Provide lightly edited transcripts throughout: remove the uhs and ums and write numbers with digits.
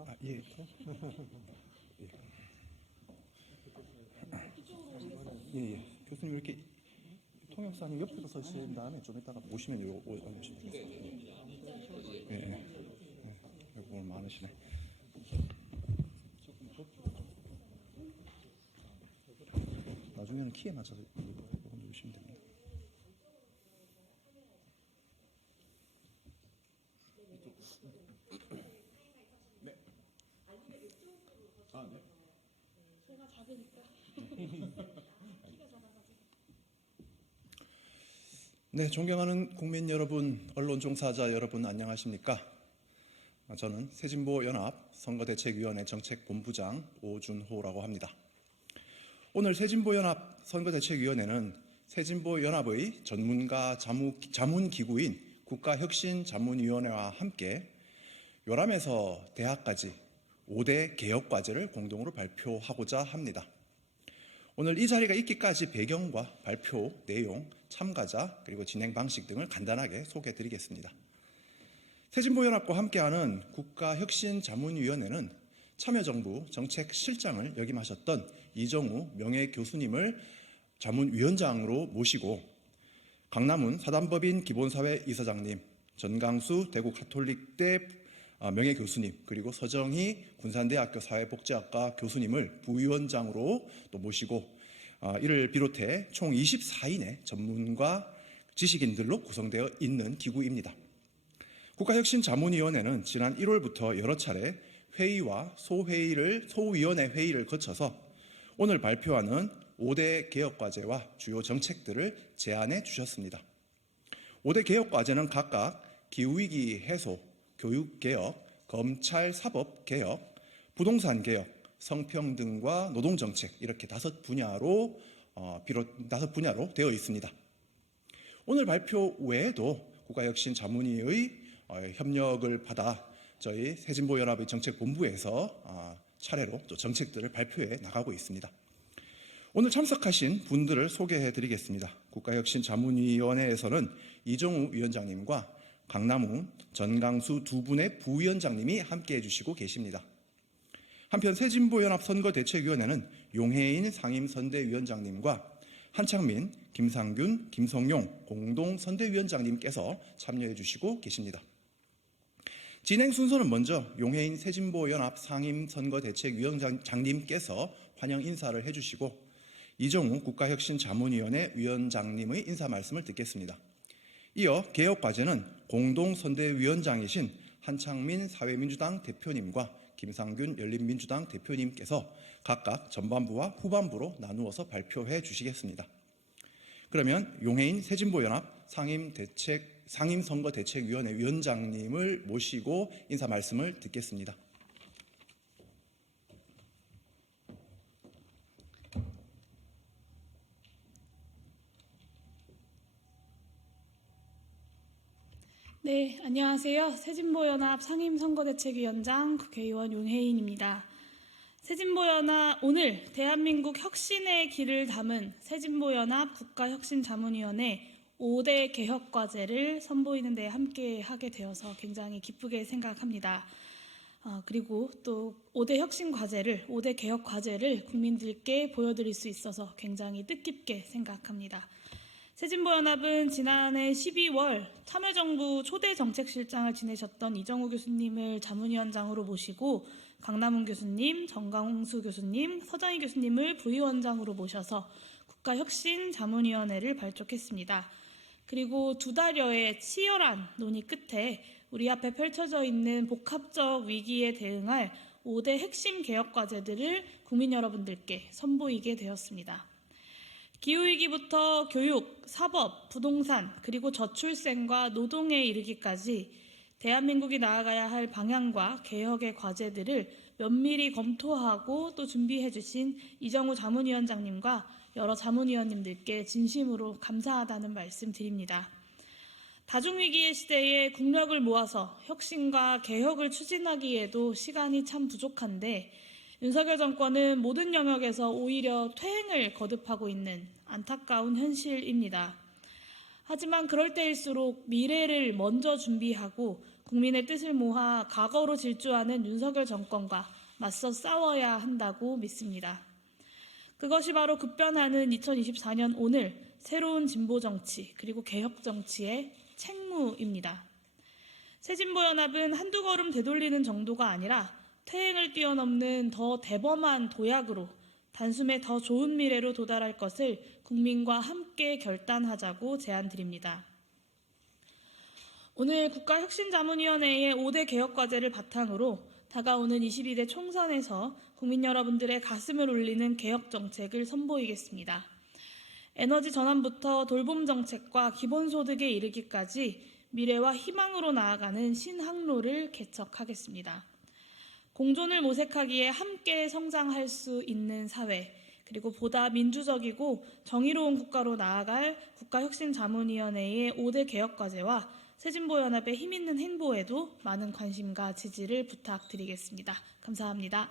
있습니까? 예. 예. 교수님 이렇게 통역사님 옆에서 서신 다음에 좀 이따가 오시면 오시면 되겠습니다. 예. 오늘 많으시네. 나중에는 키에 맞춰서 이거 누르시면 됩니다. 네. 아, 네. 제가 작으니까. 네, 존경하는 국민 여러분, 언론 종사자 여러분 안녕하십니까? 저는 새진보연합 선거대책위원회 정책본부장 오준호라고 합니다. 오늘 새진보연합 선거대책위원회는 새진보연합의 전문가 자문기구인 국가혁신자문위원회와 함께 요람에서 대학까지 5대 개혁과제를 공동으로 발표하고자 합니다. 오늘 이 자리가 있기까지 배경과 발표 내용, 참가자, 그리고 진행 방식 등을 간단하게 소개해 드리겠습니다. 새진보연합과 함께하는 국가혁신자문위원회는 참여정부 정책실장을 역임하셨던 이정우 명예교수님을 자문위원장으로 모시고 강남훈 사단법인 기본사회 이사장님, 전강수 대구 가톨릭대 명예교수님, 그리고 서정희 군산대학교 사회복지학과 교수님을 부위원장으로 또 모시고 이를 비롯해 총 24인의 전문가 지식인들로 구성되어 있는 기구입니다. 국가혁신자문위원회는 지난 1월부터 여러 차례 회의와 소위원회 회의를 거쳐서 오늘 발표하는 5대 개혁과제와 주요 정책들을 제안해 주셨습니다. 5대 개혁과제는 각각 기후위기 해소, 교육개혁, 검찰사법개혁, 부동산개혁, 성평등과 노동정책 이렇게 5분야로 되어 있습니다. 오늘 발표 외에도 국가혁신자문위의 협력을 받아 저희 새진보연합의 정책본부에서 차례로 또 정책들을 발표해 나가고 있습니다. 오늘 참석하신 분들을 소개해 드리겠습니다. 국가혁신자문위원회에서는 이정우 위원장님과 강남훈, 전강수 두 분의 부위원장님이 함께해 주시고 계십니다. 한편 새진보연합 선거대책위원회는 용해인 상임선대위원장님과 한창민, 김상균, 김성용 공동선대위원장님께서 참여해 주시고 계십니다. 진행 순서는 먼저 용해인 새진보연합 상임선거대책위원장님께서 환영 인사를 해주시고 이정우 국가혁신자문위원회 위원장님의 인사 말씀을 듣겠습니다. 이어 개혁과제는 공동선대위원장이신 한창민 사회민주당 대표님과 김상균 열린민주당 대표님께서 각각 전반부와 후반부로 나누어서 발표해 주시겠습니다. 그러면 용해인 새진보연합 상임선거대책위원회 위원장님을 모시고 인사 말씀을 듣겠습니다. 네, 안녕하세요. 새진보연합 상임선거대책위원장 국회의원 용혜인입니다. 새진보연합 오늘 대한민국 혁신의 길을 담은 새진보연합 국가혁신자문위원회 5대 개혁과제를 선보이는 데 함께하게 되어서 굉장히 기쁘게 생각합니다. 그리고 또 5대 혁신과제를, 5대 개혁과제를 국민들께 보여드릴 수 있어서 굉장히 뜻깊게 생각합니다. 새진보연합은 지난해 12월 참여정부 초대 정책실장을 지내셨던 이정우 교수님을 자문위원장으로 모시고 강남훈 교수님, 정강수 교수님, 서정희 교수님을 부위원장으로 모셔서 국가혁신자문위원회를 발족했습니다. 그리고 2달여의 치열한 논의 끝에 우리 앞에 펼쳐져 있는 복합적 위기에 대응할 5대 핵심 개혁과제들을 국민 여러분들께 선보이게 되었습니다. 기후위기부터 교육, 사법, 부동산, 그리고 저출생과 노동에 이르기까지 대한민국이 나아가야 할 방향과 개혁의 과제들을 면밀히 검토하고 또 준비해 주신 이정우 자문위원장님과 여러 자문위원님들께 진심으로 감사하다는 말씀 드립니다. 다중위기의 시대에 국력을 모아서 혁신과 개혁을 추진하기에도 시간이 참 부족한데 윤석열 정권은 모든 영역에서 오히려 퇴행을 거듭하고 있는 안타까운 현실입니다. 하지만 그럴 때일수록 미래를 먼저 준비하고 국민의 뜻을 모아 과거로 질주하는 윤석열 정권과 맞서 싸워야 한다고 믿습니다. 그것이 바로 급변하는 2024년 오늘 새로운 진보 정치 그리고 개혁 정치의 책무입니다. 새진보연합은 한두 걸음 되돌리는 정도가 아니라 퇴행을 뛰어넘는 더 대범한 도약으로 단숨에 더 좋은 미래로 도달할 것을 국민과 함께 결단하자고 제안드립니다. 오늘 국가혁신자문위원회의 5대 개혁과제를 바탕으로 다가오는 22대 총선에서 국민 여러분들의 가슴을 울리는 개혁 정책을 선보이겠습니다. 에너지 전환부터 돌봄 정책과 기본소득에 이르기까지 미래와 희망으로 나아가는 신항로를 개척하겠습니다. 공존을 모색하기에 함께 성장할 수 있는 사회, 그리고 보다 민주적이고 정의로운 국가로 나아갈 국가혁신자문위원회의 5대 개혁과제와 새진보연합의 힘있는 행보에도 많은 관심과 지지를 부탁드리겠습니다. 감사합니다.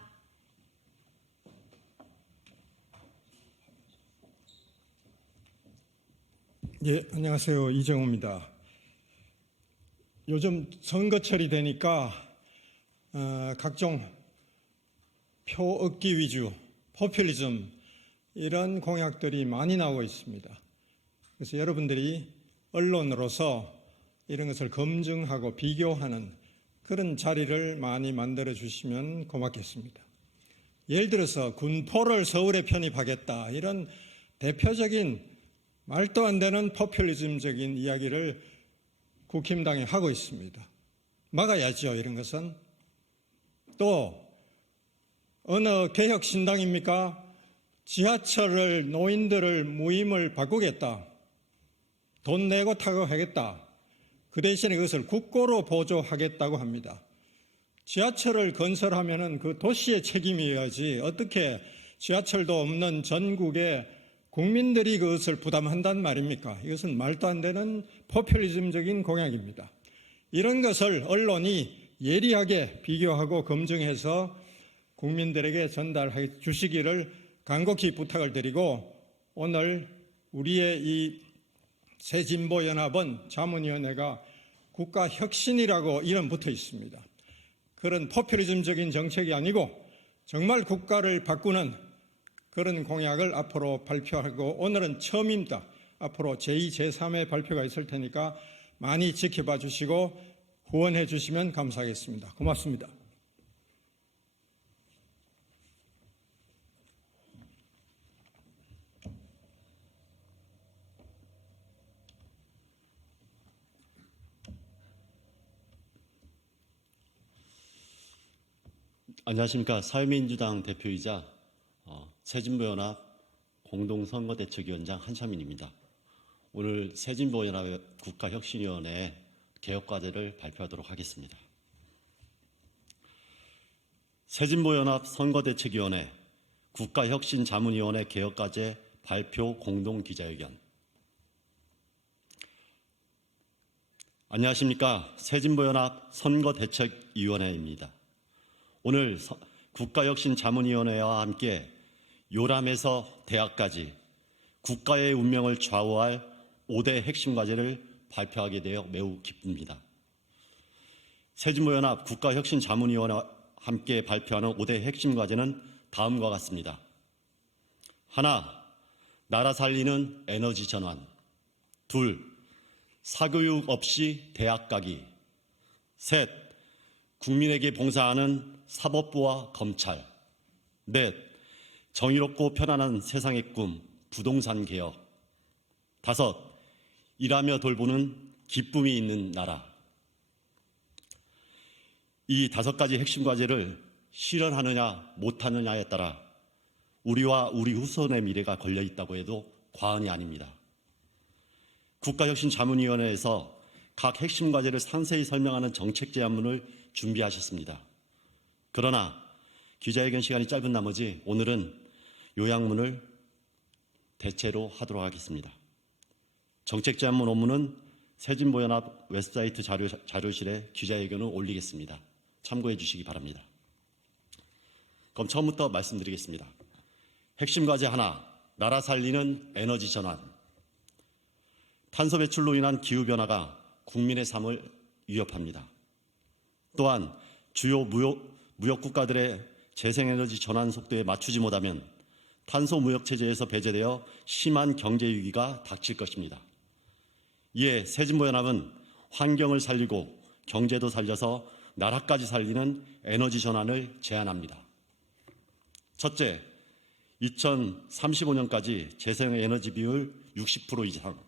예, 안녕하세요. 이정우입니다. 요즘 선거철이 되니까 각종 표 얻기 위주, 포퓰리즘 이런 공약들이 많이 나오고 있습니다. 그래서 여러분들이 언론으로서 이런 것을 검증하고 비교하는 그런 자리를 많이 만들어 주시면 고맙겠습니다. 예를 들어서 군포를 서울에 편입하겠다 이런 대표적인 말도 안 되는 포퓰리즘적인 이야기를 국힘당이 하고 있습니다. 막아야죠, 이런 것은. 또 어느 개혁신당입니까? 지하철을 노인들을 무임을 바꾸겠다. 돈 내고 타고 하겠다. 그 대신에 그것을 국고로 보조하겠다고 합니다. 지하철을 건설하면은 그 도시의 책임이어야지 어떻게 지하철도 없는 전국의 국민들이 그것을 부담한단 말입니까? 이것은 말도 안 되는 포퓰리즘적인 공약입니다. 이런 것을 언론이 예리하게 비교하고 검증해서 국민들에게 전달해 주시기를 간곡히 부탁을 드리고, 오늘 우리의 이 새진보연합은 자문위원회가 국가혁신이라고 이름 붙어 있습니다. 그런 포퓰리즘적인 정책이 아니고 정말 국가를 바꾸는 그런 공약을 앞으로 발표하고, 오늘은 처음입니다. 앞으로 제2, 제3의 발표가 있을 테니까 많이 지켜봐 주시고 후원해 주시면 감사하겠습니다. 고맙습니다. 안녕하십니까. 사회민주당 대표이자 새진보연합 공동선거대책위원장 한창민입니다. 오늘 새진보연합 국가혁신위원회 개혁과제를 발표하도록 하겠습니다. 새진보연합 선거대책위원회 국가혁신자문위원회 개혁과제 발표 공동기자회견. 안녕하십니까. 새진보연합 선거대책위원회입니다. 오늘 국가혁신자문위원회와 함께 요람에서 대학까지 국가의 운명을 좌우할 5대 핵심 과제를 발표하게 되어 매우 기쁩니다. 새진보연합 국가혁신자문위원회와 함께 발표하는 5대 핵심 과제는 다음과 같습니다. 하나, 나라 살리는 에너지 전환. 둘, 사교육 없이 대학 가기. 셋, 국민에게 봉사하는 사법부와 검찰. 넷, 정의롭고 편안한 세상의 꿈, 부동산 개혁. 다섯, 일하며 돌보는 기쁨이 있는 나라. 이 5가지 핵심 과제를 실현하느냐 못하느냐에 따라 우리와 우리 후손의 미래가 걸려 있다고 해도 과언이 아닙니다. 국가혁신자문위원회에서 각 핵심 과제를 상세히 설명하는 정책 제안문을 준비하셨습니다. 그러나 기자회견 시간이 짧은 나머지 오늘은 요약문을 대체로 하도록 하겠습니다. 정책 제안문 원문은 새진보연합 웹사이트 자료실에 기자회견을 올리겠습니다. 참고해 주시기 바랍니다. 그럼 처음부터 말씀드리겠습니다. 핵심 과제 하나, 나라 살리는 에너지 전환. 탄소 배출로 인한 기후변화가 국민의 삶을 위협합니다. 또한 주요 무역 국가들의 재생에너지 전환 속도에 맞추지 못하면 탄소 무역 체제에서 배제되어 심한 경제 위기가 닥칠 것입니다. 이에 새진보연합은 환경을 살리고 경제도 살려서 나라까지 살리는 에너지 전환을 제안합니다. 첫째, 2035년까지 재생에너지 비율 60% 이상,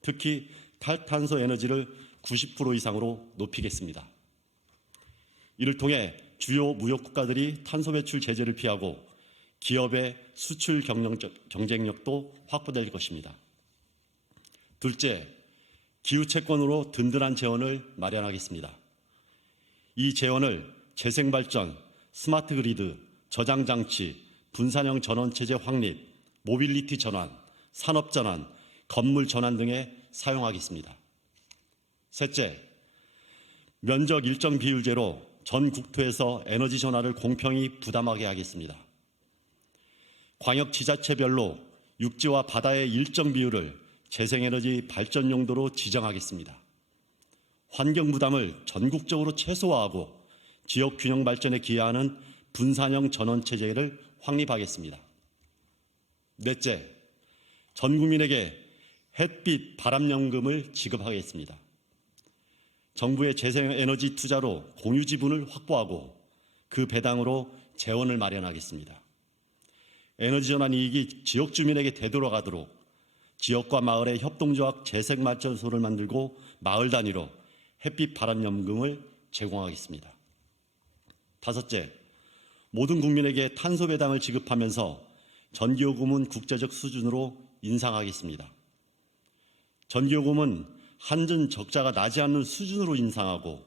특히 탈탄소 에너지를 90% 이상으로 높이겠습니다. 이를 통해 주요 무역 국가들이 탄소 배출 제재를 피하고 기업의 수출 경쟁력도 확보될 것입니다. 둘째, 기후 채권으로 든든한 재원을 마련하겠습니다. 이 재원을 재생발전, 스마트 그리드, 저장 장치, 분산형 전원 체제 확립, 모빌리티 전환, 산업 전환, 건물 전환 등에 사용하겠습니다. 셋째, 면적 일정 비율제로 전 국토에서 에너지 전환을 공평히 부담하게 하겠습니다. 광역 지자체별로 육지와 바다의 일정 비율을 재생에너지 발전 용도로 지정하겠습니다. 환경 부담을 전국적으로 최소화하고 지역 균형 발전에 기여하는 분산형 전원 체제를 확립하겠습니다. 넷째, 전 국민에게 햇빛 바람연금을 지급하겠습니다. 정부의 재생에너지 투자로 공유 지분을 확보하고 그 배당으로 재원을 마련하겠습니다. 에너지 전환 이익이 지역 주민에게 되돌아가도록 지역과 마을의 협동조합 재생발전소를 만들고 마을 단위로 햇빛 바람연금을 제공하겠습니다. 다섯째, 모든 국민에게 탄소 배당을 지급하면서 전기요금은 국제적 수준으로 인상하겠습니다. 전기요금은 한전 적자가 나지 않는 수준으로 인상하고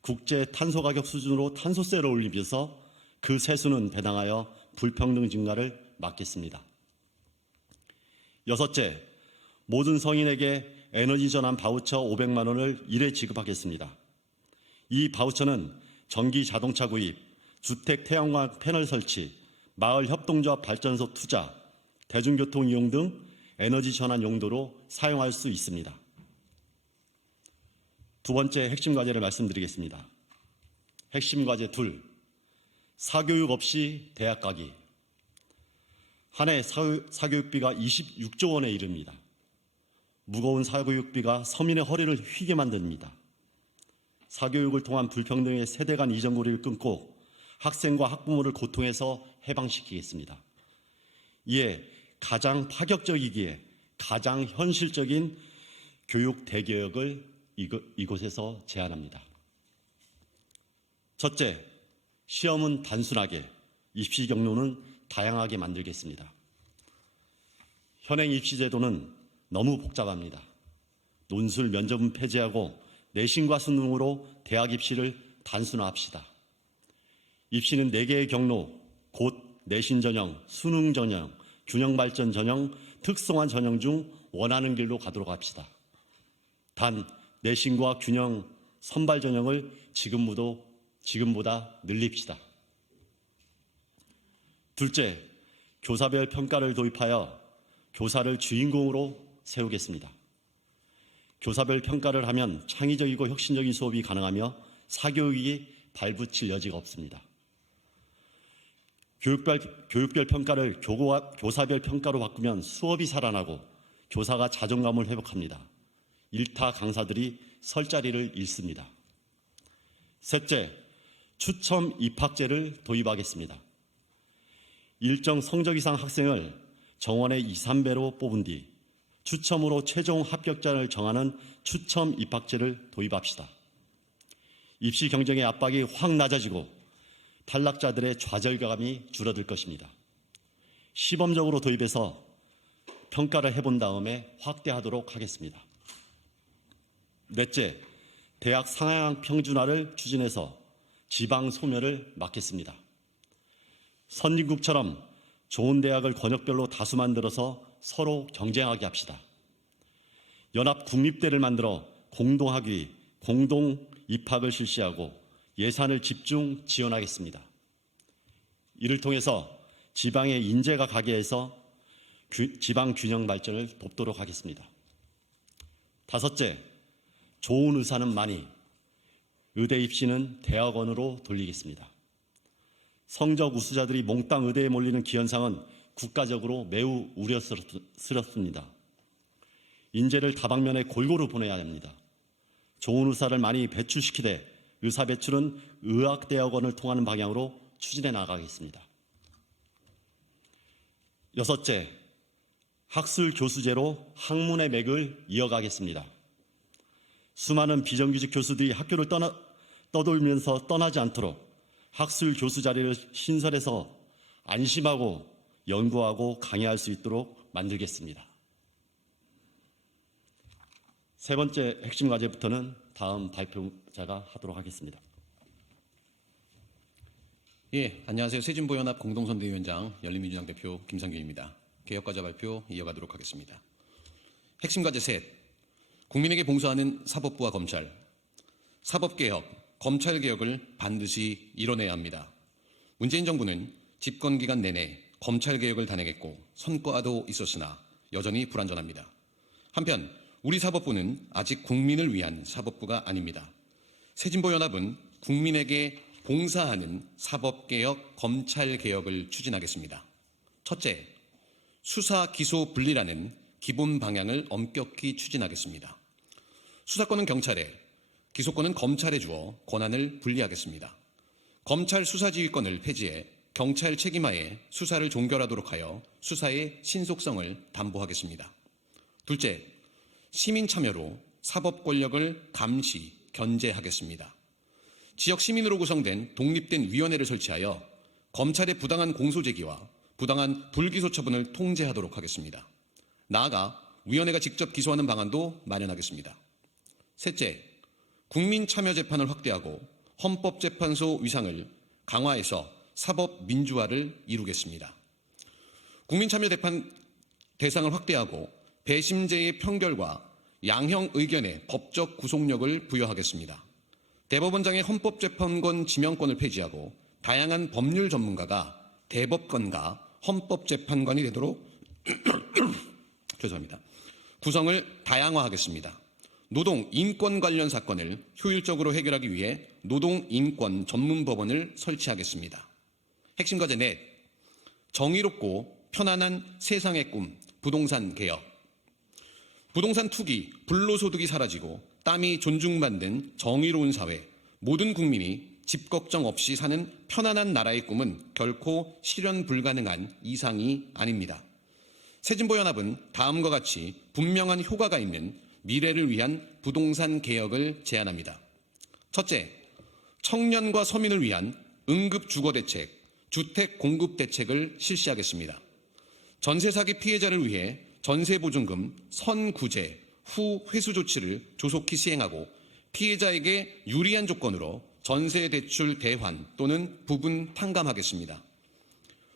국제 탄소 가격 수준으로 탄소세를 올리면서 그 세수는 배당하여 불평등 증가를 막겠습니다. 여섯째, 모든 성인에게 에너지 전환 바우처 500만 원을 1회 지급하겠습니다. 이 바우처는 전기 자동차 구입, 주택 태양광 패널 설치, 마을 협동조합 발전소 투자, 대중교통 이용 등 에너지 전환 용도로 사용할 수 있습니다. 두 번째 핵심 과제를 말씀드리겠습니다. 핵심 과제 둘, 사교육 없이 대학 가기. 한 해 사교육비가 26조 원에 이릅니다. 무거운 사교육비가 서민의 허리를 휘게 만듭니다. 사교육을 통한 불평등의 세대 간 이전고리를 끊고 학생과 학부모를 고통에서 해방시키겠습니다. 이에 가장 파격적이기에 가장 현실적인 교육 대개혁을 이곳에서 제안합니다. 첫째, 시험은 단순하게, 입시 경로는 다양하게 만들겠습니다. 현행 입시 제도는 너무 복잡합니다. 논술 면접은 폐지하고 내신과 수능으로 대학 입시를 단순화합시다. 입시는 4개의 경로, 곧 내신 전형, 수능 전형, 균형 발전 전형, 특성화 전형 중 원하는 길로 가도록 합시다. 단 내신과 균형 선발 전형을 지금보다 늘립시다. 둘째, 교사별 평가를 도입하여 교사를 주인공으로 세우겠습니다. 교사별 평가를 하면 창의적이고 혁신적인 수업이 가능하며 사교육이 발붙일 여지가 없습니다. 교육별 평가를 교사별 평가로 바꾸면 수업이 살아나고 교사가 자존감을 회복합니다. 일타 강사들이 설 자리를 잃습니다. 셋째, 추첨 입학제를 도입하겠습니다. 일정 성적 이상 학생을 정원의 2, 3배로 뽑은 뒤 추첨으로 최종 합격자를 정하는 추첨 입학제를 도입합시다. 입시 경쟁의 압박이 확 낮아지고 탈락자들의 좌절감이 줄어들 것입니다. 시범적으로 도입해서 평가를 해본 다음에 확대하도록 하겠습니다. 넷째, 대학 상향 평준화를 추진해서 지방 소멸을 막겠습니다. 선진국처럼 좋은 대학을 권역별로 다수 만들어서 서로 경쟁하게 합시다. 연합 국립대를 만들어 공동학위, 공동 입학을 실시하고 예산을 집중 지원하겠습니다. 이를 통해서 지방의 인재가 가게 해서 지방 균형 발전을 돕도록 하겠습니다. 다섯째, 좋은 의사는 많이, 의대 입시는 대학원으로 돌리겠습니다. 성적 우수자들이 몽땅 의대에 몰리는 기현상은 국가적으로 매우 우려스럽습니다. 인재를 다방면에 골고루 보내야 합니다. 좋은 의사를 많이 배출시키되 의사 배출은 의학대학원을 통하는 방향으로 추진해 나가겠습니다. 여섯째, 학술 교수제로 학문의 맥을 이어가겠습니다. 수많은 비정규직 교수들이 학교를 떠돌면서 떠나지 않도록 학술 교수 자리를 신설해서 안심하고 연구하고 강의할 수 있도록 만들겠습니다. 세 번째 핵심 과제부터는 다음 발표자가 하도록 하겠습니다. 예, 안녕하세요. 새진보연합 공동선대위원장 열린민주당 대표 김상균입니다. 개혁과제 발표 이어가도록 하겠습니다. 핵심 과제 셋, 국민에게 봉사하는 사법부와 검찰, 사법개혁, 검찰개혁을 반드시 이뤄내야 합니다. 문재인 정부는 집권기간 내내 검찰개혁을 단행했고 성과도 있었으나 여전히 불완전합니다. 한편 우리 사법부는 아직 국민을 위한 사법부가 아닙니다. 새진보연합은 국민에게 봉사하는 사법개혁, 검찰개혁을 추진하겠습니다. 첫째, 수사, 기소 분리라는 기본 방향을 엄격히 추진하겠습니다. 수사권은 경찰에, 기소권은 검찰에 주어 권한을 분리하겠습니다. 검찰 수사지휘권을 폐지해 경찰 책임하에 수사를 종결하도록 하여 수사의 신속성을 담보하겠습니다. 둘째, 시민 참여로 사법 권력을 감시, 견제하겠습니다. 지역 시민으로 구성된 독립된 위원회를 설치하여 검찰의 부당한 공소제기와 부당한 불기소 처분을 통제하도록 하겠습니다. 나아가 위원회가 직접 기소하는 방안도 마련하겠습니다. 셋째, 국민참여재판을 확대하고 헌법재판소 위상을 강화해서 사법 민주화를 이루겠습니다. 국민참여재판 대상을 확대하고 배심제의 평결과 양형 의견의 법적 구속력을 부여하겠습니다. 대법원장의 헌법재판관 지명권을 폐지하고 다양한 법률 전문가가 대법관과 헌법재판관이 되도록 죄송합니다. 구성을 다양화하겠습니다. 노동, 인권 관련 사건을 효율적으로 해결하기 위해 노동인권 전문법원을 설치하겠습니다. 핵심 과제 넷, 정의롭고 편안한 세상의 꿈, 부동산 개혁. 부동산 투기, 불로소득이 사라지고 땀이 존중받는 정의로운 사회, 모든 국민이 집 걱정 없이 사는 편안한 나라의 꿈은 결코 실현 불가능한 이상이 아닙니다. 새진보연합은 다음과 같이 분명한 효과가 있는 미래를 위한 부동산 개혁을 제안합니다. 첫째, 청년과 서민을 위한 응급주거대책, 주택공급대책을 실시하겠습니다. 전세 사기 피해자를 위해 전세보증금 선구제, 후회수 조치를 조속히 시행하고 피해자에게 유리한 조건으로 전세대출 대환 또는 부분 탕감하겠습니다.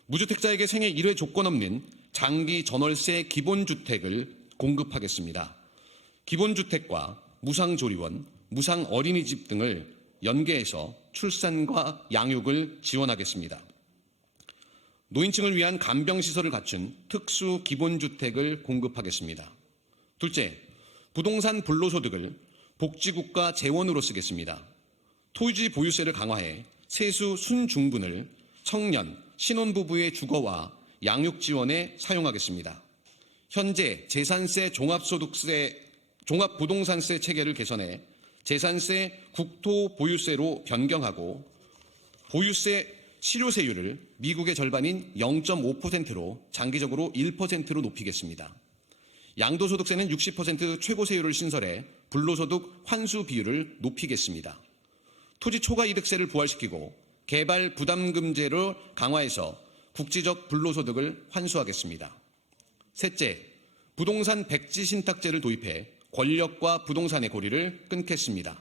무주택자에게 생애 1회 조건 없는 장기 전월세 기본주택을 공급하겠습니다. 기본주택과 무상조리원, 무상어린이집 등을 연계해서 출산과 양육을 지원하겠습니다. 노인층을 위한 간병시설을 갖춘 특수 기본주택을 공급하겠습니다. 둘째, 부동산 불로소득을 복지국가 재원으로 쓰겠습니다. 토지 보유세를 강화해 세수 순중분을 청년, 신혼부부의 주거와 양육 지원에 사용하겠습니다. 현재 재산세, 종합부동산세 체계를 개선해 재산세 국토보유세로 변경하고 보유세 실효세율을 미국의 절반인 0.5%로 장기적으로 1%로 높이겠습니다. 양도소득세는 60% 최고세율을 신설해 불로소득 환수 비율을 높이겠습니다. 토지 초과이득세를 부활시키고 개발 부담금제를 강화해서 국지적 불로소득을 환수하겠습니다. 셋째, 부동산 백지신탁제를 도입해 권력과 부동산의 고리를 끊겠습니다.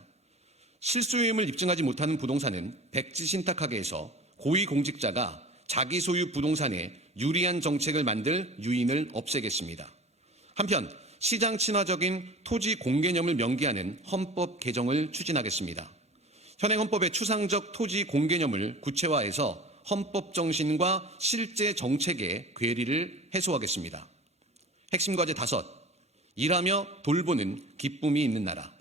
실소유임을 입증하지 못하는 부동산은 백지신탁하게 해서 고위공직자가 자기 소유 부동산에 유리한 정책을 만들 유인을 없애겠습니다. 한편 시장 친화적인 토지 공개념을 명기하는 헌법 개정을 추진하겠습니다. 현행 헌법의 추상적 토지 공개념을 구체화해서 헌법 정신과 실제 정책의 괴리를 해소하겠습니다. 핵심 과제 5, 일하며 돌보는 기쁨이 있는 나라.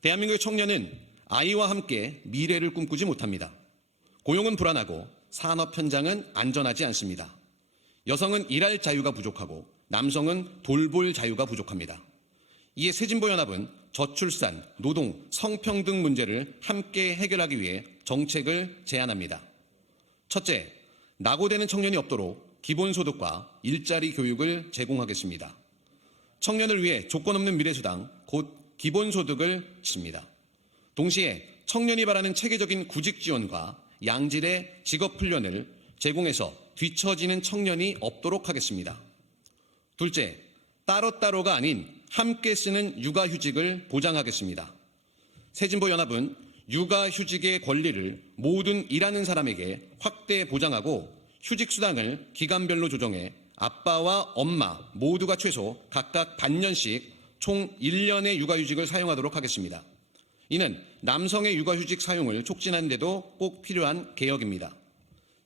대한민국의 청년은 아이와 함께 미래를 꿈꾸지 못합니다. 고용은 불안하고 산업 현장은 안전하지 않습니다. 여성은 일할 자유가 부족하고 남성은 돌볼 자유가 부족합니다. 이에 새진보연합은 저출산, 노동, 성평등 문제를 함께 해결하기 위해 정책을 제안합니다. 첫째, 낙오되는 청년이 없도록 기본소득과 일자리 교육을 제공하겠습니다. 청년을 위해 조건 없는 미래수당, 곧 기본소득을 칩니다. 동시에 청년이 바라는 체계적인 구직 지원과 양질의 직업훈련을 제공해서 뒤처지는 청년이 없도록 하겠습니다. 둘째, 따로따로가 아닌 함께 쓰는 육아휴직을 보장하겠습니다. 새진보연합은 육아휴직의 권리를 모든 일하는 사람에게 확대 보장하고 휴직수당을 기간별로 조정해 아빠와 엄마 모두가 최소 각각 반년씩 총 1년의 육아휴직을 사용하도록 하겠습니다. 이는 남성의 육아휴직 사용을 촉진하는 데도 꼭 필요한 개혁입니다.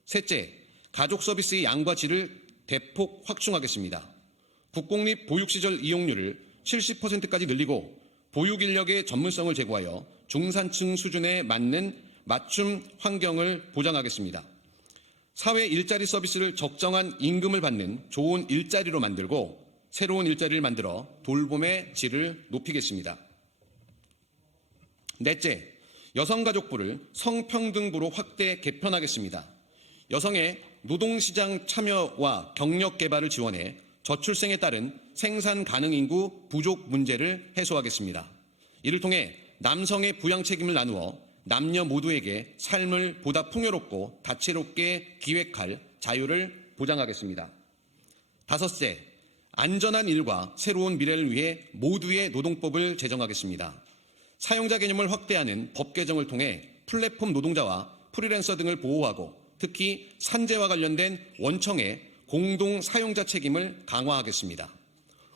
셋째, 가족 서비스의 양과 질을 대폭 확충하겠습니다. 국공립 보육시설 이용률을 70%까지 늘리고 보육 인력의 전문성을 제고하여 중산층 수준에 맞는 맞춤 환경을 보장하겠습니다. 사회 일자리 서비스를 적정한 임금을 받는 좋은 일자리로 만들고 새로운 일자리를 만들어 돌봄의 질을 높이겠습니다. 넷째, 여성가족부를 성평등부로 확대 개편하겠습니다. 여성의 노동시장 참여와 경력 개발을 지원해 저출생에 따른 생산 가능 인구 부족 문제를 해소하겠습니다. 이를 통해 남성의 부양 책임을 나누어 남녀 모두에게 삶을 보다 풍요롭고 다채롭게 기획할 자유를 보장하겠습니다. 다섯째, 안전한 일과 새로운 미래를 위해 모두의 노동법을 제정하겠습니다. 사용자 개념을 확대하는 법 개정을 통해 플랫폼 노동자와 프리랜서 등을 보호하고 특히 산재와 관련된 원청의 공동 사용자 책임을 강화하겠습니다.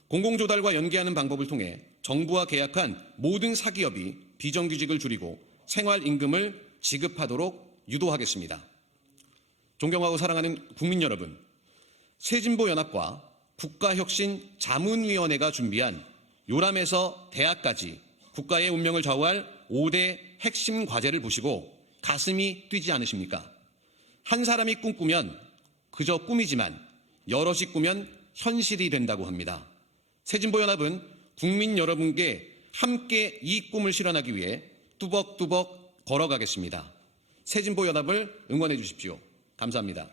공공조달과 연계하는 방법을 통해 정부와 계약한 모든 사기업이 비정규직을 줄이고 생활임금을 지급하도록 유도하겠습니다. 존경하고 사랑하는 국민 여러분, 새진보연합과 국가혁신자문위원회가 준비한 요람에서 대학까지 국가의 운명을 좌우할 5대 핵심 과제를 보시고 가슴이 뛰지 않으십니까? 한 사람이 꿈꾸면 그저 꿈이지만 여럿이 꾸면 현실이 된다고 합니다. 새진보연합은 국민 여러분께 함께 이 꿈을 실현하기 위해 뚜벅뚜벅 걸어가겠습니다. 새진보연합을 응원해 주십시오. 감사합니다.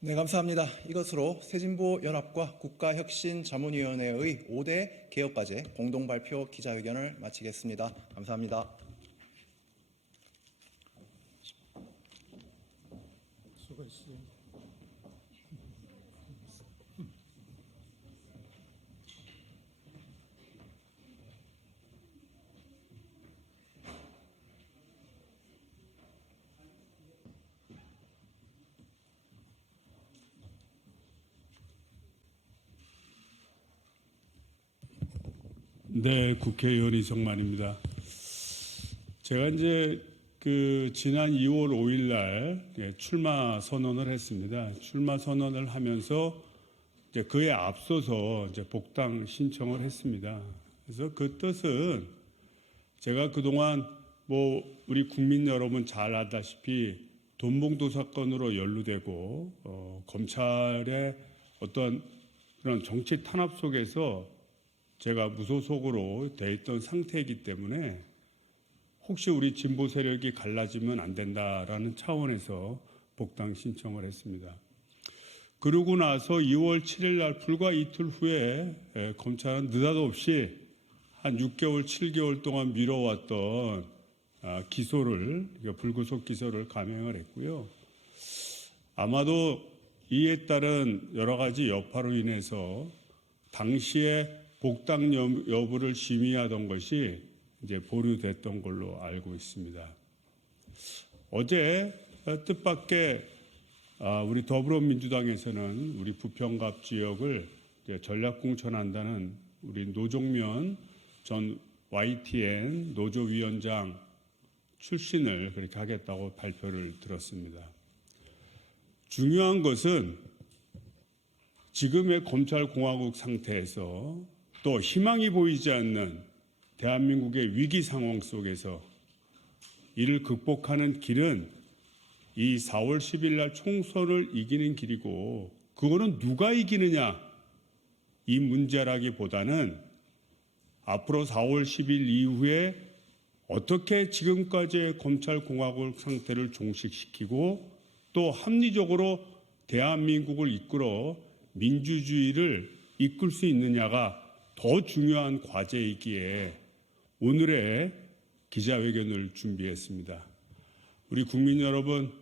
네, 감사합니다. 이것으로 새진보연합과 국가혁신자문위원회의 5대 개혁과제 공동발표 기자회견을 마치겠습니다. 감사합니다. 네, 국회의원 이성만입니다. 제가 이제 지난 2월 5일 날 출마 선언을 했습니다. 출마 선언을 하면서 이제 그에 앞서서 이제 복당 신청을 했습니다. 그래서 그 뜻은 제가 그동안 우리 국민 여러분 잘 알다시피 돈봉투 사건으로 연루되고 검찰의 어떤 그런 정치 탄압 속에서 제가 무소속으로 돼 있던 상태이기 때문에 혹시 우리 진보 세력이 갈라지면 안 된다라는 차원에서 복당 신청을 했습니다. 그러고 나서 2월 7일 날 불과 이틀 후에 검찰은 느닷없이 한 6개월, 7개월 동안 미뤄왔던 기소를, 불구속 기소를 감행을 했고요. 아마도 이에 따른 여러 가지 여파로 인해서 당시에 복당 여부를 심의하던 것이 이제 보류됐던 걸로 알고 있습니다. 어제 뜻밖의 우리 더불어민주당에서는 우리 부평갑 지역을 전략공천한다는 우리 노종면 전 YTN 노조위원장 출신을 그렇게 하겠다고 발표를 들었습니다. 중요한 것은 지금의 검찰공화국 상태에서 또 희망이 보이지 않는 대한민국의 위기 상황 속에서 이를 극복하는 길은 이 4월 10일 날 총선을 이기는 길이고, 그거는 누가 이기느냐 이 문제라기보다는 앞으로 4월 10일 이후에 어떻게 지금까지의 검찰공화국 상태를 종식시키고 또 합리적으로 대한민국을 이끌어 민주주의를 이끌 수 있느냐가 더 중요한 과제이기에 오늘의 기자회견을 준비했습니다. 우리 국민 여러분,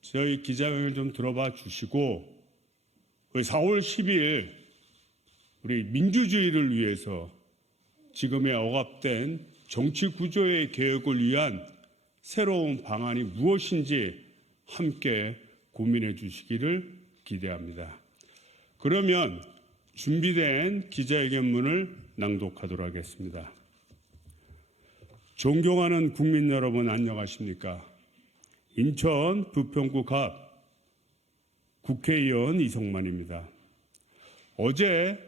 저희 기자회견 좀 들어봐 주시고 4월 10일 우리 민주주의를 위해서 지금의 억압된 정치 구조의 개혁을 위한 새로운 방안이 무엇인지 함께 고민해 주시기를 기대합니다. 그러면 준비된 기자회견문을 낭독하도록 하겠습니다. 존경하는 국민 여러분, 안녕하십니까? 인천 부평구 갑 국회의원 이성만입니다. 어제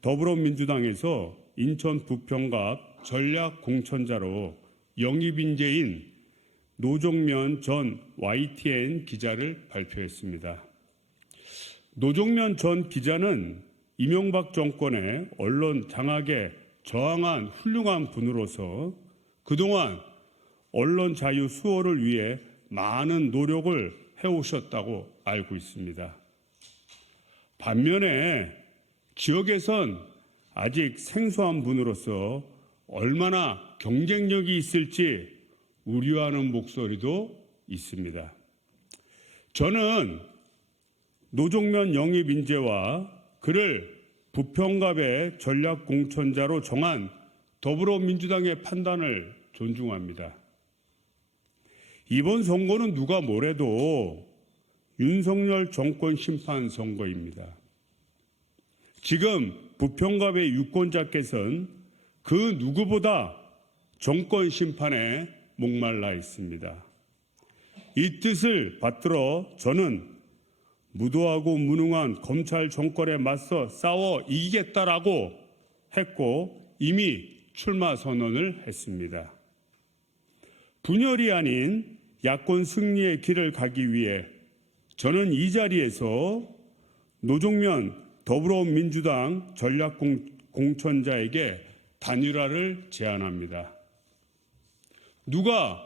더불어민주당에서 인천 부평갑 전략공천자로 영입인재인 노종면 전 YTN 기자를 발표했습니다. 노종면 전 기자는 이명박 정권의 언론 장악에 저항한 훌륭한 분으로서 그동안 언론 자유 수호를 위해 많은 노력을 해오셨다고 알고 있습니다. 반면에 지역에선 아직 생소한 분으로서 얼마나 경쟁력이 있을지 우려하는 목소리도 있습니다. 저는 노종면 영입 인재와 그를 부평갑의 전략공천자로 정한 더불어민주당의 판단을 존중합니다. 이번 선거는 누가 뭐래도 윤석열 정권 심판 선거입니다. 지금 부평갑의 유권자께서는 그 누구보다 정권 심판에 목말라 있습니다. 이 뜻을 받들어 저는 무도하고 무능한 검찰 정권에 맞서 싸워 이기겠다라고 했고 이미 출마 선언을 했습니다. 분열이 아닌 야권 승리의 길을 가기 위해 저는 이 자리에서 노종면 더불어민주당 전략공천자에게 단일화를 제안합니다. 누가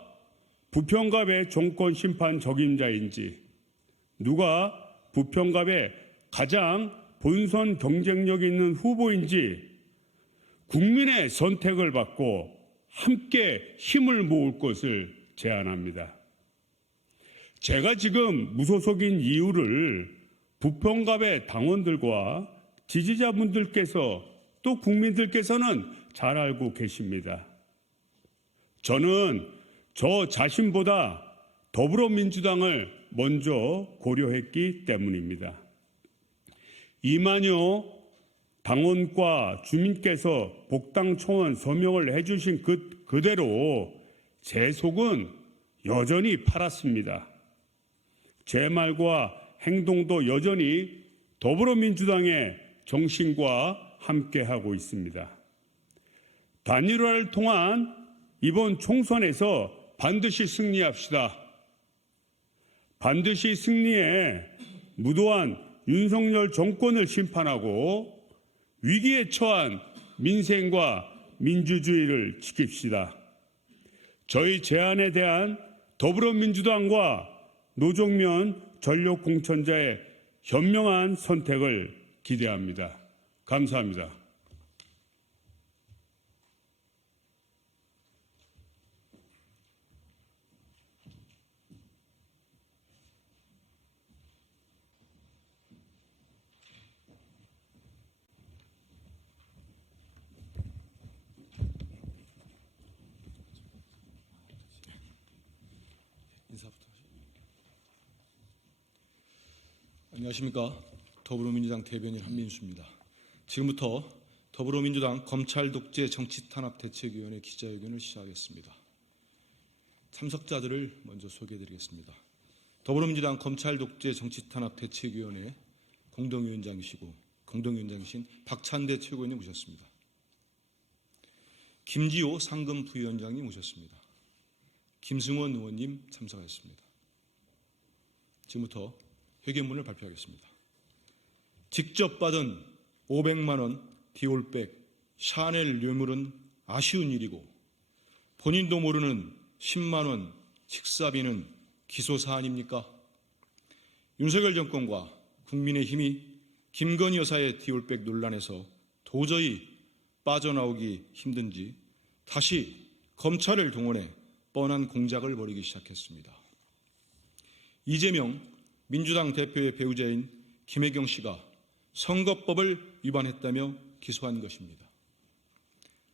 부평갑의 정권 심판 적임자인지, 누가 부평갑의 가장 본선 경쟁력 있는 후보인지 국민의 선택을 받고 함께 힘을 모을 것을 제안합니다. 제가 지금 무소속인 이유를 부평갑의 당원들과 지지자분들께서 또 국민들께서는 잘 알고 계십니다. 저는 저 자신보다 더불어민주당을 먼저 고려했기 때문입니다. 이만여 당원과 주민께서 복당 청원 서명을 해주신 그대로 제 속은 여전히 파랗습니다. 제 말과 행동도 여전히 더불어민주당의 정신과 함께하고 있습니다. 단일화를 통한 이번 총선에서 반드시 승리합시다. 반드시 승리해 무도한 윤석열 정권을 심판하고 위기에 처한 민생과 민주주의를 지킵시다. 저희 제안에 대한 더불어민주당과 노종면 전략공천자의 현명한 선택을 기대합니다. 감사합니다. 안녕하십니까. 더불어민주당 대변인 한민수입니다. 지금부터 더불어민주당 검찰 독재 정치탄압 대책위원회 기자회견을 시작하겠습니다. 참석자들을 먼저 소개해드리겠습니다. 더불어민주당 검찰 독재 정치탄압 대책위원회 공동위원장이신 박찬대 최고위원님 모셨습니다. 김지호 상금 부위원장님 오셨습니다. 김승원 의원님 참석하셨습니다. 지금부터 회견문을 발표하겠습니다. 직접 받은 500만 원 디올백 샤넬 뇌물은 아쉬운 일이고 본인도 모르는 10만 원 식사비는 기소 사안입니까? 윤석열 정권과 국민의힘이 김건희 여사의 디올백 논란에서 도저히 빠져나오기 힘든지 다시 검찰을 동원해 뻔한 공작을 벌이기 시작했습니다. 이재명 민주당 대표의 배우자인 김혜경 씨가 선거법을 위반했다며 기소한 것입니다.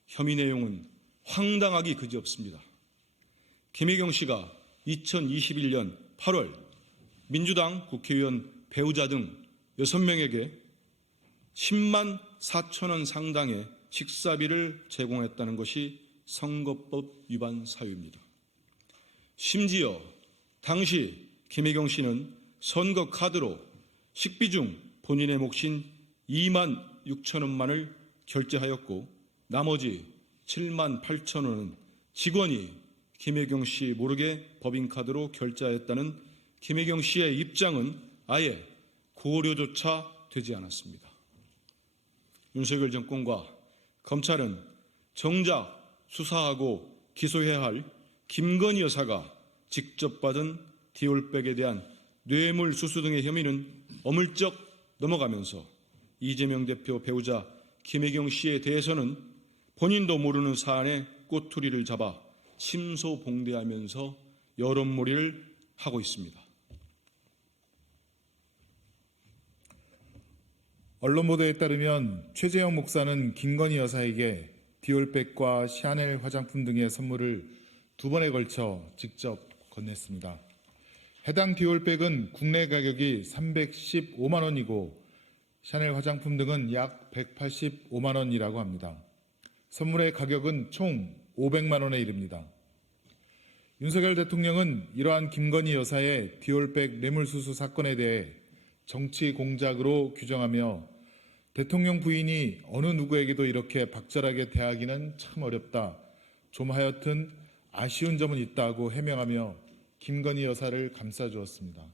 혐의 내용은 황당하기 그지없습니다. 김혜경 씨가 2021년 8월 민주당 국회의원 배우자 등 6명에게 10만 4천 원 상당의 식사비를 제공했다는 것이 선거법 위반 사유입니다. 심지어 당시 김혜경 씨는 선거 카드로 식비 중 본인의 몫인 2만 6천 원만을 결제하였고 나머지 7만 8천 원은 직원이 김혜경 씨 모르게 법인카드로 결제하였다는 김혜경 씨의 입장은 아예 고려조차 되지 않았습니다. 윤석열 정권과 검찰은 정작 수사하고 기소해야 할 김건희 여사가 직접 받은 디올백에 대한 뇌물 수수 등의 혐의는 어물쩍 넘어가면서 이재명 대표 배우자 김혜경 씨에 대해서는 본인도 모르는 사안에 꼬투리를 잡아 심소봉대하면서 여론몰이를 하고 있습니다. 언론 보도에 따르면 최재형 목사는 김건희 여사에게 디올백과 샤넬 화장품 등의 선물을 2번에 걸쳐 직접 건넸습니다. 해당 디올백은 국내 가격이 315만 원이고 샤넬 화장품 등은 약 185만 원이라고 합니다. 선물의 가격은 총 500만 원에 이릅니다. 윤석열 대통령은 이러한 김건희 여사의 디올백 뇌물수수 사건에 대해 정치 공작으로 규정하며 대통령 부인이 어느 누구에게도 이렇게 박절하게 대하기는 참 어렵다. 좀 하여튼 아쉬운 점은 있다고 해명하며 김건희 여사를 감싸주었습니다.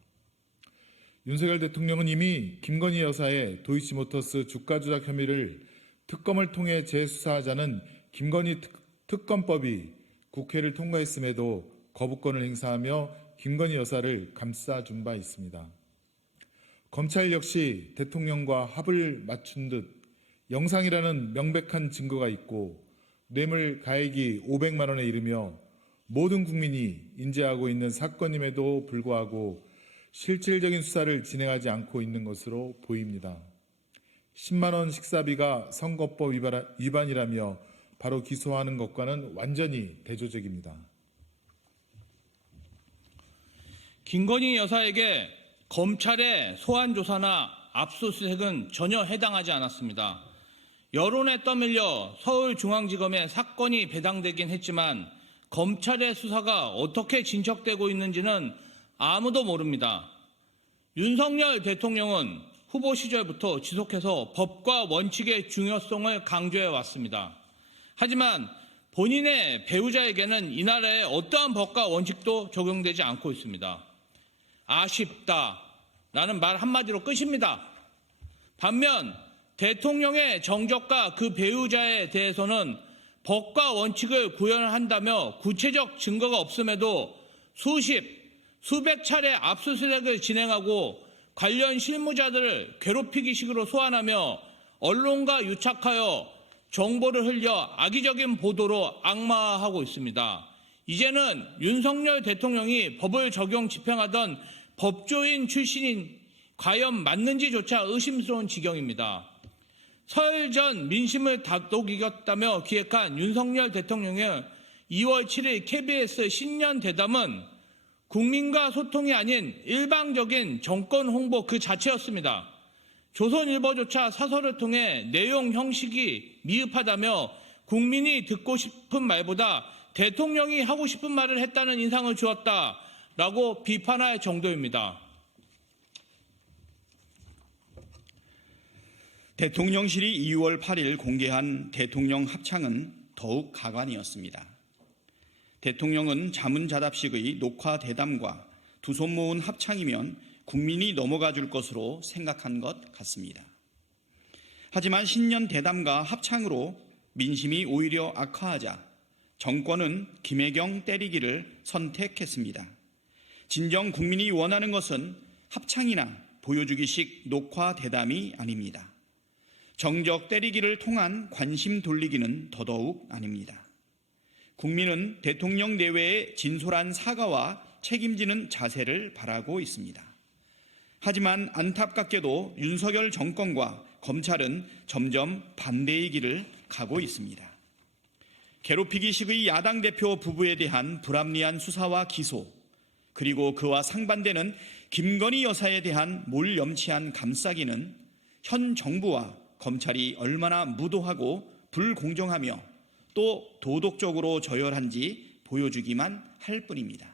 윤석열 대통령은 이미 김건희 여사의 도이치모터스 주가 조작 혐의를 특검을 통해 재수사하자는 김건희 특검법이 국회를 통과했음에도 거부권을 행사하며 김건희 여사를 감싸준 바 있습니다. 검찰 역시 대통령과 합을 맞춘 듯 영상이라는 명백한 증거가 있고 뇌물 가액이 500만 원에 이르며 모든 국민이 인지하고 있는 사건임에도 불구하고 실질적인 수사를 진행하지 않고 있는 것으로 보입니다. 10만 원 식사비가 선거법 위반이라며 바로 기소하는 것과는 완전히 대조적입니다. 김건희 여사에게 검찰의 소환 조사나 압수수색은 전혀 해당하지 않았습니다. 여론에 떠밀려 서울중앙지검에 사건이 배당되긴 했지만 검찰의 수사가 어떻게 진척되고 있는지는 아무도 모릅니다. 윤석열 대통령은 후보 시절부터 지속해서 법과 원칙의 중요성을 강조해 왔습니다. 하지만 본인의 배우자에게는 이 나라의 어떠한 법과 원칙도 적용되지 않고 있습니다. 아쉽다라는 말 한마디로 끝입니다. 반면 대통령의 정적과 그 배우자에 대해서는 법과 원칙을 구현한다며 구체적 증거가 없음에도 수백 차례 압수수색을 진행하고 관련 실무자들을 괴롭히기식으로 소환하며 언론과 유착하여 정보를 흘려 악의적인 보도로 악마화하고 있습니다. 이제는 윤석열 대통령이 법을 적용 집행하던 법조인 출신인 과연 맞는지조차 의심스러운 지경입니다. 설 전 민심을 다독이겼다며 기획한 윤석열 대통령의 2월 7일 KBS 신년 대담은 국민과 소통이 아닌 일방적인 정권 홍보 그 자체였습니다. 조선일보조차 사설을 통해 내용 형식이 미흡하다며 국민이 듣고 싶은 말보다 대통령이 하고 싶은 말을 했다는 인상을 주었다라고 비판할 정도입니다. 대통령실이 2월 8일 공개한 대통령 합창은 더욱 가관이었습니다. 대통령은 자문자답식의 녹화 대담과 두 손 모은 합창이면 국민이 넘어가 줄 것으로 생각한 것 같습니다. 하지만 신년 대담과 합창으로 민심이 오히려 악화하자 정권은 김혜경 때리기를 선택했습니다. 진정 국민이 원하는 것은 합창이나 보여주기식 녹화 대담이 아닙니다. 정적 때리기를 통한 관심 돌리기는 더더욱 아닙니다. 국민은 대통령 내외의 진솔한 사과와 책임지는 자세를 바라고 있습니다. 하지만 안타깝게도 윤석열 정권과 검찰은 점점 반대의 길을 가고 있습니다. 괴롭히기식의 야당 대표 부부에 대한 불합리한 수사와 기소, 그리고 그와 상반되는 김건희 여사에 대한 몰염치한 감싸기는 현 정부와 검찰이 얼마나 무도하고 불공정하며 또 도덕적으로 저열한지 보여주기만 할 뿐입니다.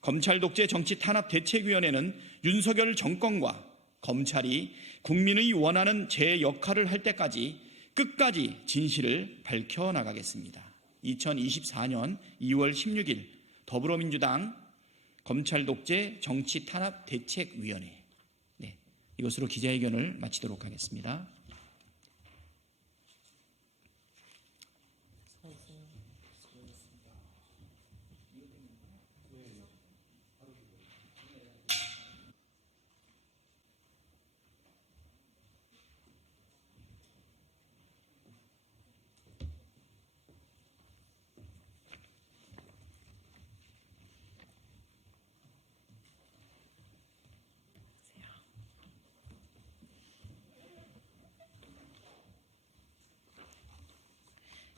검찰 독재 정치 탄압 대책위원회는 윤석열 정권과 검찰이 국민의 원하는 제 역할을 할 때까지 끝까지 진실을 밝혀나가겠습니다. 2024년 2월 16일 더불어민주당 검찰 독재 정치 탄압 대책위원회. 이것으로 기자회견을 마치도록 하겠습니다.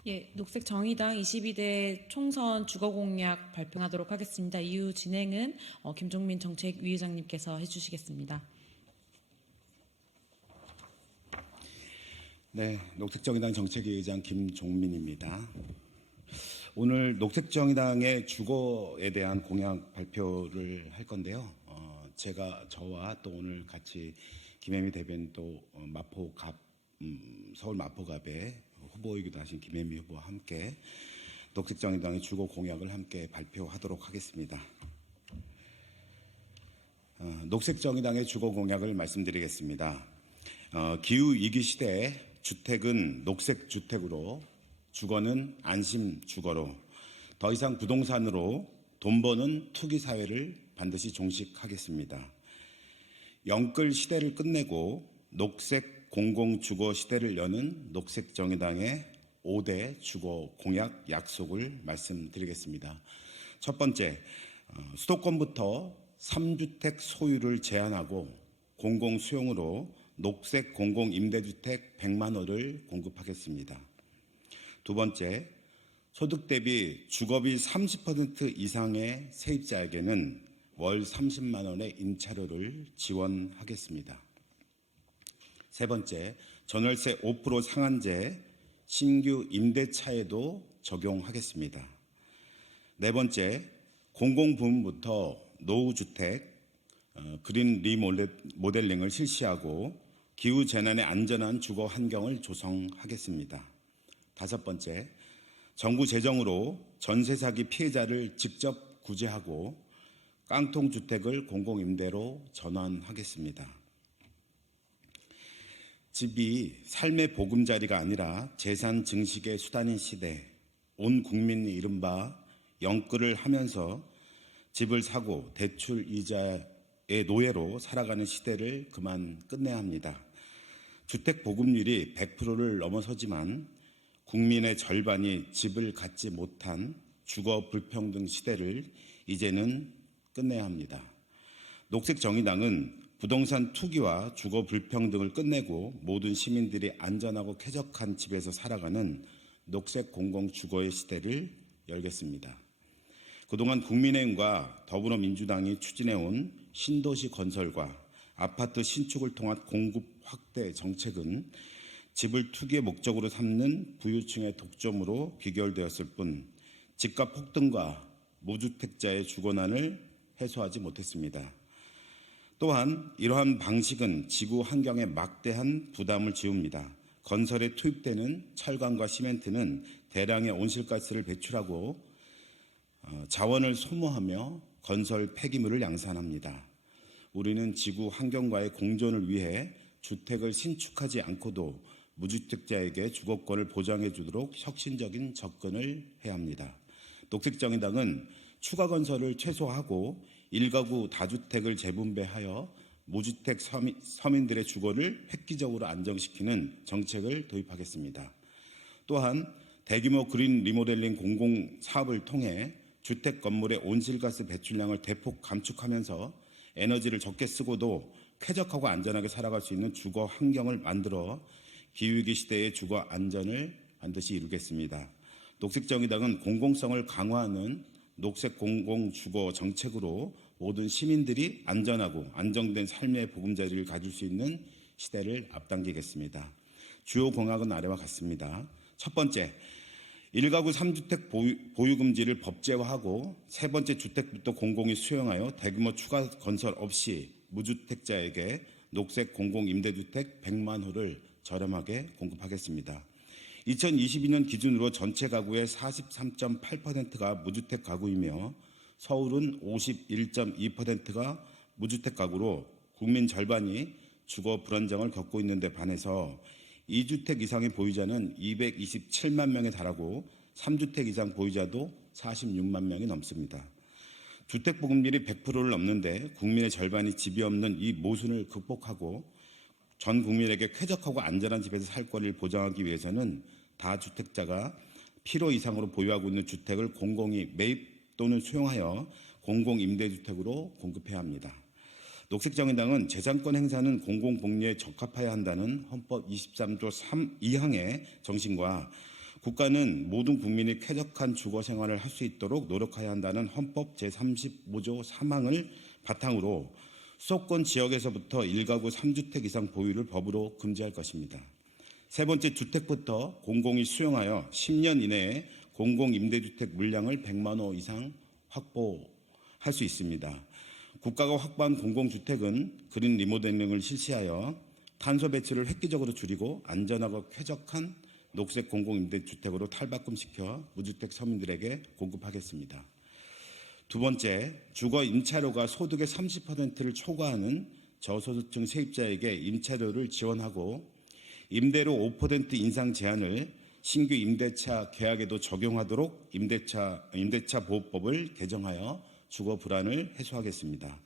예, 녹색정의당 22대 총선 주거공약 발표하도록 하겠습니다. 이후 진행은 김종민 정책위의장님께서 해주시겠습니다. 네, 녹색정의당 정책위의장 김종민입니다. 오늘 녹색정의당의 주거에 대한 공약 발표를 할 건데요. 저와 또 오늘 같이 김혜미 대변인 또 서울 마포갑의 후보이기도 하신 김혜미 후보와 함께 녹색정의당의 주거 공약을 함께 발표하도록 하겠습니다. 녹색정의당의 주거 공약을 말씀드리겠습니다. 기후위기 시대에 주택은 녹색주택으로, 주거는 안심주거로, 더 이상 부동산으로 돈 버는 투기사회를 반드시 종식하겠습니다. 영끌 시대를 끝내고 녹색 공공주거 시대를 여는 녹색정의당의 5대 주거 공약 약속을 말씀드리겠습니다. 첫 번째, 수도권부터 3주택 소유를 제한하고 공공수용으로 녹색 공공임대주택 100만 호를 공급하겠습니다. 두 번째, 소득 대비 주거비 30% 이상의 세입자에게는 월 30만 원의 임차료를 지원하겠습니다. 세 번째, 전월세 5% 상한제 신규 임대차에도 적용하겠습니다. 네 번째, 공공부문부터 노후주택, 그린 리모델링을 실시하고 기후재난에 안전한 주거 환경을 조성하겠습니다. 다섯 번째, 정부 재정으로 전세 사기 피해자를 직접 구제하고 깡통주택을 공공임대로 전환하겠습니다. 집이 삶의 보금자리가 아니라 재산 증식의 수단인 시대, 온 국민이 이른바 영끌을 하면서 집을 사고 대출 이자의 노예로 살아가는 시대를 그만 끝내야 합니다. 주택 보급률이 100%를 넘어서지만 국민의 절반이 집을 갖지 못한 주거 불평등 시대를 이제는 끝내야 합니다. 녹색정의당은 부동산 투기와 주거 불평등을 끝내고 모든 시민들이 안전하고 쾌적한 집에서 살아가는 녹색 공공주거의 시대를 열겠습니다. 그동안 국민의힘과 더불어민주당이 추진해온 신도시 건설과 아파트 신축을 통한 공급 확대 정책은 집을 투기의 목적으로 삼는 부유층의 독점으로 귀결되었을 뿐 집값 폭등과 무주택자의 주거난을 해소하지 못했습니다. 또한 이러한 방식은 지구 환경에 막대한 부담을 지웁니다. 건설에 투입되는 철강과 시멘트는 대량의 온실가스를 배출하고 자원을 소모하며 건설 폐기물을 양산합니다. 우리는 지구 환경과의 공존을 위해 주택을 신축하지 않고도 무주택자에게 주거권을 보장해 주도록 혁신적인 접근을 해야 합니다. 녹색정의당은 추가 건설을 최소화하고 1가구 다주택을 재분배하여 무주택 서민들의 주거를 획기적으로 안정시키는 정책을 도입하겠습니다. 또한 대규모 그린 리모델링 공공사업을 통해 주택 건물의 온실가스 배출량을 대폭 감축하면서 에너지를 적게 쓰고도 쾌적하고 안전하게 살아갈 수 있는 주거 환경을 만들어 기후위기 시대의 주거 안전을 반드시 이루겠습니다. 녹색정의당은 공공성을 강화하는 녹색 공공주거 정책으로 모든 시민들이 안전하고 안정된 삶의 보금자리를 가질 수 있는 시대를 앞당기겠습니다. 주요 공약은 아래와 같습니다. 첫 번째, 1가구 3주택 보유 금지를 법제화하고 세 번째, 주택부터 공공이 수용하여 대규모 추가 건설 없이 무주택자에게 녹색 공공임대주택 100만 호를 저렴하게 공급하겠습니다. 2022년 기준으로 전체 가구의 43.8%가 무주택 가구이며 서울은 51.2%가 무주택 가구로 국민 절반이 주거 불안정을 겪고 있는 데 반해서 2주택 이상의 보유자는 227만 명에 달하고 3주택 이상 보유자도 46만 명이 넘습니다. 주택 보급률이 100%를 넘는데 국민의 절반이 집이 없는 이 모순을 극복하고 전 국민에게 쾌적하고 안전한 집에서 살 권리를 보장하기 위해서는 다주택자가 필요 이상으로 보유하고 있는 주택을 공공이 매입 또는 수용하여 공공임대주택으로 공급해야 합니다. 녹색정의당은 재산권 행사는 공공복리에 적합해야 한다는 헌법 23조 2항의 정신과 국가는 모든 국민이 쾌적한 주거 생활을 할 수 있도록 노력해야 한다는 헌법 제35조 3항을 바탕으로 수도권 지역에서부터 1가구 3주택 이상 보유를 법으로 금지할 것입니다. 세 번째, 주택부터 공공이 수용하여 10년 이내에 공공임대주택 물량을 100만 호 이상 확보할 수 있습니다. 국가가 확보한 공공주택은 그린 리모델링을 실시하여 탄소 배출을 획기적으로 줄이고 안전하고 쾌적한 녹색 공공임대주택으로 탈바꿈시켜 무주택 서민들에게 공급하겠습니다. 두 번째, 주거 임차료가 소득의 30%를 초과하는 저소득층 세입자에게 임차료를 지원하고 임대료 5% 인상 제한을 신규 임대차 계약에도 적용하도록 임대차 보호법을 개정하여 주거 불안을 해소하겠습니다.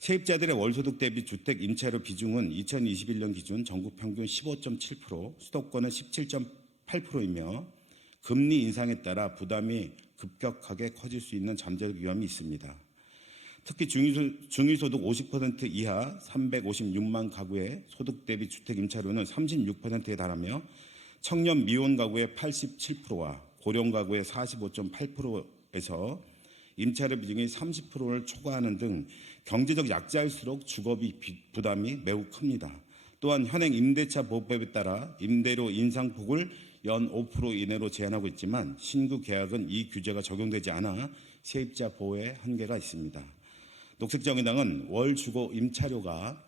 세입자들의 월소득 대비 주택 임차료 비중은 2021년 기준 전국 평균 15.7%, 수도권은 17.8%이며 금리 인상에 따라 부담이 급격하게 커질 수 있는 잠재적 위험이 있습니다. 특히 중위소득 50% 이하 356만 가구의 소득 대비 주택 임차료는 36%에 달하며 청년 미혼 가구의 87%와 고령 가구의 45.8%에서 임차료 비중이 30%를 초과하는 등 경제적 약자일수록 주거비 부담이 매우 큽니다. 또한 현행 임대차 보호법에 따라 임대료 인상폭을 연 5% 이내로 제한하고 있지만 신규 계약은 이 규제가 적용되지 않아 세입자 보호에 한계가 있습니다. 녹색정의당은 월 주거 임차료가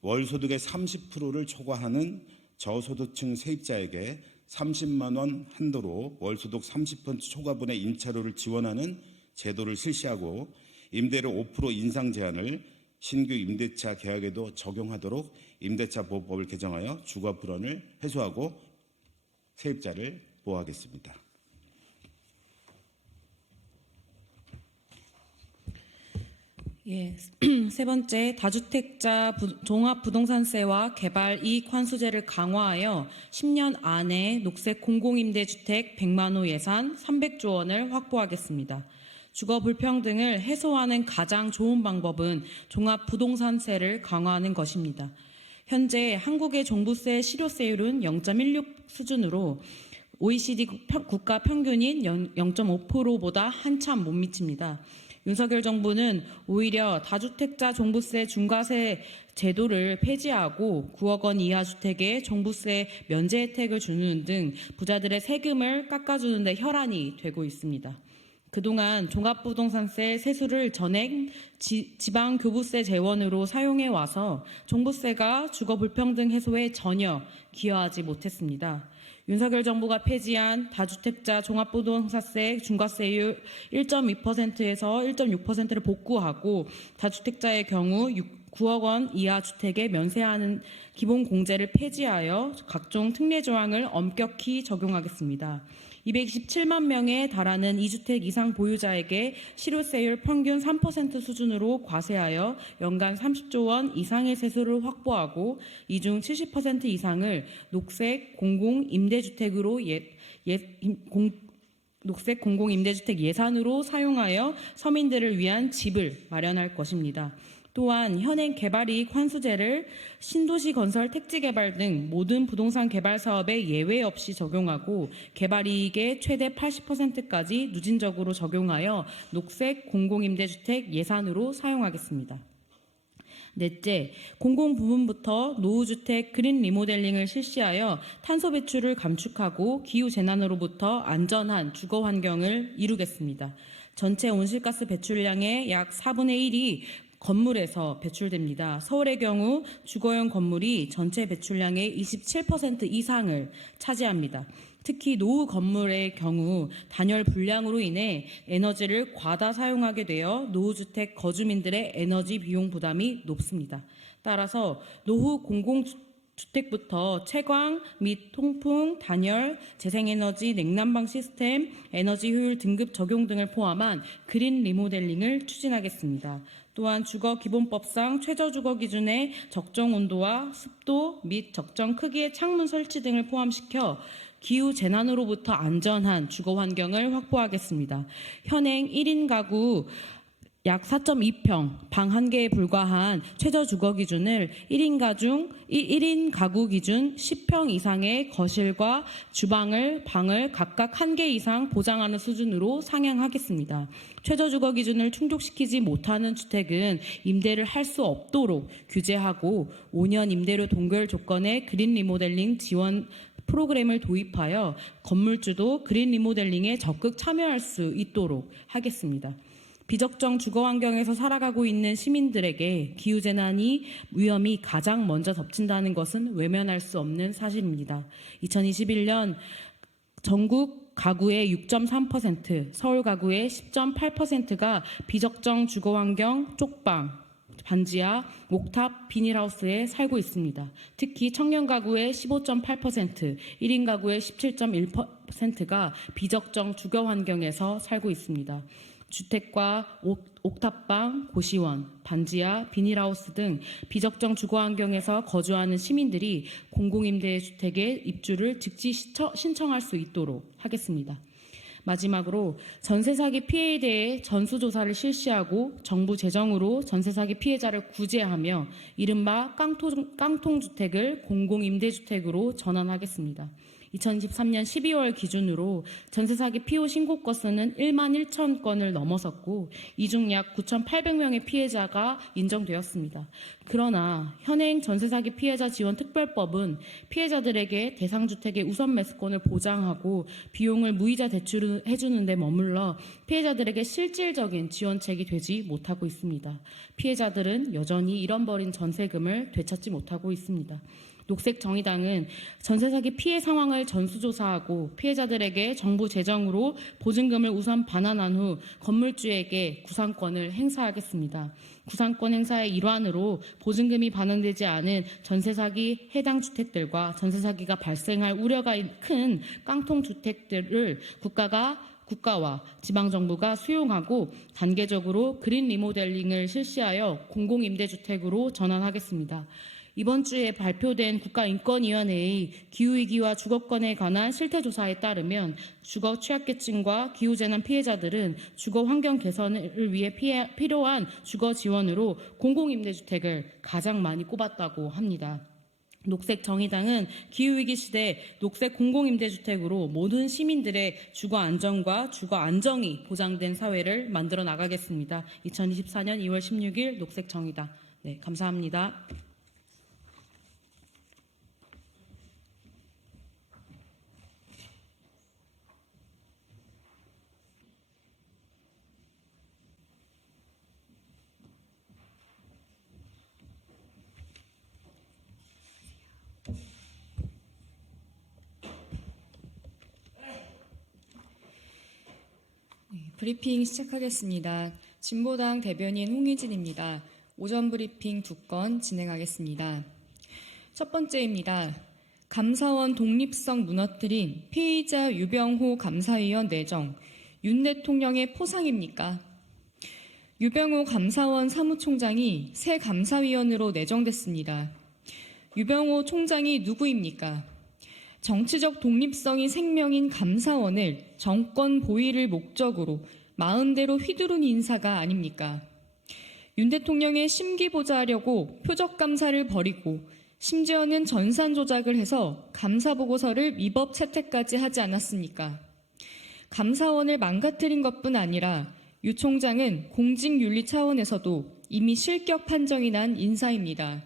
월 소득의 30%를 초과하는 저소득층 세입자에게 30만 원 한도로 월 소득 30% 초과분의 임차료를 지원하는 제도를 실시하고 임대료 5% 인상 제한을 신규 임대차 계약에도 적용하도록 임대차 보호법을 개정하여 주거 불안을 해소하고 세입자를 보호하겠습니다. 예, 세 번째, 다주택자 종합부동산세와 개발 이익 환수제를 강화하여 10년 안에 녹색 공공임대주택 100만 호 예산 300조 원을 확보하겠습니다. 주거 불평등을 해소하는 가장 좋은 방법은 종합부동산세를 강화하는 것입니다. 현재 한국의 종부세 실효세율은 0.16 수준으로 OECD 국가 평균인 0.5%보다 한참 못 미칩니다. 윤석열 정부는 오히려 다주택자 종부세 중과세 제도를 폐지하고 9억 원 이하 주택에 종부세 면제 혜택을 주는 등 부자들의 세금을 깎아주는 데 혈안이 되고 있습니다. 그동안 종합부동산세 세수를 전액 지방교부세 재원으로 사용해 와서 종부세가 주거 불평등 해소에 전혀 기여하지 못했습니다. 윤석열 정부가 폐지한 다주택자 종합부동산세 중과세율 1.2%에서 1.6%를 복구하고 다주택자의 경우 9억 원 이하 주택에 면세하는 기본 공제를 폐지하여 각종 특례 조항을 엄격히 적용하겠습니다. 227만 명에 달하는 2주택 이상 보유자에게 실효세율 평균 3% 수준으로 과세하여 연간 30조 원 이상의 세수를 확보하고 이 중 70% 이상을 녹색 공공임대주택으로 녹색 공공임대주택 예산으로 사용하여 서민들을 위한 집을 마련할 것입니다. 또한 현행 개발이익 환수제를 신도시 건설 택지개발 등 모든 부동산 개발 사업에 예외 없이 적용하고 개발이익의 최대 80%까지 누진적으로 적용하여 녹색 공공임대주택 예산으로 사용하겠습니다. 넷째, 공공부문부터 노후주택 그린 리모델링을 실시하여 탄소 배출을 감축하고 기후재난으로부터 안전한 주거 환경을 이루겠습니다. 전체 온실가스 배출량의 약 4분의 1이 건물에서 배출됩니다. 서울의 경우 주거용 건물이 전체 배출량의 27% 이상을 차지합니다. 특히 노후 건물의 경우 단열 불량으로 인해 에너지를 과다 사용하게 되어 노후주택 거주민들의 에너지 비용 부담이 높습니다. 따라서 노후 공공주택부터 채광 및 통풍, 단열, 재생에너지 냉난방 시스템, 에너지 효율 등급 적용 등을 포함한 그린 리모델링을 추진하겠습니다. 또한 주거기본법상 최저주거 기준의 적정 온도와 습도 및 적정 크기의 창문 설치 등을 포함시켜 기후재난으로부터 안전한 주거 환경을 확보하겠습니다. 현행 1인 가구 약 4.2평, 방 1개에 불과한 최저 주거 기준을 1인 가구 기준 10평 이상의 거실과 방을 각각 1개 이상 보장하는 수준으로 상향하겠습니다. 최저 주거 기준을 충족시키지 못하는 주택은 임대를 할 수 없도록 규제하고 5년 임대료 동결 조건의 그린 리모델링 지원 프로그램을 도입하여 건물주도 그린 리모델링에 적극 참여할 수 있도록 하겠습니다. 비적정 주거 환경에서 살아가고 있는 시민들에게 기후재난이 위험이 가장 먼저 덮친다는 것은 외면할 수 없는 사실입니다. 2021년 전국 가구의 6.3%, 서울 가구의 10.8%가 비적정 주거 환경 쪽방, 반지하, 옥탑, 비닐하우스에 살고 있습니다. 특히 청년 가구의 15.8%, 1인 가구의 17.1%가 비적정 주거 환경에서 살고 있습니다. 주택과 옥탑방, 고시원, 반지하, 비닐하우스 등 비적정 주거 환경에서 거주하는 시민들이 공공임대주택의 입주를 즉시 신청할 수 있도록 하겠습니다. 마지막으로 전세 사기 피해에 대해 전수조사를 실시하고 정부 재정으로 전세 사기 피해자를 구제하며 이른바 깡통주택을 공공임대주택으로 전환하겠습니다. 2023년 12월 기준으로 전세 사기 피호 신고 건수는 1만 1천 건을 넘어섰고 이 중 약 9,800명의 피해자가 인정되었습니다. 그러나 현행 전세 사기 피해자 지원 특별법은 피해자들에게 대상주택의 우선 매수권을 보장하고 비용을 무이자 대출해 주는 데 머물러 피해자들에게 실질적인 지원책이 되지 못하고 있습니다. 피해자들은 여전히 잃어버린 전세금을 되찾지 못하고 있습니다. 녹색정의당은 전세 사기 피해 상황을 전수조사하고 피해자들에게 정부 재정으로 보증금을 우선 반환한 후 건물주에게 구상권을 행사하겠습니다. 구상권 행사의 일환으로 보증금이 반환되지 않은 전세 사기 해당 주택들과 전세 사기가 발생할 우려가 큰 깡통 주택들을 국가와 지방정부가 수용하고 단계적으로 그린 리모델링을 실시하여 공공임대주택으로 전환하겠습니다. 이번 주에 발표된 국가인권위원회의 기후위기와 주거권에 관한 실태조사에 따르면 주거 취약계층과 기후재난 피해자들은 주거 환경 개선을 위해 필요한 주거 지원으로 공공임대주택을 가장 많이 꼽았다고 합니다. 녹색정의당은 기후위기 시대 녹색 공공임대주택으로 모든 시민들의 주거 안정과 주거 안정이 보장된 사회를 만들어 나가겠습니다. 2024년 2월 16일 녹색정의당. 네, 감사합니다. 브리핑 시작하겠습니다. 진보당 대변인 홍희진입니다. 오전 브리핑 2건 진행하겠습니다. 첫 번째입니다. 감사원 독립성 무너뜨린 피의자 유병호 감사위원 내정, 윤 대통령의 포상입니까? 유병호 감사원 사무총장이 새 감사위원으로 내정됐습니다. 유병호 총장이 누구입니까? 정치적 독립성이 생명인 감사원을 정권 보위를 목적으로 마음대로 휘두른 인사가 아닙니까? 윤 대통령의 심기 보좌하려고 표적 감사를 벌이고 심지어는 전산 조작을 해서 감사 보고서를 위법 채택까지 하지 않았습니까? 감사원을 망가뜨린 것뿐 아니라 유 총장은 공직윤리 차원에서도 이미 실격 판정이 난 인사입니다.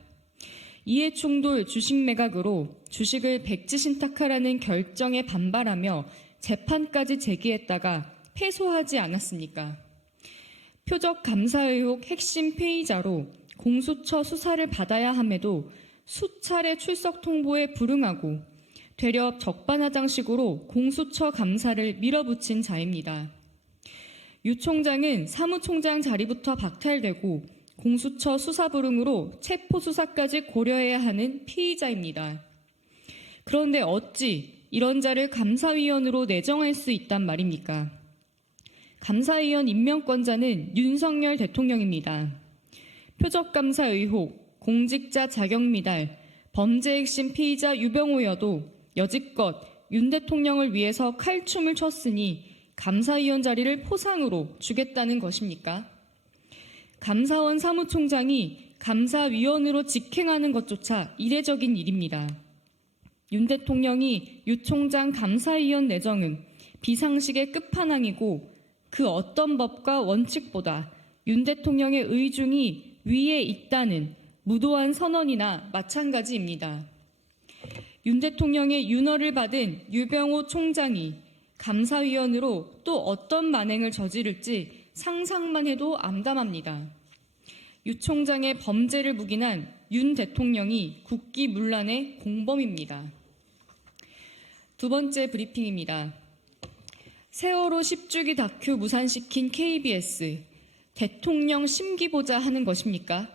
이해충돌 주식 매각으로 주식을 백지신탁하라는 결정에 반발하며 재판까지 제기했다가 패소하지 않았습니까? 표적 감사 의혹 핵심 피의자로 공수처 수사를 받아야 함에도 수차례 출석 통보에 불응하고 되려 적반하장식으로 공수처 감사를 밀어붙인 자입니다. 유 총장은 사무총장 자리부터 박탈되고 공수처 수사 불응으로 체포 수사까지 고려해야 하는 피의자입니다. 그런데 어찌 이런 자를 감사위원으로 내정할 수 있단 말입니까? 감사위원 임명권자는 윤석열 대통령입니다. 표적감사 의혹, 공직자 자격 미달, 범죄 핵심 피의자 유병호여도 여지껏 윤 대통령을 위해서 칼춤을 췄으니 감사위원 자리를 포상으로 주겠다는 것입니까? 감사원 사무총장이 감사위원으로 직행하는 것조차 이례적인 일입니다. 윤 대통령이 유 총장 감사위원 내정은 비상식의 끝판왕이고 그 어떤 법과 원칙보다 윤 대통령의 의중이 위에 있다는 무도한 선언이나 마찬가지입니다. 윤 대통령의 윤허를 받은 유병호 총장이 감사위원으로 또 어떤 만행을 저지를지 상상만 해도 암담합니다. 유 총장의 범죄를 묵인한 윤 대통령이 국기문란의 공범입니다. 두 번째 브리핑입니다. 세월호 10주기 다큐 무산시킨 KBS, 대통령 심기보자 하는 것입니까?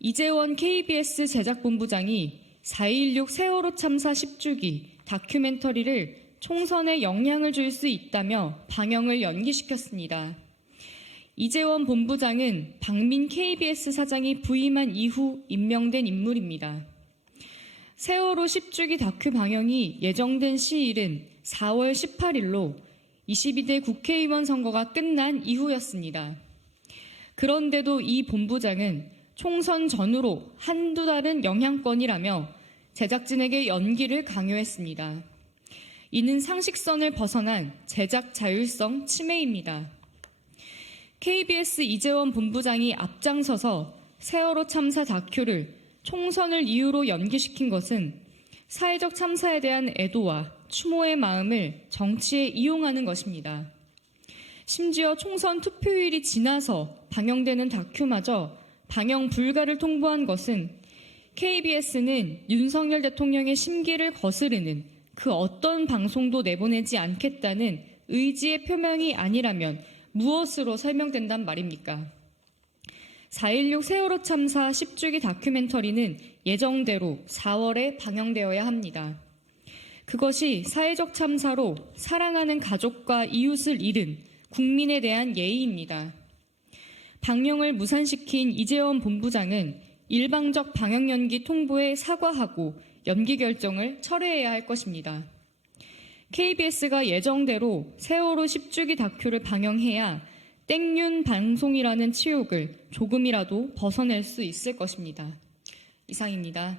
이재원 KBS 제작본부장이 4.16 세월호 참사 10주기 다큐멘터리를 총선에 영향을 줄 수 있다며 방영을 연기시켰습니다. 이재원 본부장은 박민 KBS 사장이 부임한 이후 임명된 인물입니다. 세월호 10주기 다큐 방영이 예정된 시일은 4월 18일로 22대 국회의원 선거가 끝난 이후였습니다. 그런데도 이 본부장은 총선 전후로 한두 달은 영향권이라며 제작진에게 연기를 강요했습니다. 이는 상식선을 벗어난 제작 자율성 침해입니다. KBS 이재원 본부장이 앞장서서 세월호 참사 다큐를 총선을 이유로 연기시킨 것은 사회적 참사에 대한 애도와 추모의 마음을 정치에 이용하는 것입니다. 심지어 총선 투표일이 지나서 방영되는 다큐마저 방영 불가를 통보한 것은 KBS는 윤석열 대통령의 심기를 거스르는 그 어떤 방송도 내보내지 않겠다는 의지의 표명이 아니라면 무엇으로 설명된단 말입니까? 4.16 세월호 참사 10주기 다큐멘터리는 예정대로 4월에 방영되어야 합니다. 그것이 사회적 참사로 사랑하는 가족과 이웃을 잃은 국민에 대한 예의입니다. 방영을 무산시킨 이재원 본부장은 일방적 방영 연기 통보에 사과하고 연기 결정을 철회해야 할 것입니다. KBS가 예정대로 세월호 10주기 다큐를 방영해야 땡윤 방송이라는 치욕을 조금이라도 벗어낼 수 있을 것입니다. 이상입니다.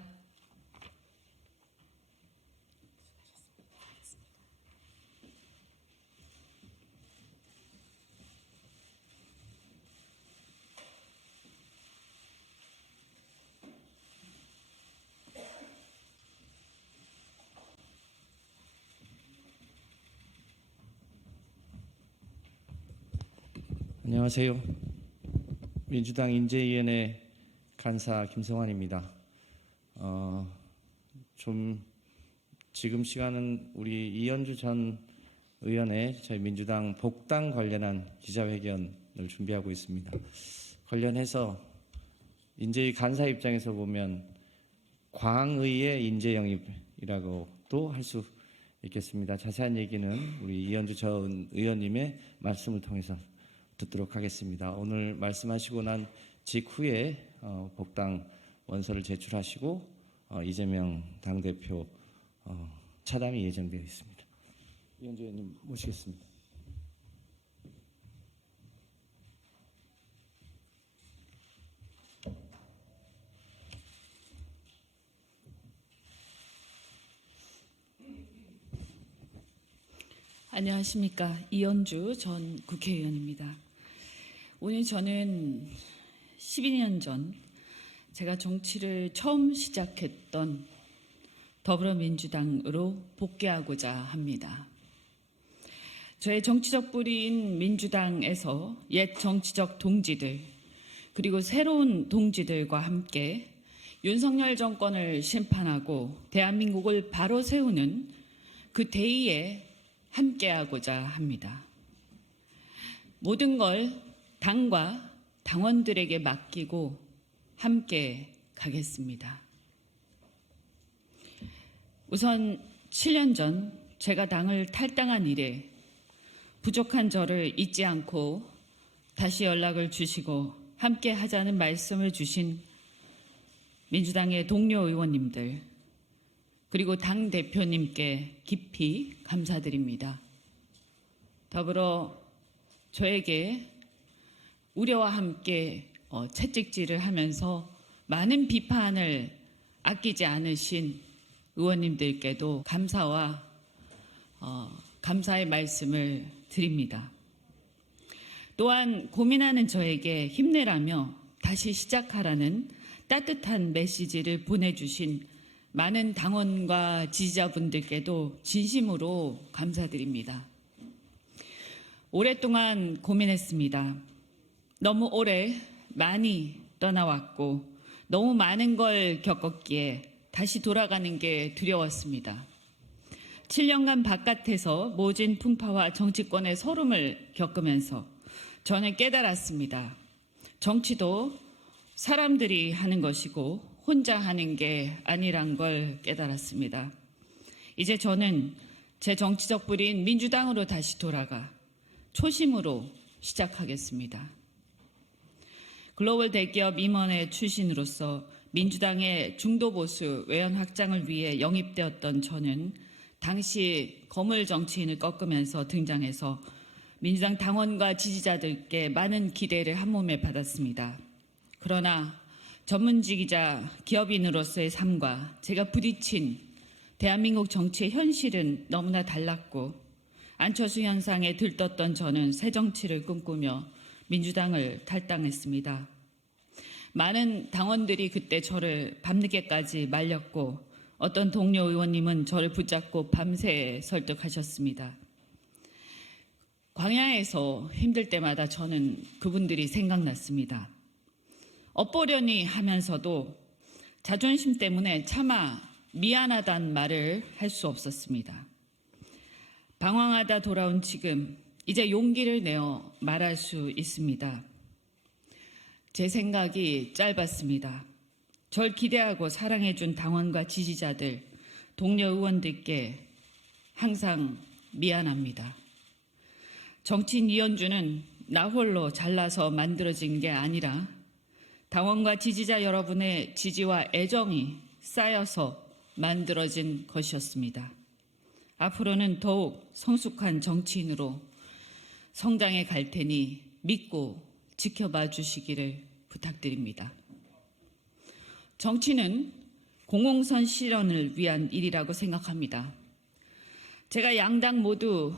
안녕하세요. 민주당 인재위원회 간사 김성환입니다. 좀 지금 시간은 우리 이현주 전 의원의 저희 민주당 복당 관련한 기자회견을 준비하고 있습니다. 관련해서 인재위 간사 입장에서 보면 광의의 인재 영입이라고도 할 수 있겠습니다. 자세한 얘기는 우리 이현주 전 의원님의 말씀을 통해서 듣도록 하겠습니다. 오늘 말씀하시고 난 직후에 복당 원서를 제출하시고 이재명 당대표 차담이 예정되어 있습니다. 이현주 의원님 모시겠습니다. 안녕하십니까. 이현주 전 국회의원입니다. 오늘 저는 12년 전 제가 정치를 처음 시작했던 더불어민주당으로 복귀하고자 합니다. 저의 정치적 뿌리인 민주당에서 옛 정치적 동지들 그리고 새로운 동지들과 함께 윤석열 정권을 심판하고 대한민국을 바로 세우는 그 대의에 함께하고자 합니다. 모든 걸 당과 당원들에게 맡기고 함께 가겠습니다. 우선 7년 전 제가 당을 탈당한 이래 부족한 저를 잊지 않고 다시 연락을 주시고 함께 하자는 말씀을 주신 민주당의 동료 의원님들 그리고 당 대표님께 깊이 감사드립니다. 더불어 저에게 우려와 함께 채찍질을 하면서 많은 비판을 아끼지 않으신 의원님들께도 감사와 감사의 말씀을 드립니다. 또한 고민하는 저에게 힘내라며 다시 시작하라는 따뜻한 메시지를 보내주신 많은 당원과 지지자분들께도 진심으로 감사드립니다. 오랫동안 고민했습니다. 너무 오래 많이 떠나왔고 너무 많은 걸 겪었기에 다시 돌아가는 게 두려웠습니다. 7년간 바깥에서 모진 풍파와 정치권의 서름을 겪으면서 저는 깨달았습니다. 정치도 사람들이 하는 것이고 혼자 하는 게 아니란 걸 깨달았습니다. 이제 저는 제 정치적 뿌리인 민주당으로 다시 돌아가 초심으로 시작하겠습니다. 글로벌 대기업 임원회 출신으로서 민주당의 중도보수 외연 확장을 위해 영입되었던 저는 당시 거물 정치인을 꺾으면서 등장해서 민주당 당원과 지지자들께 많은 기대를 한몸에 받았습니다. 그러나 전문직이자 기업인으로서의 삶과 제가 부딪힌 대한민국 정치의 현실은 너무나 달랐고 안철수 현상에 들떴던 저는 새 정치를 꿈꾸며 민주당을 탈당했습니다. 많은 당원들이 그때 저를 밤늦게까지 말렸고 어떤 동료 의원님은 저를 붙잡고 밤새 설득하셨습니다. 광야에서 힘들 때마다 저는 그분들이 생각났습니다. 엇보려니 하면서도 자존심 때문에 차마 미안하다는 말을 할 수 없었습니다. 방황하다 돌아온 지금 이제 용기를 내어 말할 수 있습니다. 제 생각이 짧았습니다. 절 기대하고 사랑해준 당원과 지지자들, 동료 의원들께 항상 미안합니다. 정치인 이현주는 나 홀로 잘나서 만들어진 게 아니라 당원과 지지자 여러분의 지지와 애정이 쌓여서 만들어진 것이었습니다. 앞으로는 더욱 성숙한 정치인으로 성장해 갈 테니 믿고 지켜봐 주시기를 부탁드립니다. 정치는 공공선 실현을 위한 일이라고 생각합니다. 제가 양당 모두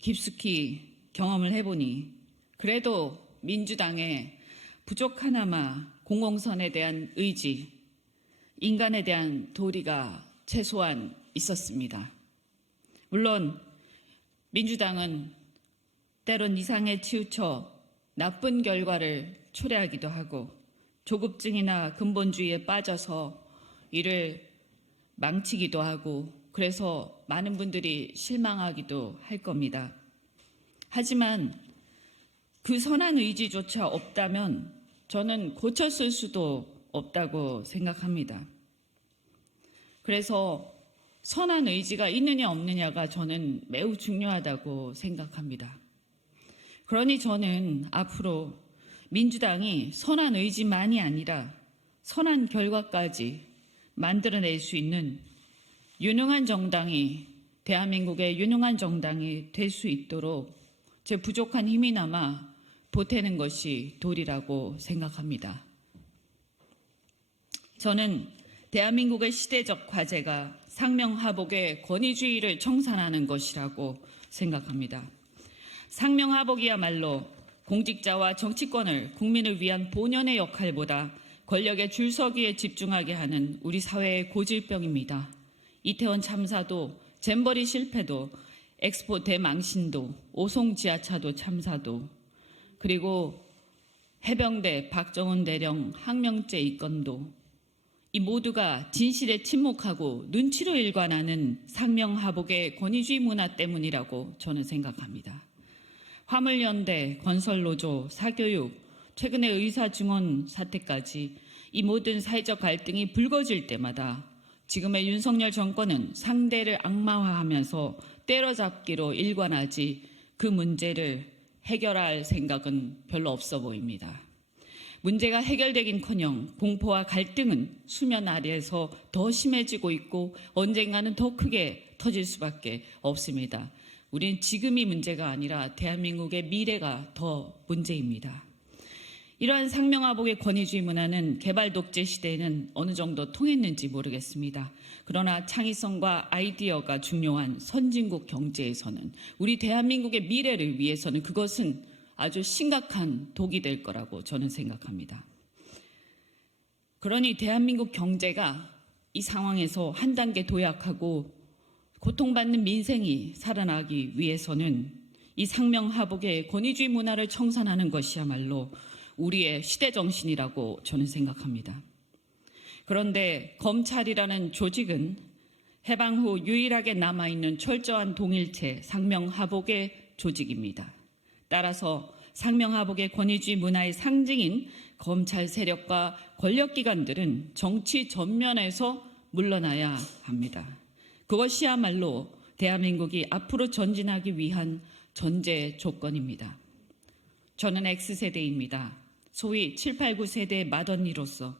깊숙이 경험을 해보니 그래도 민주당에 부족하나마 공공선에 대한 의지, 인간에 대한 도리가 최소한 있었습니다. 물론 민주당은 때론 이상에 치우쳐 나쁜 결과를 초래하기도 하고 조급증이나 근본주의에 빠져서 이를 망치기도 하고 그래서 많은 분들이 실망하기도 할 겁니다. 하지만 그 선한 의지조차 없다면 저는 고쳤을 수도 없다고 생각합니다. 그래서 선한 의지가 있느냐 없느냐가 저는 매우 중요하다고 생각합니다. 그러니 저는 앞으로 민주당이 선한 의지만이 아니라 선한 결과까지 만들어낼 수 있는 유능한 정당이, 대한민국의 유능한 정당이 될 수 있도록 제 부족한 힘이나마 보태는 것이 도리라고 생각합니다. 저는 대한민국의 시대적 과제가 상명하복의 권위주의를 청산하는 것이라고 생각합니다. 상명하복이야말로 공직자와 정치권을 국민을 위한 본연의 역할보다 권력의 줄서기에 집중하게 하는 우리 사회의 고질병입니다. 이태원 참사도, 잼버리 실패도, 엑스포 대망신도, 오송 지하차도 참사도, 그리고 해병대 박정훈 대령 항명죄 입건도, 이 모두가 진실에 침묵하고 눈치로 일관하는 상명하복의 권위주의 문화 때문이라고 저는 생각합니다. 화물연대, 건설노조, 사교육, 최근의 의사증언 사태까지 이 모든 사회적 갈등이 불거질 때마다 지금의 윤석열 정권은 상대를 악마화하면서 때려잡기로 일관하지 그 문제를 해결할 생각은 별로 없어 보입니다. 문제가 해결되긴커녕 공포와 갈등은 수면 아래에서 더 심해지고 있고 언젠가는 더 크게 터질 수밖에 없습니다. 우리는 지금이 문제가 아니라 대한민국의 미래가 더 문제입니다. 이러한 상명하복의 권위주의 문화는 개발 독재 시대에는 어느 정도 통했는지 모르겠습니다. 그러나 창의성과 아이디어가 중요한 선진국 경제에서는, 우리 대한민국의 미래를 위해서는 그것은 아주 심각한 독이 될 거라고 저는 생각합니다. 그러니 대한민국 경제가 이 상황에서 한 단계 도약하고 고통받는 민생이 살아나기 위해서는 이 상명하복의 권위주의 문화를 청산하는 것이야말로 우리의 시대정신이라고 저는 생각합니다. 그런데 검찰이라는 조직은 해방 후 유일하게 남아있는 철저한 동일체 상명하복의 조직입니다. 따라서 상명하복의 권위주의 문화의 상징인 검찰 세력과 권력기관들은 정치 전면에서 물러나야 합니다. 그것이야말로 대한민국이 앞으로 전진하기 위한 전제 조건입니다. 저는 X세대입니다. 소위 789 세대의 맏언니로서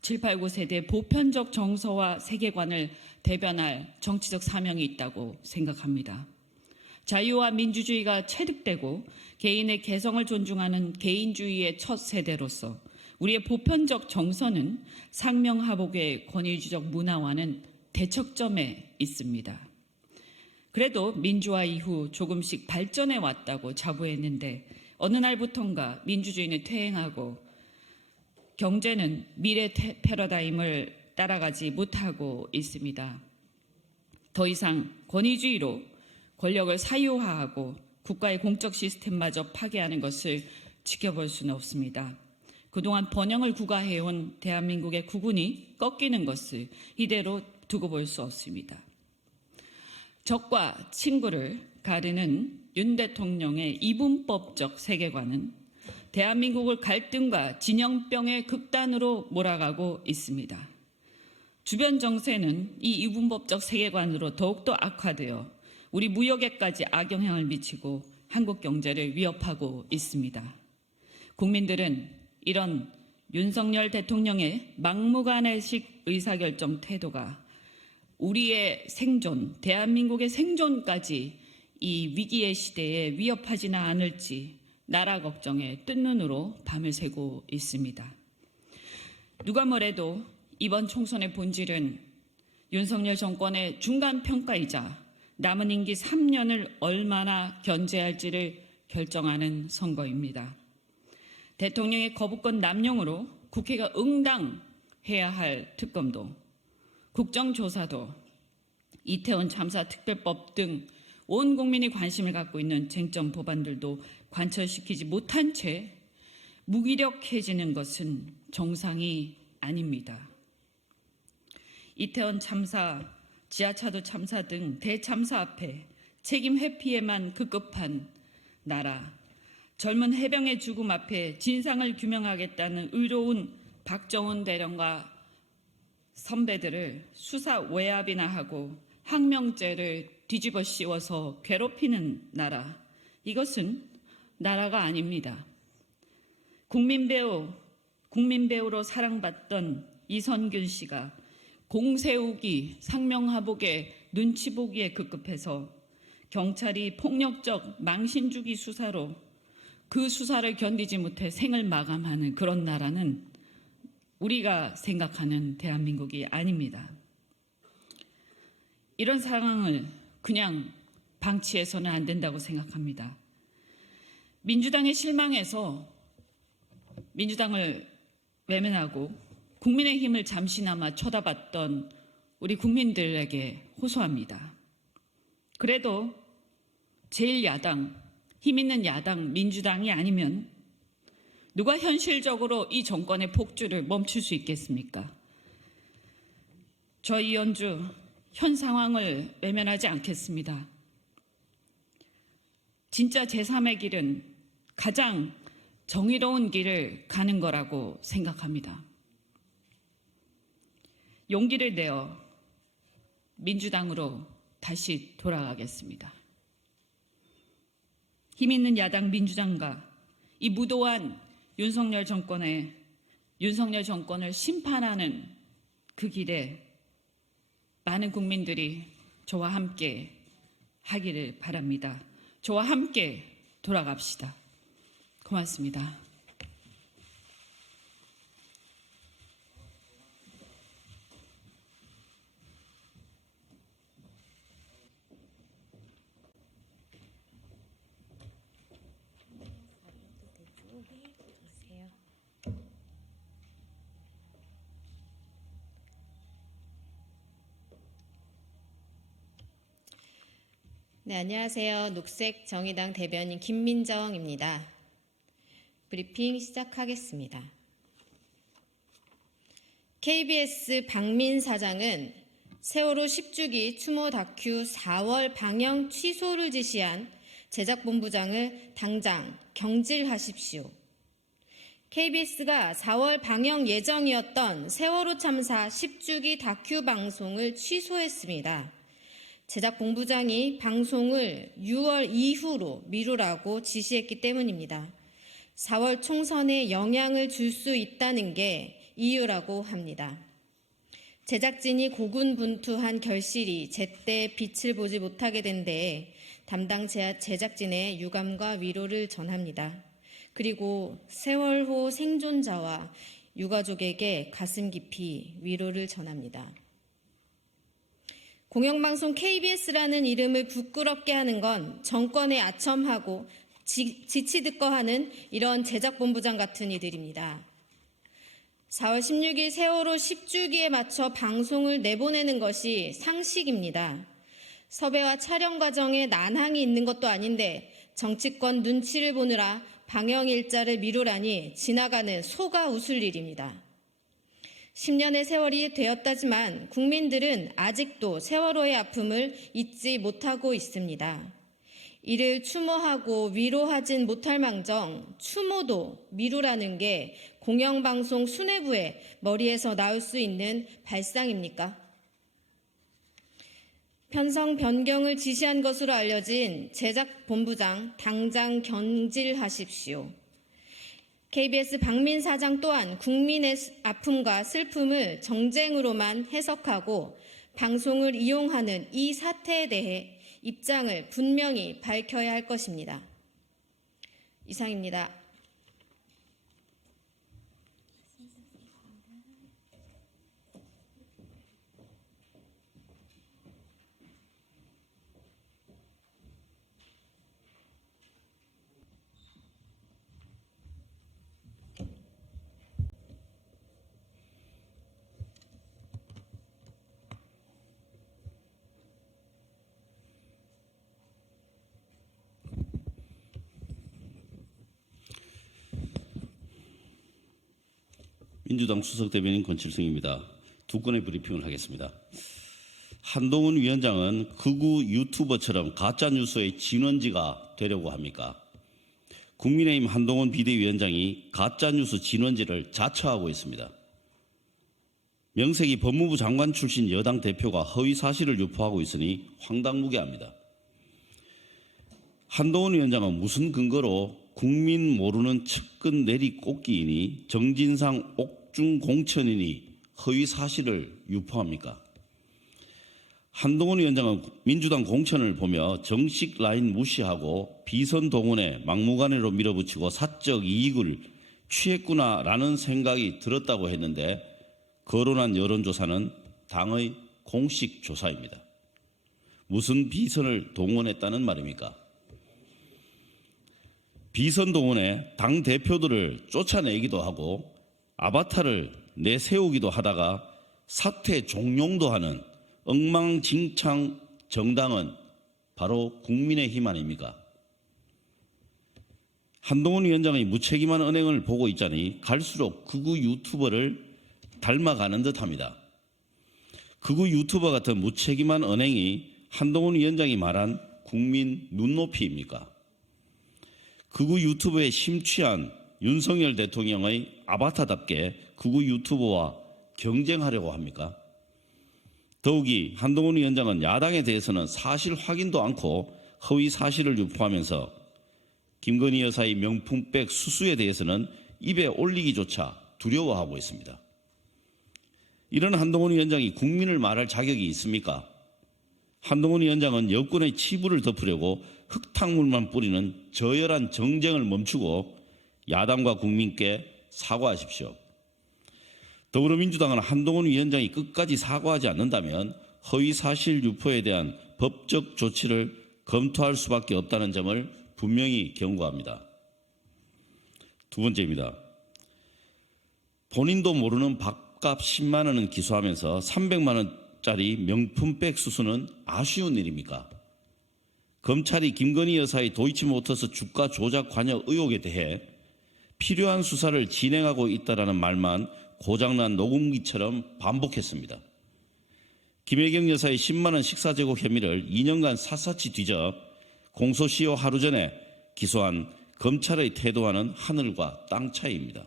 789 세대의 보편적 정서와 세계관을 대변할 정치적 사명이 있다고 생각합니다. 자유와 민주주의가 체득되고 개인의 개성을 존중하는 개인주의의 첫 세대로서 우리의 보편적 정서는 상명하복의 권위주의적 문화와는 대척점에 있습니다. 그래도 민주화 이후 조금씩 발전해 왔다고 자부했는데 어느 날부턴가 민주주의는 퇴행하고 경제는 미래 패러다임을 따라가지 못하고 있습니다. 더 이상 권위주의로 권력을 사유화하고 국가의 공적 시스템마저 파괴하는 것을 지켜볼 수는 없습니다. 그동안 번영을 구가해온 대한민국의 국운이 꺾이는 것을 이대로 두고 볼 수 없습니다. 적과 친구를 가르는 윤 대통령의 이분법적 세계관은 대한민국을 갈등과 진영병의 극단으로 몰아가고 있습니다. 주변 정세는 이 이분법적 세계관으로 더욱더 악화되어 우리 무역에까지 악영향을 미치고 한국 경제를 위협하고 있습니다. 국민들은 이런 윤석열 대통령의 막무가내식 의사결정 태도가 우리의 생존, 대한민국의 생존까지 이 위기의 시대에 위협하지는 않을지 나라 걱정에 뜬 눈으로 밤을 새고 있습니다. 누가 뭐래도 이번 총선의 본질은 윤석열 정권의 중간 평가이자 남은 임기 3년을 얼마나 견제할지를 결정하는 선거입니다. 대통령의 거부권 남용으로 국회가 응당해야 할 특검도, 국정조사도, 이태원 참사 특별법 등 온 국민이 관심을 갖고 있는 쟁점 법안들도 관철시키지 못한 채 무기력해지는 것은 정상이 아닙니다. 이태원 참사 지하차도 참사 등 대참사 앞에 책임 회피에만 급급한 나라, 젊은 해병의 죽음 앞에 진상을 규명하겠다는 의로운 박정훈 대령과 선배들을 수사 외압이나 하고 항명죄를 뒤집어 씌워서 괴롭히는 나라, 이것은 나라가 아닙니다. 국민배우로 사랑받던 이선균 씨가 공세우기, 상명하복에 눈치 보기에 급급해서 경찰이 폭력적 망신주기 수사로 그 수사를 견디지 못해 생을 마감하는 그런 나라는 우리가 생각하는 대한민국이 아닙니다. 이런 상황을 그냥 방치해서는 안 된다고 생각합니다. 민주당에 실망해서 민주당을 외면하고 국민의힘을 잠시나마 쳐다봤던 우리 국민들에게 호소합니다. 그래도 제1야당, 힘있는 야당 민주당이 아니면 누가 현실적으로 이 정권의 폭주를 멈출 수 있겠습니까? 저 이현주 현 상황을 외면하지 않겠습니다. 진짜 제3의 길은 가장 정의로운 길을 가는 거라고 생각합니다. 용기를 내어 민주당으로 다시 돌아가겠습니다. 힘있는 야당 민주당과 이 무도한 윤석열 정권을 심판하는 그 길에 많은 국민들이 저와 함께 하기를 바랍니다. 저와 함께 돌아갑시다. 고맙습니다. 네, 안녕하세요. 녹색 정의당 대변인 김민정입니다. 브리핑 시작하겠습니다. KBS 박민 사장은 세월호 10주기 추모 다큐 4월 방영 취소를 지시한 제작본부장을 당장 경질하십시오. KBS가 4월 방영 예정이었던 세월호 참사 10주기 다큐 방송을 취소했습니다. 제작본부장이 방송을 6월 이후로 미루라고 지시했기 때문입니다. 4월 총선에 영향을 줄 수 있다는 게 이유라고 합니다. 제작진이 고군분투한 결실이 제때 빛을 보지 못하게 된 데에 담당 제작진의 유감과 위로를 전합니다. 그리고 세월호 생존자와 유가족에게 가슴 깊이 위로를 전합니다. 공영방송 KBS라는 이름을 부끄럽게 하는 건 정권에 아첨하고 지치듯거하는 이런 제작본부장 같은 이들입니다. 4월 16일 세월호 10주기에 맞춰 방송을 내보내는 것이 상식입니다. 섭외와 촬영 과정에 난항이 있는 것도 아닌데 정치권 눈치를 보느라 방영 일자를 미루라니 지나가는 소가 웃을 일입니다. 10년의 세월이 되었다지만 국민들은 아직도 세월호의 아픔을 잊지 못하고 있습니다. 이를 추모하고 위로하진 못할 망정 추모도 미루라는 게 공영방송 수뇌부의 머리에서 나올 수 있는 발상입니까? 편성 변경을 지시한 것으로 알려진 제작본부장 당장 경질하십시오. KBS 박민 사장 또한 국민의 아픔과 슬픔을 정쟁으로만 해석하고 방송을 이용하는 이 사태에 대해 입장을 분명히 밝혀야 할 것입니다. 이상입니다. 민주당 수석 대변인 권칠승입니다. 두 건의 브리핑을 하겠습니다. 한동훈 위원장은 극우 유튜버처럼 가짜뉴스의 진원지가 되려고 합니까? 국민의힘 한동훈 비대위원장이 가짜뉴스 진원지를 자처하고 있습니다. 명색이 법무부 장관 출신 여당 대표가 허위 사실을 유포하고 있으니 황당무계합니다. 한동훈 위원장은 무슨 근거로 국민 모르는 측근 내리꽂기이니 정진상 옥중 공천이니 허위 사실을 유포합니까? 한동훈 위원장은 민주당 공천을 보며 정식 라인 무시하고 비선 동원에 막무가내로 밀어붙이고 사적 이익을 취했구나라는 생각이 들었다고 했는데 거론한 여론조사는 당의 공식 조사입니다. 무슨 비선을 동원했다는 말입니까? 비선 동원에 당 대표들을 쫓아내기도 하고 아바타를 내세우기도 하다가 사퇴 종용도 하는 엉망진창 정당은 바로 국민의힘 아닙니까? 한동훈 위원장의 무책임한 언행을 보고 있자니 갈수록 극우 유튜버를 닮아가는 듯합니다. 극우 유튜버 같은 무책임한 언행이 한동훈 위원장이 말한 국민 눈높이입니까? 극우 유튜버에 심취한 윤석열 대통령의 아바타답게 극우 유튜버와 경쟁하려고 합니까? 더욱이 한동훈 위원장은 야당에 대해서는 사실 확인도 않고 허위 사실을 유포하면서 김건희 여사의 명품백 수수에 대해서는 입에 올리기조차 두려워하고 있습니다. 이런 한동훈 위원장이 국민을 말할 자격이 있습니까? 한동훈 위원장은 여권의 치부를 덮으려고 흙탕물만 뿌리는 저열한 정쟁을 멈추고 야당과 국민께 사과하십시오. 더불어민주당은 한동훈 위원장이 끝까지 사과하지 않는다면 허위 사실 유포에 대한 법적 조치를 검토할 수밖에 없다는 점을 분명히 경고합니다. 두 번째입니다. 본인도 모르는 밥값 10만 원은 기소하면서 300만 원짜리 명품백 수수는 아쉬운 일입니까? 검찰이 김건희 여사의 도이치모터스 주가 조작 관여 의혹에 대해 필요한 수사를 진행하고 있다라는 말만 고장난 녹음기처럼 반복했습니다. 김혜경 여사의 10만 원 식사 제공 혐의를 2년간 샅샅이 뒤져 공소시효 하루 전에 기소한 검찰의 태도와는 하늘과 땅 차이입니다.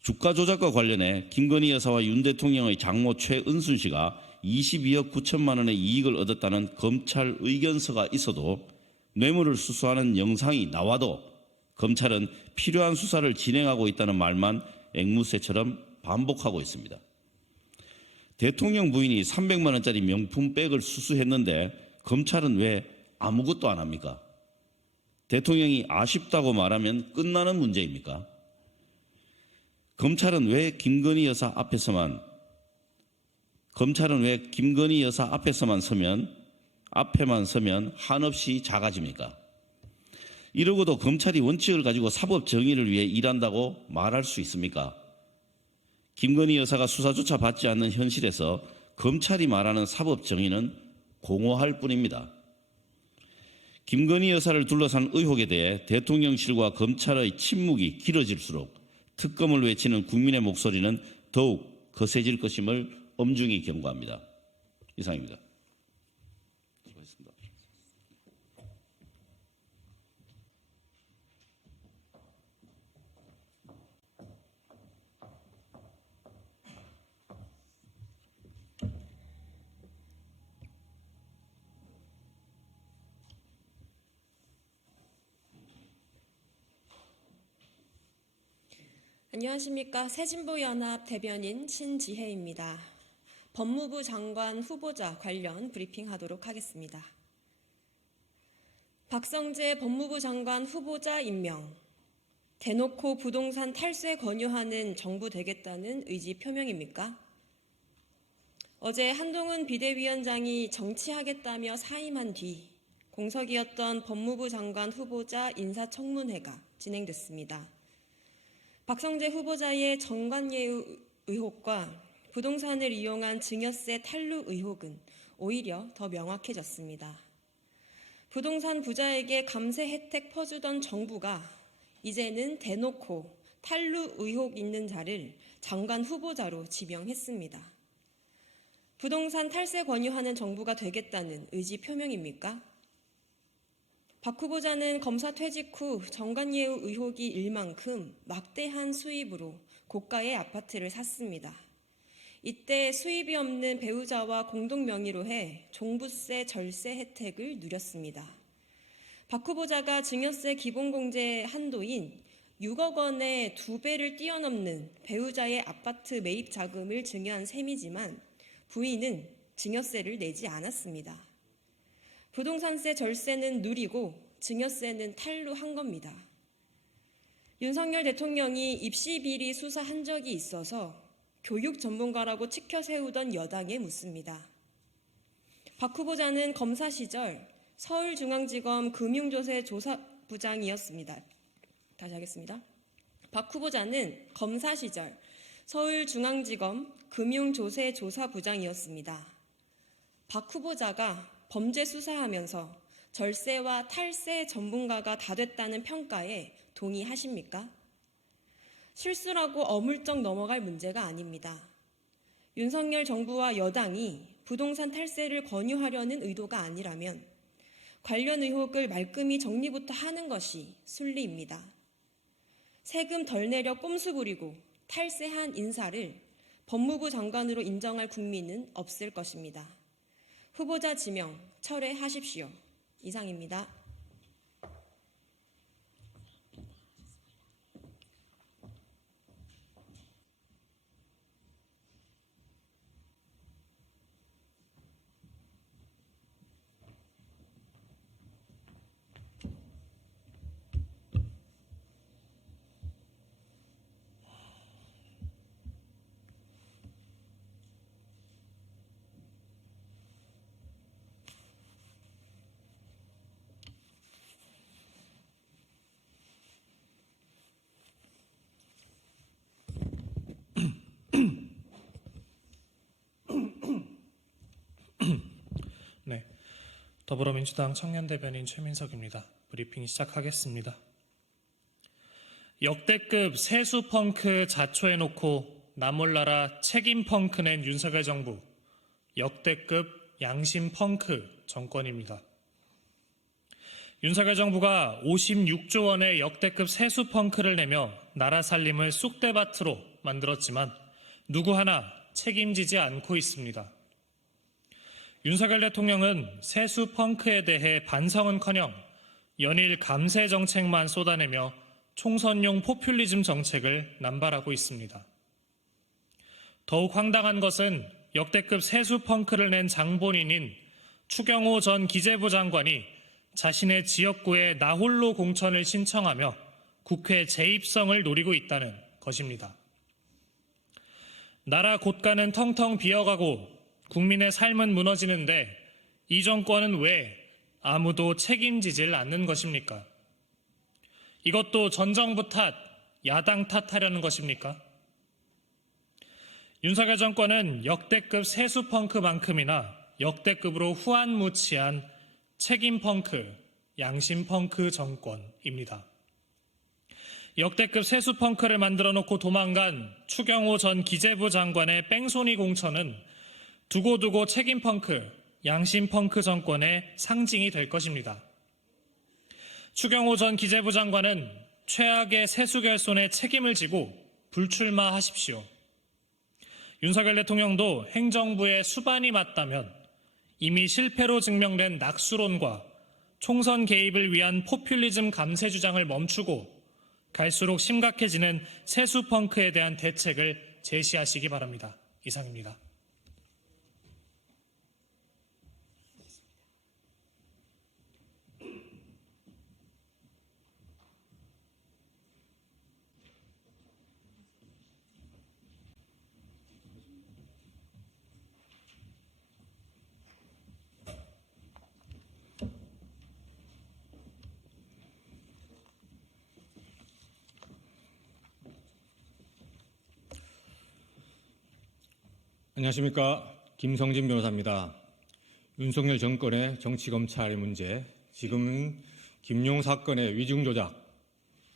주가 조작과 관련해 김건희 여사와 윤 대통령의 장모 최은순 씨가 22억 9천만 원의 이익을 얻었다는 검찰 의견서가 있어도 뇌물을 수수하는 영상이 나와도 검찰은 필요한 수사를 진행하고 있다는 말만 앵무새처럼 반복하고 있습니다. 대통령 부인이 300만 원짜리 명품백을 수수했는데 검찰은 왜 아무것도 안 합니까? 대통령이 아쉽다고 말하면 끝나는 문제입니까? 검찰은 왜 김건희 여사 앞에서만 서면 한없이 작아집니까? 이러고도 검찰이 원칙을 가지고 사법 정의를 위해 일한다고 말할 수 있습니까? 김건희 여사가 수사조차 받지 않는 현실에서 검찰이 말하는 사법 정의는 공허할 뿐입니다. 김건희 여사를 둘러싼 의혹에 대해 대통령실과 검찰의 침묵이 길어질수록 특검을 외치는 국민의 목소리는 더욱 거세질 것임을 엄중히 경고합니다. 이상입니다. 수고하셨습니다. 안녕하십니까. 새진보연합 대변인 신지혜입니다. 법무부 장관 후보자 관련 브리핑하도록 하겠습니다. 박성재 법무부 장관 후보자 임명. 대놓고 부동산 탈세 권유하는 정부 되겠다는 의지 표명입니까? 어제 한동훈 비대위원장이 정치하겠다며 사임한 뒤 공석이었던 법무부 장관 후보자 인사청문회가 진행됐습니다. 박성재 후보자의 정관예우 의혹과 부동산을 이용한 증여세 탈루 의혹은 오히려 더 명확해졌습니다. 부동산 부자에게 감세 혜택 퍼주던 정부가 이제는 대놓고 탈루 의혹 있는 자를 장관 후보자로 지명했습니다. 부동산 탈세 권유하는 정부가 되겠다는 의지 표명입니까? 박 후보자는 검사 퇴직 후 정관예우 의혹이 일 만큼 막대한 수입으로 고가의 아파트를 샀습니다. 이때 수입이 없는 배우자와 공동 명의로 해 종부세 절세 혜택을 누렸습니다. 박 후보자가 증여세 기본공제 한도인 6억 원의 2배를 뛰어넘는 배우자의 아파트 매입 자금을 증여한 셈이지만 부인은 증여세를 내지 않았습니다. 부동산세 절세는 누리고 증여세는 탈루한 겁니다. 윤석열 대통령이 입시 비리 수사한 적이 있어서 교육 전문가라고 치켜 세우던 여당에 묻습니다. 박 후보자는 검사 시절 서울중앙지검 금융조세 조사부장이었습니다. 다시 하겠습니다. 박 후보자는 검사 시절 서울중앙지검 금융조세조사부장이었습니다. 박 후보자가 범죄 수사하면서 절세와 탈세 전문가가 다 됐다는 평가에 동의하십니까? 실수라고 어물쩍 넘어갈 문제가 아닙니다. 윤석열 정부와 여당이 부동산 탈세를 권유하려는 의도가 아니라면 관련 의혹을 말끔히 정리부터 하는 것이 순리입니다. 세금 덜 내려 꼼수 부리고 탈세한 인사를 법무부 장관으로 인정할 국민은 없을 것입니다. 후보자 지명 철회하십시오. 이상입니다. 네, 더불어민주당 청년대변인 최민석입니다. 브리핑 시작하겠습니다. 역대급 세수 펑크 자초해놓고 나몰라라 책임 펑크 낸 윤석열 정부, 역대급 양심 펑크 정권입니다. 윤석열 정부가 56조 원의 역대급 세수 펑크를 내며 나라 살림을 쑥대밭으로 만들었지만 누구 하나 책임지지 않고 있습니다. 윤석열 대통령은 세수 펑크에 대해 반성은커녕 연일 감세 정책만 쏟아내며 총선용 포퓰리즘 정책을 남발하고 있습니다. 더욱 황당한 것은 역대급 세수 펑크를 낸 장본인인 추경호 전 기재부 장관이 자신의 지역구에 나홀로 공천을 신청하며 국회 재입성을 노리고 있다는 것입니다. 나라 곳간은 텅텅 비어가고 국민의 삶은 무너지는데 이 정권은 왜 아무도 책임지질 않는 것입니까? 이것도 전 정부 탓, 야당 탓하려는 것입니까? 윤석열 정권은 역대급 세수 펑크만큼이나 역대급으로 후안무치한 책임 펑크, 양심 펑크 정권입니다. 역대급 세수 펑크를 만들어 놓고 도망간 추경호 전 기재부 장관의 뺑소니 공천은 두고두고 책임 펑크, 양심 펑크 정권의 상징이 될 것입니다. 추경호 전 기재부 장관은 최악의 세수 결손에 책임을 지고 불출마하십시오. 윤석열 대통령도 행정부의 수반이 맞다면 이미 실패로 증명된 낙수론과 총선 개입을 위한 포퓰리즘 감세 주장을 멈추고 갈수록 심각해지는 세수 펑크에 대한 대책을 제시하시기 바랍니다. 이상입니다. 안녕하십니까. 김성진 변호사입니다. 윤석열 정권의 정치검찰 문제, 지금은 김용 사건의 위중조작,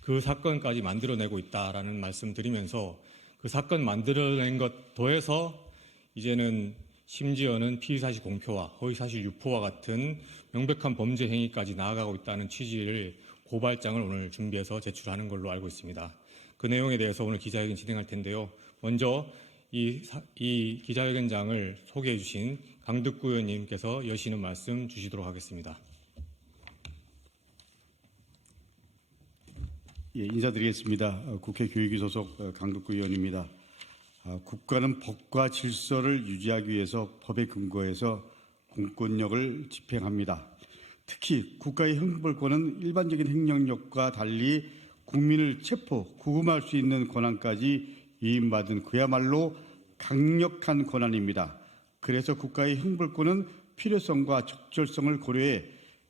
그 사건까지 만들어내고 있다라는 말씀 드리면서 그 사건 만들어낸 것 더해서 이제는 심지어는 피의사실 공표와 허위사실 유포와 같은 명백한 범죄 행위까지 나아가고 있다는 취지의 고발장을 오늘 준비해서 제출하는 걸로 알고 있습니다. 그 내용에 대해서 오늘 기자회견 진행할 텐데요. 먼저 이 기자회견장을 소개해 주신 강덕구 의원님께서 여시는 말씀 주시도록 하겠습니다. 예, 인사드리겠습니다. 국회 교육위 소속 강덕구 의원입니다. 국가는 법과 질서를 유지하기 위해서 법에 근거해서 공권력을 집행합니다. 특히 국가의 형벌권은 일반적인 행정력과 달리 국민을 체포, 구금할 수 있는 권한까지 위임받은 그야말로 강력한 권한입니다. 그래서 국가의 형벌권은 필요성과 적절성을 고려해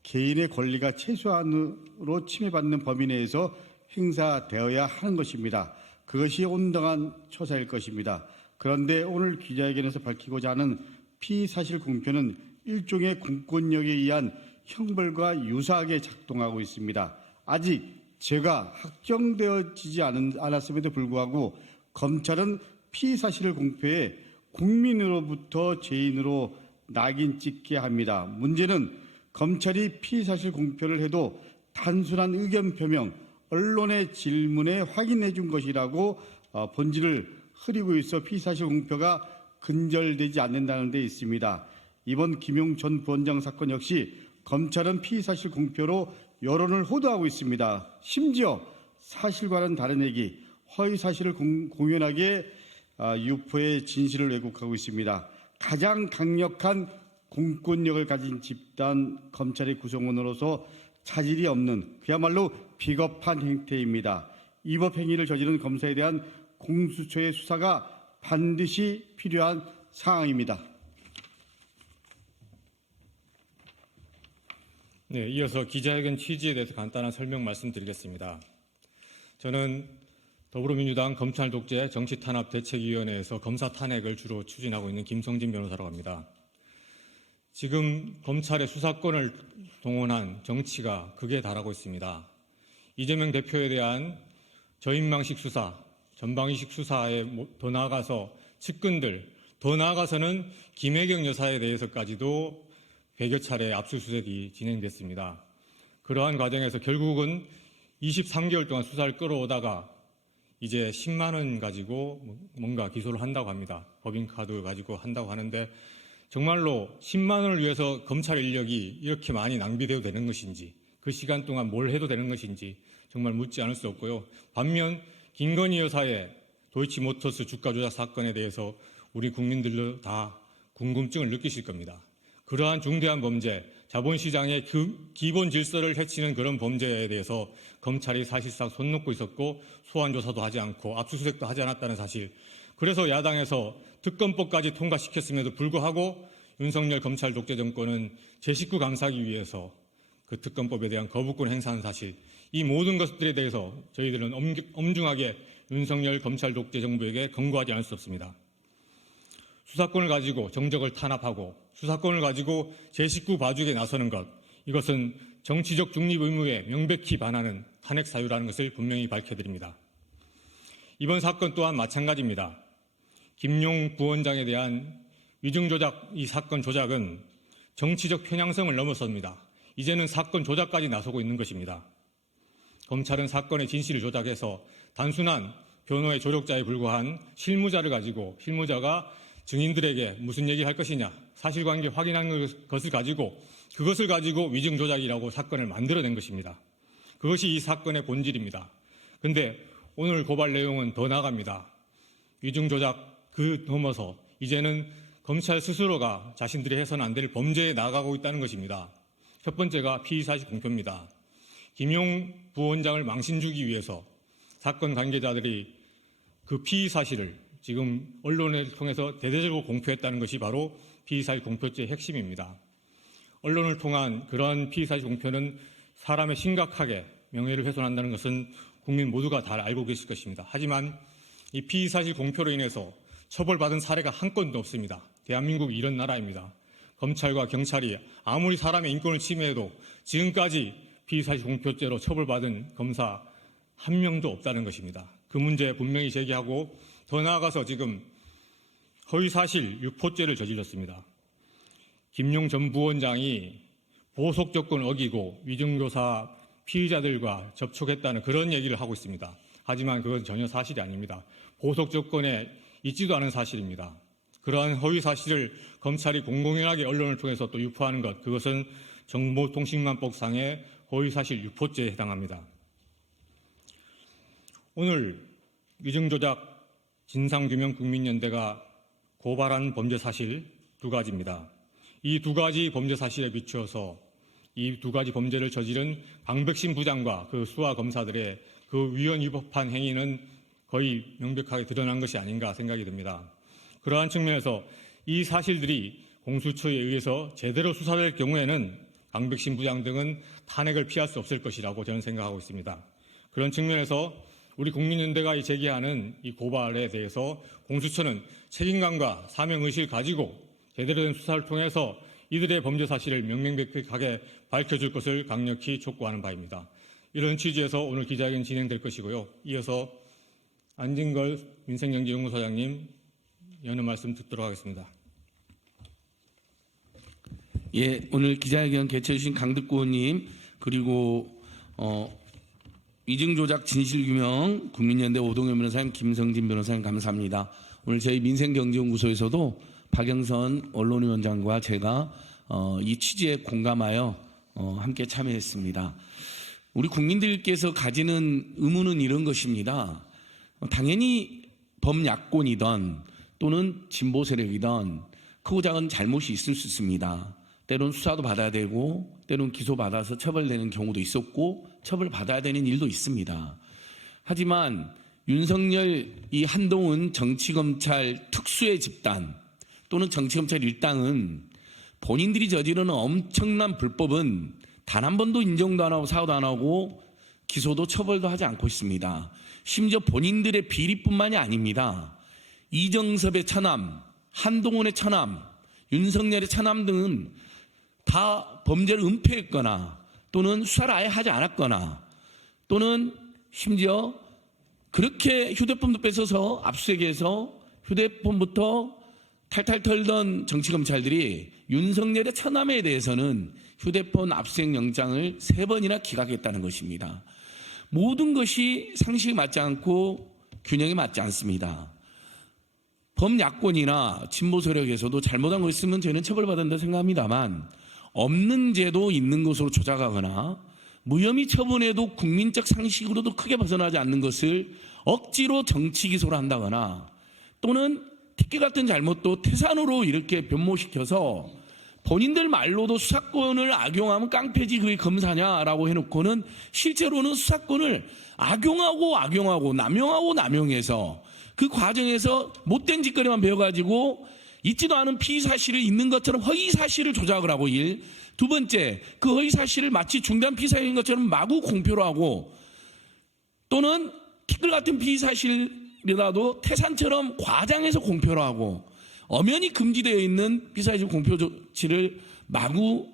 개인의 권리가 최소한으로 침해받는 범위 내에서 행사되어야 하는 것입니다. 그것이 온당한 처사일 것입니다. 그런데 오늘 기자회견에서 밝히고자 하는 피의사실 공표는 일종의 공권력에 의한 형벌과 유사하게 작동하고 있습니다. 아직 죄가 확정되어지지 않았음에도 불구하고 검찰은 피의사실을 공표해 국민으로부터 죄인으로 낙인 찍게 합니다. 문제는 검찰이 피의사실 공표를 해도 단순한 의견 표명, 언론의 질문에 확인해 준 것이라고 본질을 흐리고 있어 피의사실 공표가 근절되지 않는다는 데 있습니다. 이번 김용 전 부원장 사건 역시 검찰은 피의사실 공표로 여론을 호도하고 있습니다. 심지어 사실과는 다른 얘기, 허위사실을 공연하게 유포해 진실을 왜곡하고 있습니다. 가장 강력한 공권력을 가진 집단 검찰의 구성원으로서 자질이 없는 그야말로 비겁한 행태입니다. 이 법 행위를 저지른 검사에 대한 공수처의 수사가 반드시 필요한 상황입니다. 네, 이어서 기자회견 취지에 대해서 간단한 설명 말씀드리겠습니다. 저는 더불어민주당 검찰 독재 정치탄압 대책위원회에서 검사 탄핵을 주로 추진하고 있는 김성진 변호사라고 합니다. 지금 검찰의 수사권을 동원한 정치가 극에 달하고 있습니다. 이재명 대표에 대한 저인망식 수사, 전방위식 수사에 더 나아가서 측근들, 더 나아가서는 김혜경 여사에 대해서까지도 100여 차례 압수수색이 진행됐습니다. 그러한 과정에서 결국은 23개월 동안 수사를 끌어오다가 이제 10만 원 가지고 뭔가 기소를 한다고 합니다. 법인카드 가지고 한다고 하는데 정말로 10만 원을 위해서 검찰 인력이 이렇게 많이 낭비되어도 되는 것인지, 그 시간 동안 뭘 해도 되는 것인지 정말 묻지 않을 수 없고요. 반면 김건희 여사의 도이치모터스 주가 조작 사건에 대해서 우리 국민들도 다 궁금증을 느끼실 겁니다. 그러한 중대한 범죄, 자본시장의 그 기본 질서를 해치는 그런 범죄에 대해서 검찰이 사실상 손 놓고 있었고 소환 조사도 하지 않고 압수수색도 하지 않았다는 사실. 그래서 야당에서 특검법까지 통과시켰음에도 불구하고 윤석열 검찰 독재 정권은 제 식구 감싸기 위해서 그 특검법에 대한 거부권 행사한 사실. 이 모든 것들에 대해서 저희들은 엄중하게 윤석열 검찰 독재 정부에게 경고하지 않을 수 없습니다. 수사권을 가지고 정적을 탄압하고 수사권을 가지고 제 식구 봐주기에 나서는 것, 이것은 정치적 중립 의무에 명백히 반하는 탄핵 사유라는 것을 분명히 밝혀드립니다. 이번 사건 또한 마찬가지입니다. 김용 부원장에 대한 위증조작, 이 사건 조작은 정치적 편향성을 넘어섭니다. 이제는 사건 조작까지 나서고 있는 것입니다. 검찰은 사건의 진실을 조작해서 단순한 변호의 조력자에 불과한 실무자를 가지고 실무자가 증인들에게 무슨 얘기를 할 것이냐, 사실관계 확인한 것을 가지고 그것을 가지고 위증조작이라고 사건을 만들어낸 것입니다. 그것이 이 사건의 본질입니다. 그런데 오늘 고발 내용은 더 나아갑니다. 위증조작 그 넘어서 이제는 검찰 스스로가 자신들이 해서는 안 될 범죄에 나아가고 있다는 것입니다. 첫 번째가 피의사실 공표입니다. 김용 부원장을 망신 주기 위해서 사건 관계자들이 그 피의사실을 지금 언론을 통해서 대대적으로 공표했다는 것이 바로 피의사실 공표죄의 핵심입니다. 언론을 통한 그러한 피의사실 공표는 사람의 심각하게 명예를 훼손한다는 것은 국민 모두가 다 알고 계실 것입니다. 하지만 이 피의사실 공표로 인해서 처벌받은 사례가 한 건도 없습니다. 대한민국이 이런 나라입니다. 검찰과 경찰이 아무리 사람의 인권을 침해해도 지금까지 피의사실 공표죄로 처벌받은 검사 한 명도 없다는 것입니다. 그 문제 분명히 제기하고 더 나아가서 지금 허위사실 유포죄를 저질렀습니다. 김용 전 부원장이 보석 조건을 어기고 위증교사 피의자들과 접촉했다는 그런 얘기를 하고 있습니다. 하지만 그건 전혀 사실이 아닙니다. 보석 조건에 있지도 않은 사실입니다. 그러한 허위사실을 검찰이 공공연하게 언론을 통해서 또 유포하는 것, 그것은 정보통신망법상의 허위사실 유포죄에 해당합니다. 오늘 위증조작 진상규명국민연대가 고발한 범죄 사실 두 가지입니다. 이 두 가지 범죄 사실에 비추어서 이 두 가지 범죄를 저지른 강백신 부장과 그 수하 검사들의 그 위헌 위법한 행위는 거의 명백하게 드러난 것이 아닌가 생각이 듭니다. 그러한 측면에서 이 사실들이 공수처에 의해서 제대로 수사될 경우에는 강백신 부장 등은 탄핵을 피할 수 없을 것이라고 저는 생각하고 있습니다. 그런 측면에서 우리 국민연대가 제기하는 이 고발에 대해서 공수처는 책임감과 사명의식을 가지고 제대로 된 수사를 통해서 이들의 범죄 사실을 명명백백하게 밝혀줄 것을 강력히 촉구하는 바입니다. 이런 취지에서 오늘 기자회견 진행될 것이고요. 이어서 안진걸 민생경제연구소장님 여는 말씀 듣도록 하겠습니다. 예, 오늘 기자회견 개최해 주신 강득구 의원님 그리고 위증조작 진실규명 국민연대 오동현 변호사님, 김성진 변호사님 감사합니다. 오늘 저희 민생경제연구소에서도 박영선 언론위원장과 제가 이 취지에 공감하여 함께 참여했습니다. 우리 국민들께서 가지는 의문은 이런 것입니다. 당연히 범야권이든 또는 진보 세력이든 크고 작은 잘못이 있을 수 있습니다. 때론 수사도 받아야 되고 때론 기소받아서 처벌되는 경우도 있었고 처벌받아야 되는 일도 있습니다. 하지만 윤석열 이 한동훈 정치검찰 특수의 집단 또는 정치검찰 일당은 본인들이 저지르는 엄청난 불법은 단 한 번도 인정도 안 하고 사과도 안 하고 기소도 처벌도 하지 않고 있습니다. 심지어 본인들의 비리뿐만이 아닙니다. 이정섭의 처남, 한동훈의 처남, 윤석열의 처남 등은 다 범죄를 은폐했거나 또는 수사를 아예 하지 않았거나 또는 심지어 그렇게 휴대폰도 뺏어서 압수수색해서 휴대폰부터 탈탈 털던 정치검찰들이 윤석열의 처남에 대해서는 휴대폰 압수수색 영장을 3번이나 기각했다는 것입니다. 모든 것이 상식에 맞지 않고 균형에 맞지 않습니다. 범야권이나 진보 세력에서도 잘못한 거 있으면 저희는 처벌받는다 생각합니다만 없는 죄도 있는 것으로 조작하거나 무혐의 처분에도 국민적 상식으로도 크게 벗어나지 않는 것을 억지로 정치 기소를 한다거나 또는 특혜 같은 잘못도 태산으로 이렇게 변모시켜서 본인들 말로도 수사권을 악용하면 깡패지 그게 검사냐라고 해놓고는 실제로는 수사권을 악용하고 남용해서 그 과정에서 못된 짓거리만 배워가지고 있지도 않은 피의사실을 있는 것처럼 허위사실을 조작을 하고 두 번째 그 허위사실을 마치 중대한 피의사실인 것처럼 마구 공표를 하고 또는 티끌 같은 피의사실이라도 태산처럼 과장해서 공표를 하고 엄연히 금지되어 있는 피의사실 공표 조치를 마구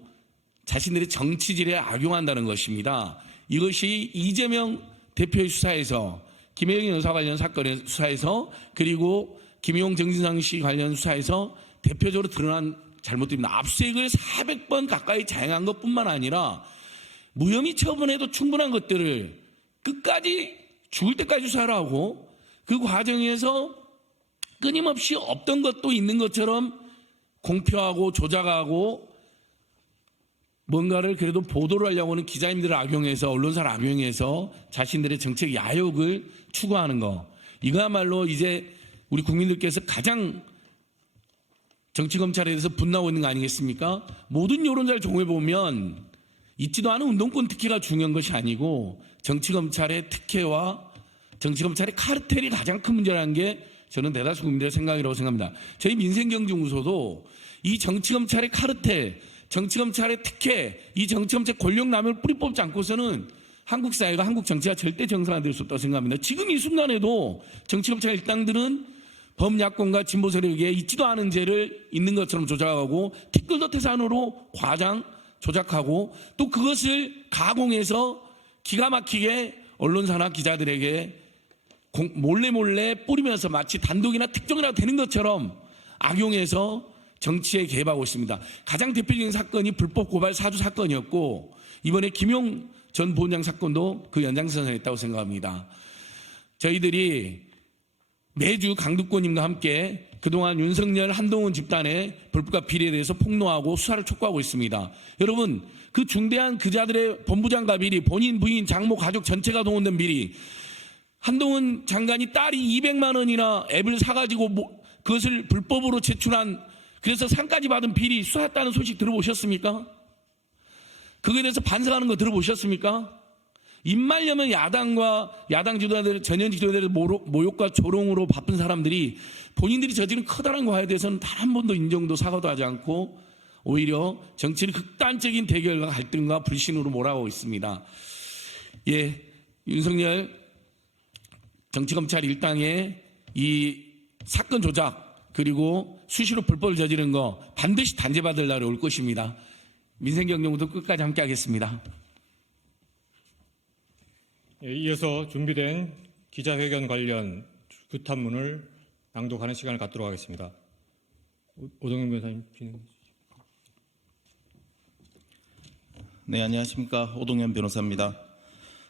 자신들의 정치질에 악용한다는 것입니다. 이것이 이재명 대표의 수사에서 김혜경 여사 관련 사건의 수사에서 그리고 김용 정진상 씨 관련 수사에서 대표적으로 드러난 잘못입니다. 압수수색을 400번 가까이 자행한 것뿐만 아니라 무혐의 처분해도 충분한 것들을 끝까지 죽을 때까지 수사를 하고 그 과정에서 끊임없이 없던 것도 있는 것처럼 공표하고 조작하고 뭔가를 그래도 보도를 하려고 하는 기자님들을 악용해서 언론사를 악용해서 자신들의 정책 야욕을 추구하는 거 이거야말로 이제 우리 국민들께서 가장 정치검찰에 대해서 분노하고 있는 거 아니겠습니까? 모든 여론조사를 종합해보면 있지도 않은 운동권 특혜가 중요한 것이 아니고 정치검찰의 특혜와 정치검찰의 카르텔이 가장 큰 문제라는 게 저는 대다수 국민들의 생각이라고 생각합니다. 저희 민생경제연구소도 이 정치검찰의 카르텔, 정치검찰의 특혜, 이 정치검찰 권력남용을 뿌리 뽑지 않고서는 한국 사회가 한국 정치가 절대 정상화될 수 없다고 생각합니다. 지금 이 순간에도 정치검찰 일당들은 범야권과 진보 세력에 있지도 않은 죄를 있는 것처럼 조작하고 티끌도 태산으로 과장, 조작하고 또 그것을 가공해서 기가 막히게 언론사나 기자들에게 몰래 뿌리면서 마치 단독이나 특종이라도 되는 것처럼 악용해서 정치에 개입하고 있습니다. 가장 대표적인 사건이 불법 고발 사주 사건이었고 이번에 김용 전 부원장 사건도 그 연장선상에 있다고 생각합니다. 저희들이 매주 강두권님과 함께 그동안 윤석열 한동훈 집단의 불법과 비리에 대해서 폭로하고 수사를 촉구하고 있습니다. 여러분, 그 중대한 그자들의 본부장과 비리, 본인, 부인, 장모, 가족 전체가 동원된 비리, 한동훈 장관이 딸이 200만 원이나 앱을 사가지고 그것을 불법으로 제출한, 그래서 상까지 받은 비리 수사했다는 소식 들어보셨습니까? 그거에 대해서 반성하는 거 들어보셨습니까? 입말려면 야당과 야당 지도자들, 전현 지도자들의 모욕과 조롱으로 바쁜 사람들이 본인들이 저지른 커다란 과에 대해서는 단 한 번도 인정도 사과도 하지 않고 오히려 정치를 극단적인 대결과 갈등과 불신으로 몰아가고 있습니다. 예, 윤석열 정치검찰 일당의 이 사건 조작 그리고 수시로 불법을 저지른 거 반드시 단죄받을 날이 올 것입니다. 민생경제부도 끝까지 함께하겠습니다. 예, 이어서 준비된 기자회견 관련 규탄문을 낭독하는 시간을 갖도록 하겠습니다. 오동영 변호사님 진행해 주시죠. 네, 안녕하십니까. 오동현 변호사입니다.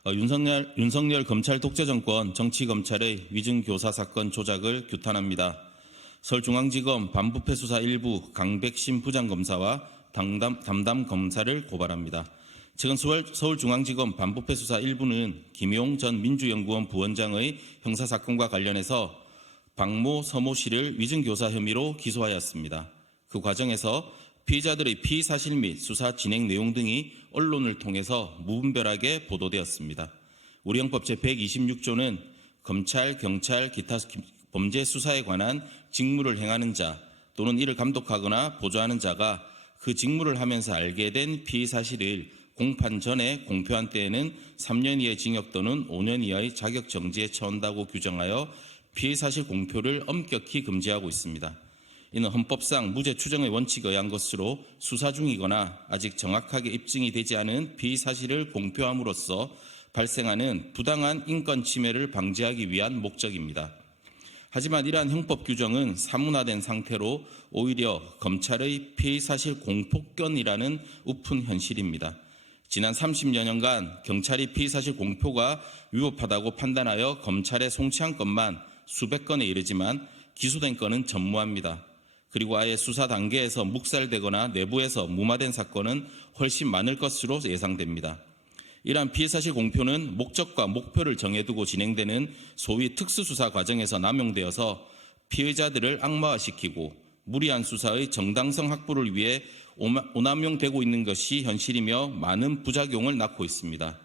윤석열 검찰 독재 정권 정치검찰의 위증교사 사건 조작을 규탄합니다. 서울중앙지검 반부패 수사 1부 강백신 부장검사와 담당 검사를 고발합니다. 최근 서울중앙지검 반부패 수사 1부는 김용 전 민주연구원 부원장의 형사사건과 관련해서 박모, 서모 씨를 위증교사 혐의로 기소하였습니다. 그 과정에서 피의자들의 피의사실 및 수사 진행 내용 등이 언론을 통해서 무분별하게 보도되었습니다. 우리 형법 제126조는 검찰, 경찰, 기타 범죄 수사에 관한 직무를 행하는 자 또는 이를 감독하거나 보조하는 자가 그 직무를 하면서 알게 된 피의사실을 공판 전에 공표한 때에는 3년 이하의 징역 또는 5년 이하의 자격 정지에 처한다고 규정하여 피의사실 공표를 엄격히 금지하고 있습니다. 이는 헌법상 무죄 추정의 원칙에 의한 것으로 수사 중이거나 아직 정확하게 입증이 되지 않은 피의사실을 공표함으로써 발생하는 부당한 인권 침해를 방지하기 위한 목적입니다. 하지만 이러한 형법 규정은 사문화된 상태로 오히려 검찰의 피의사실 공포권이라는 우픈 현실입니다. 지난 30여 년간 경찰이 피의사실 공표가 위법하다고 판단하여 검찰에 송치한 건만 수백 건에 이르지만 기소된 건은 전무합니다. 그리고 아예 수사 단계에서 묵살되거나 내부에서 무마된 사건은 훨씬 많을 것으로 예상됩니다. 이러한 피의사실 공표는 목적과 목표를 정해두고 진행되는 소위 특수수사 과정에서 남용되어서 피의자들을 악마화시키고 무리한 수사의 정당성 확보를 위해 오남용되고 있는 것이 현실이며 많은 부작용을 낳고 있습니다.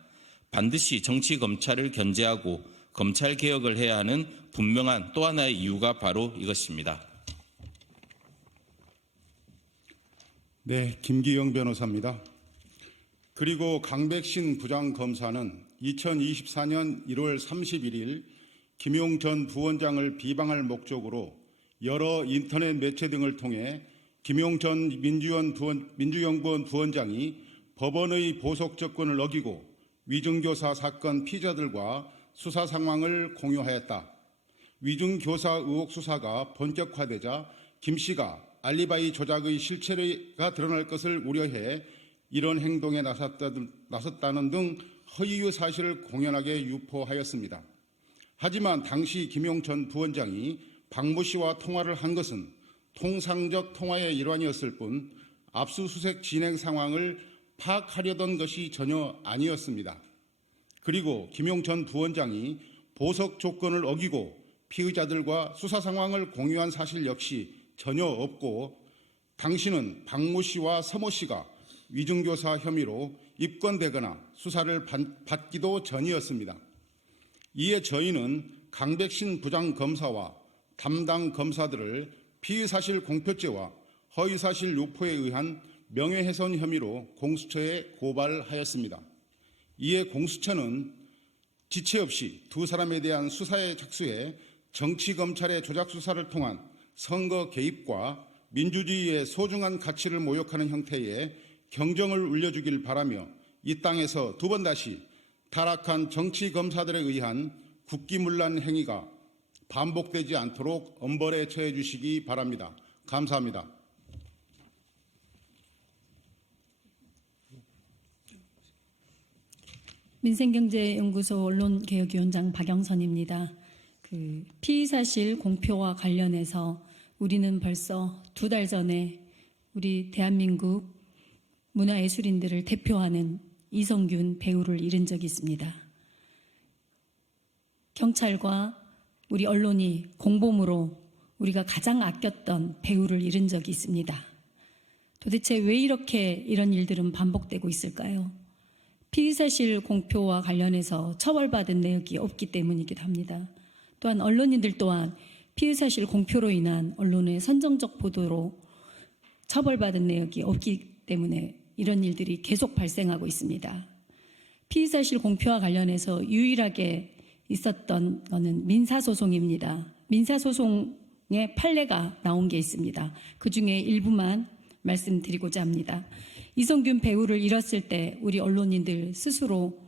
반드시 정치검찰을 견제하고 검찰개혁을 해야 하는 분명한 또 하나의 이유가 바로 이것입니다. 네, 김기영 변호사입니다. 그리고 강백신 부장검사는 2024년 1월 31일 김용 전 부원장을 비방할 목적으로 여러 인터넷 매체 등을 통해 김용 전 민주연구원 부원장이 법원의 보석조건을 어기고 위증교사 사건 피의자들과 수사 상황을 공유하였다. 위증교사 의혹 수사가 본격화되자 김 씨가 알리바이 조작의 실체가 드러날 것을 우려해 이런 행동에 나섰다는 등 허위의 사실을 공연하게 유포하였습니다. 하지만 당시 김용 전 부원장이 박모 씨와 통화를 한 것은 통상적 통화의 일환이었을 뿐 압수수색 진행 상황을 파악하려던 것이 전혀 아니었습니다. 그리고 김용 전 부원장이 보석 조건을 어기고 피의자들과 수사 상황을 공유한 사실 역시 전혀 없고 당시는 박모 씨와 서모 씨가 위증교사 혐의로 입건되거나 수사를 받기도 전이었습니다. 이에 저희는 강백신 부장검사와 담당 검사들을 피의사실 공표죄와 허위사실 유포에 의한 명예훼손 혐의로 공수처에 고발하였습니다. 이에 공수처는 지체 없이 두 사람에 대한 수사에 착수해 정치검찰의 조작수사를 통한 선거 개입과 민주주의의 소중한 가치를 모욕하는 형태의 경정을 울려주길 바라며 이 땅에서 두 번 다시 타락한 정치검사들에 의한 국기문란 행위가 반복되지 않도록 엄벌에 처해 주시기 바랍니다. 감사합니다. 민생경제연구소 언론개혁위원장 박영선입니다. 피의사실 공표와 관련해서 우리는 벌써 2달 전에 우리 대한민국 문화예술인들을 대표하는 이성균 배우를 잃은 적이 있습니다. 경찰과 우리 언론이 공범으로 우리가 가장 아꼈던 배우를 잃은 적이 있습니다. 도대체 왜 이런 일들은 반복되고 있을까요? 피의사실 공표와 관련해서 처벌받은 내역이 없기 때문이기도 합니다. 또한 언론인들 또한 피의사실 공표로 인한 언론의 선정적 보도로 처벌받은 내역이 없기 때문에 이런 일들이 계속 발생하고 있습니다. 피의사실 공표와 관련해서 유일하게 있었던 것은 민사소송입니다. 민사소송의 판례가 나온 게 있습니다. 그중에 일부만 말씀드리고자 합니다. 이성균 배우를 잃었을 때 우리 언론인들 스스로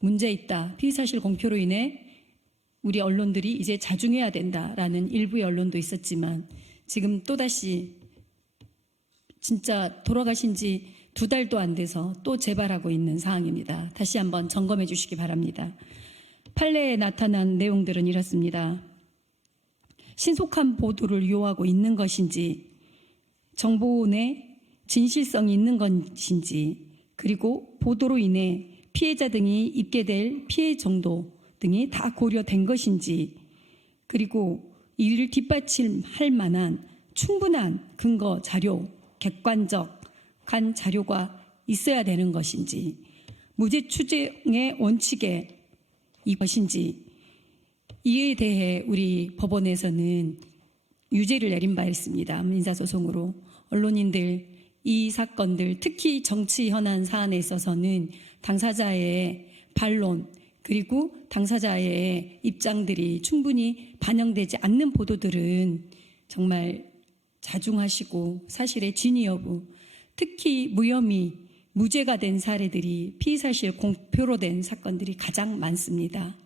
문제 있다, 피의사실 공표로 인해 우리 언론들이 이제 자중해야 된다라는 일부의 언론도 있었지만 지금 또다시 진짜 돌아가신 지 2달도 안 돼서 또 재발하고 있는 상황입니다. 다시 한번 점검해 주시기 바랍니다. 판례에 나타난 내용들은 이렇습니다. 신속한 보도를 요하고 있는 것인지, 정보원의 진실성이 있는 것인지, 그리고 보도로 인해 피해자 등이 입게 될 피해 정도 등이 다 고려된 것인지, 그리고 이를 뒷받침할 만한 충분한 근거 자료, 객관적한 자료가 있어야 되는 것인지, 무죄 추정의 원칙에 이것인지, 이에 대해 우리 법원에서는 유죄를 내린 바 있습니다. 민사소송으로. 언론인들 이 사건들, 특히 정치 현안 사안에 있어서는 당사자의 반론 그리고 당사자의 입장들이 충분히 반영되지 않는 보도들은 정말 자중하시고 사실의 진위 여부, 특히 무혐의, 무죄가 된 사례들이 피의사실 공표로 된 사건들이 가장 많습니다.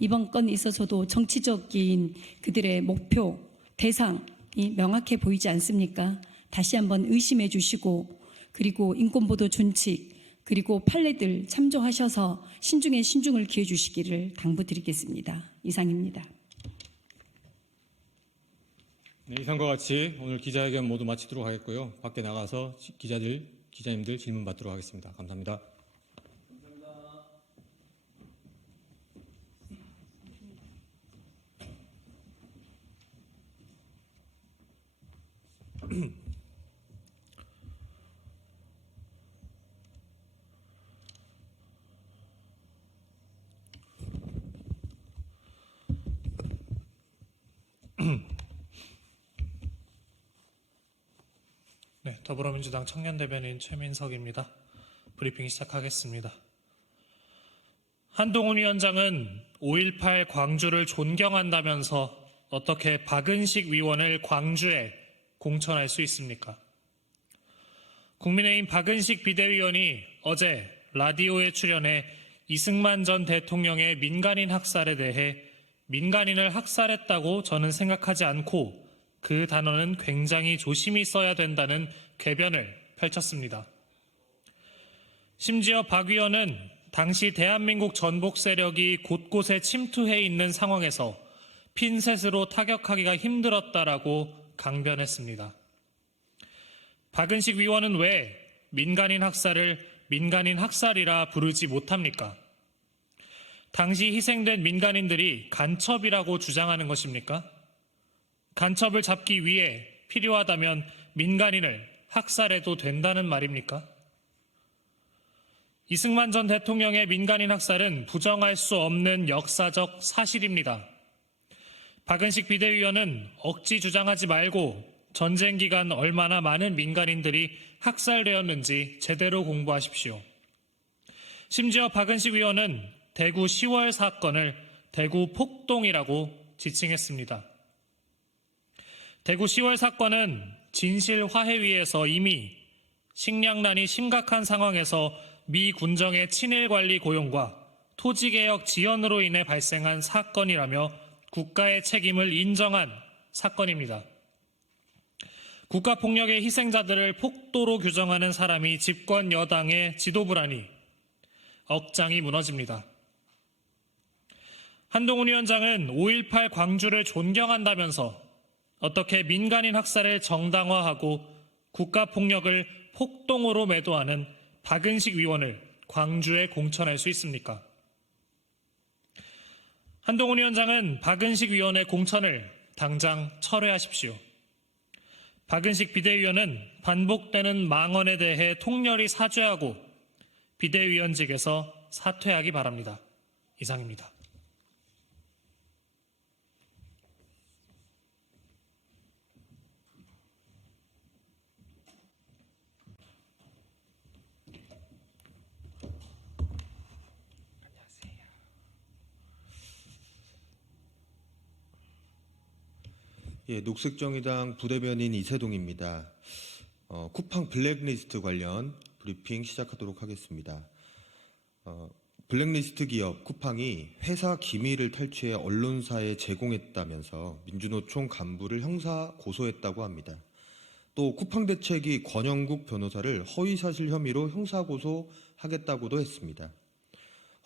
이번 건에 있어서도 정치적인 그들의 목표, 대상이 명확해 보이지 않습니까? 다시 한번 의심해 주시고, 그리고 인권보도 준칙, 그리고 판례들 참조하셔서 신중에 신중을 기해 주시기를 당부드리겠습니다. 이상입니다. 네, 이상과 같이 오늘 기자회견 모두 마치도록 하겠고요. 밖에 나가서 기자님들 질문 받도록 하겠습니다. 감사합니다. 네, 더불어민주당 청년대변인 최민석입니다. 브리핑 시작하겠습니다. 한동훈 위원장은 5.18 광주를 존경한다면서 어떻게 박은식 위원을 광주에 공천할 수 있습니까? 국민의힘 박은식 비대위원이 어제 라디오에 출연해 이승만 전 대통령의 민간인 학살에 대해 민간인을 학살했다고 저는 생각하지 않고 그 단어는 굉장히 조심히 써야 된다는 궤변을 펼쳤습니다. 심지어 박 위원은 당시 대한민국 전복 세력이 곳곳에 침투해 있는 상황에서 핀셋으로 타격하기가 힘들었다라고 강변했습니다. 박은식 위원은 왜 민간인 학살을 민간인 학살이라 부르지 못합니까? 당시 희생된 민간인들이 간첩이라고 주장하는 것입니까? 간첩을 잡기 위해 필요하다면 민간인을 학살해도 된다는 말입니까? 이승만 전 대통령의 민간인 학살은 부정할 수 없는 역사적 사실입니다. 박은식 비대위원은 억지 주장하지 말고 전쟁 기간 얼마나 많은 민간인들이 학살되었는지 제대로 공부하십시오. 심지어 박은식 위원은 대구 10월 사건을 대구 폭동이라고 지칭했습니다. 대구 10월 사건은 진실화해위에서 이미 식량난이 심각한 상황에서 미 군정의 친일관리 고용과 토지개혁 지연으로 인해 발생한 사건이라며 국가의 책임을 인정한 사건입니다. 국가폭력의 희생자들을 폭도로 규정하는 사람이 집권 여당의 지도부라니 억장이 무너집니다. 한동훈 위원장은 5.18 광주를 존경한다면서 어떻게 민간인 학살을 정당화하고 국가폭력을 폭동으로 매도하는 박은식 위원을 광주에 공천할 수 있습니까? 한동훈 위원장은 박은식 위원의 공천을 당장 철회하십시오. 박은식 비대위원은 반복되는 망언에 대해 통렬히 사죄하고 비대위원직에서 사퇴하기 바랍니다. 이상입니다. 예, 녹색정의당 부대변인 이세동입니다. 쿠팡 블랙리스트 관련 브리핑 시작하도록 하겠습니다. 블랙리스트 기업 쿠팡이 회사 기밀을 탈취해 언론사에 제공했다면서 민주노총 간부를 형사 고소했다고 합니다. 또 쿠팡 대책이 권영국 변호사를 허위사실 혐의로 형사 고소하겠다고도 했습니다.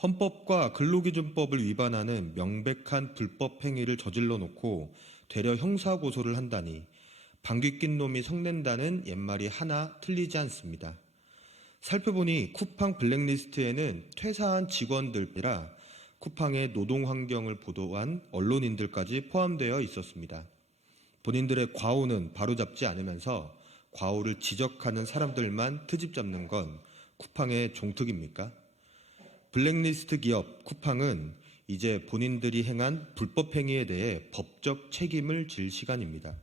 헌법과 근로기준법을 위반하는 명백한 불법 행위를 저질러 놓고 되려 형사 고소를 한다니 방귀 낀 놈이 성낸다는 옛말이 하나 틀리지 않습니다. 살펴보니 쿠팡 블랙리스트에는 퇴사한 직원들이라 쿠팡의 노동 환경을 보도한 언론인들까지 포함되어 있었습니다. 본인들의 과오는 바로잡지 않으면서 과오를 지적하는 사람들만 트집 잡는 건 쿠팡의 종특입니까? 블랙리스트 기업 쿠팡은 이제 본인들이 행한 불법 행위에 대해 법적 책임을 질 시간입니다.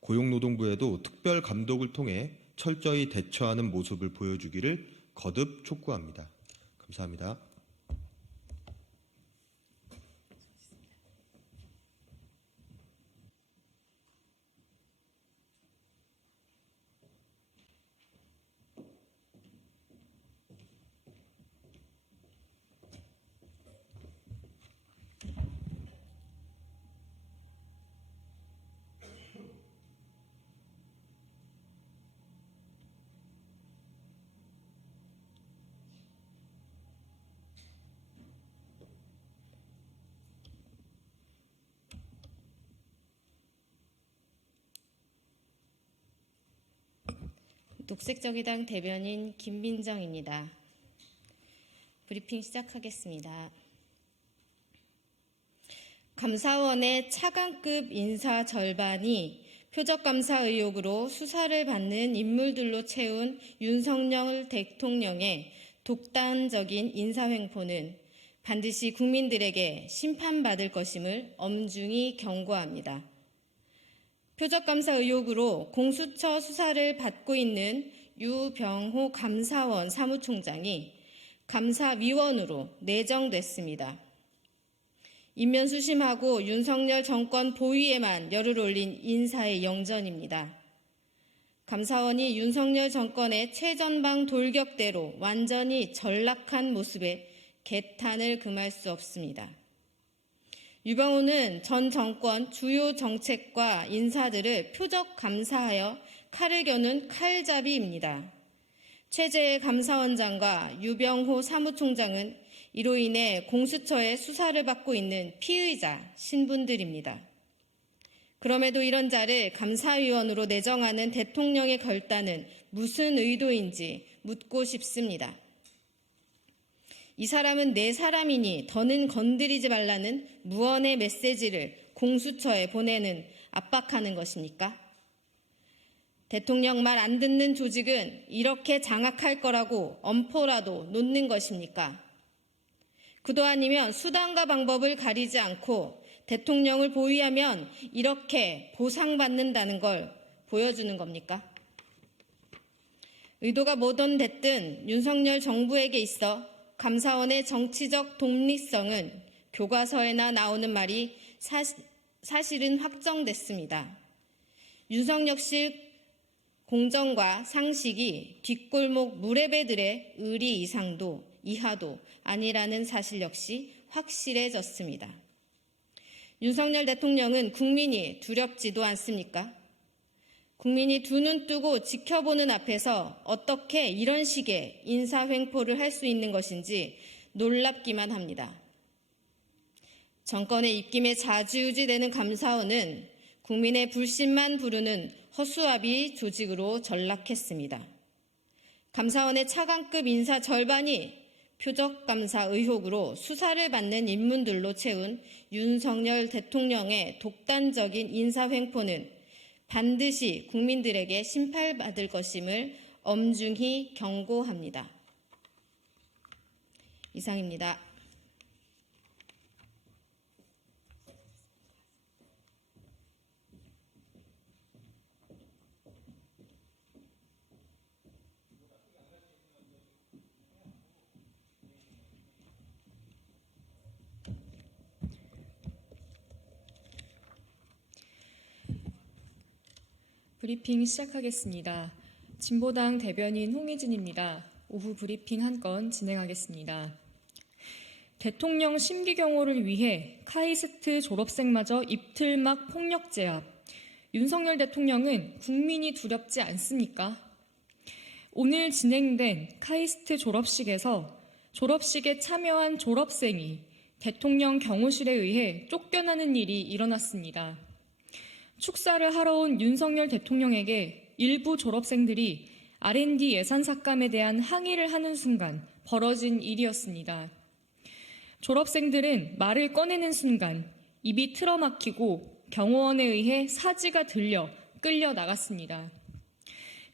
고용노동부에도 특별 감독을 통해 철저히 대처하는 모습을 보여주기를 거듭 촉구합니다. 감사합니다. 녹색정의당 대변인 김민정입니다. 브리핑 시작하겠습니다. 감사원의 차관급 인사 절반이 표적감사 의혹으로 수사를 받는 인물들로 채운 윤석열 대통령의 독단적인 인사횡포는 반드시 국민들에게 심판받을 것임을 엄중히 경고합니다. 표적감사 의혹으로 공수처 수사를 받고 있는 유병호 감사원 사무총장이 감사위원으로 내정됐습니다. 인면수심하고 윤석열 정권 보위에만 열을 올린 인사의 영전입니다. 감사원이 윤석열 정권의 최전방 돌격대로 완전히 전락한 모습에 개탄을 금할 수 없습니다. 유병호는 전 정권 주요 정책과 인사들을 표적 감사하여 칼을 겨눈 칼잡이입니다. 최재해 감사원장과 유병호 사무총장은 이로 인해 공수처의 수사를 받고 있는 피의자 신분들입니다. 그럼에도 이런 자를 감사위원으로 내정하는 대통령의 결단은 무슨 의도인지 묻고 싶습니다. 이 사람은 내 사람이니 더는 건드리지 말라는 무언의 메시지를 공수처에 보내는 압박하는 것입니까? 대통령 말 안 듣는 조직은 이렇게 장악할 거라고 엄포라도 놓는 것입니까? 그도 아니면 수단과 방법을 가리지 않고 대통령을 보위하면 이렇게 보상받는다는 걸 보여주는 겁니까? 의도가 뭐든 됐든 윤석열 정부에게 있어 감사원의 정치적 독립성은 교과서에나 나오는 말이 사실은 확정됐습니다. 윤석열식 공정과 상식이 뒷골목 무례배들의 의리 이상도 이하도 아니라는 사실 역시 확실해졌습니다. 윤석열 대통령은 국민이 두렵지도 않습니까? 국민이 두 눈 뜨고 지켜보는 앞에서 어떻게 이런 식의 인사횡포를 할 수 있는 것인지 놀랍기만 합니다. 정권의 입김에 좌지우지되는 감사원은 국민의 불신만 부르는 허수아비 조직으로 전락했습니다. 감사원의 차관급 인사 절반이 표적감사 의혹으로 수사를 받는 인물들로 채운 윤석열 대통령의 독단적인 인사횡포는 반드시 국민들에게 심판받을 것임을 엄중히 경고합니다. 이상입니다. 브리핑 시작하겠습니다. 진보당 대변인 홍희진입니다. 오후 브리핑 한 건 진행하겠습니다. 대통령 심기 경호를 위해 카이스트 졸업생마저 입틀막 폭력 제압. 윤석열 대통령은 국민이 두렵지 않습니까? 오늘 진행된 카이스트 졸업식에서 졸업식에 참여한 졸업생이 대통령 경호실에 의해 쫓겨나는 일이 일어났습니다. 축사를 하러 온 윤석열 대통령에게 일부 졸업생들이 R&D 예산 삭감에 대한 항의를 하는 순간 벌어진 일이었습니다. 졸업생들은 말을 꺼내는 순간 입이 틀어막히고 경호원에 의해 사지가 들려 끌려 나갔습니다.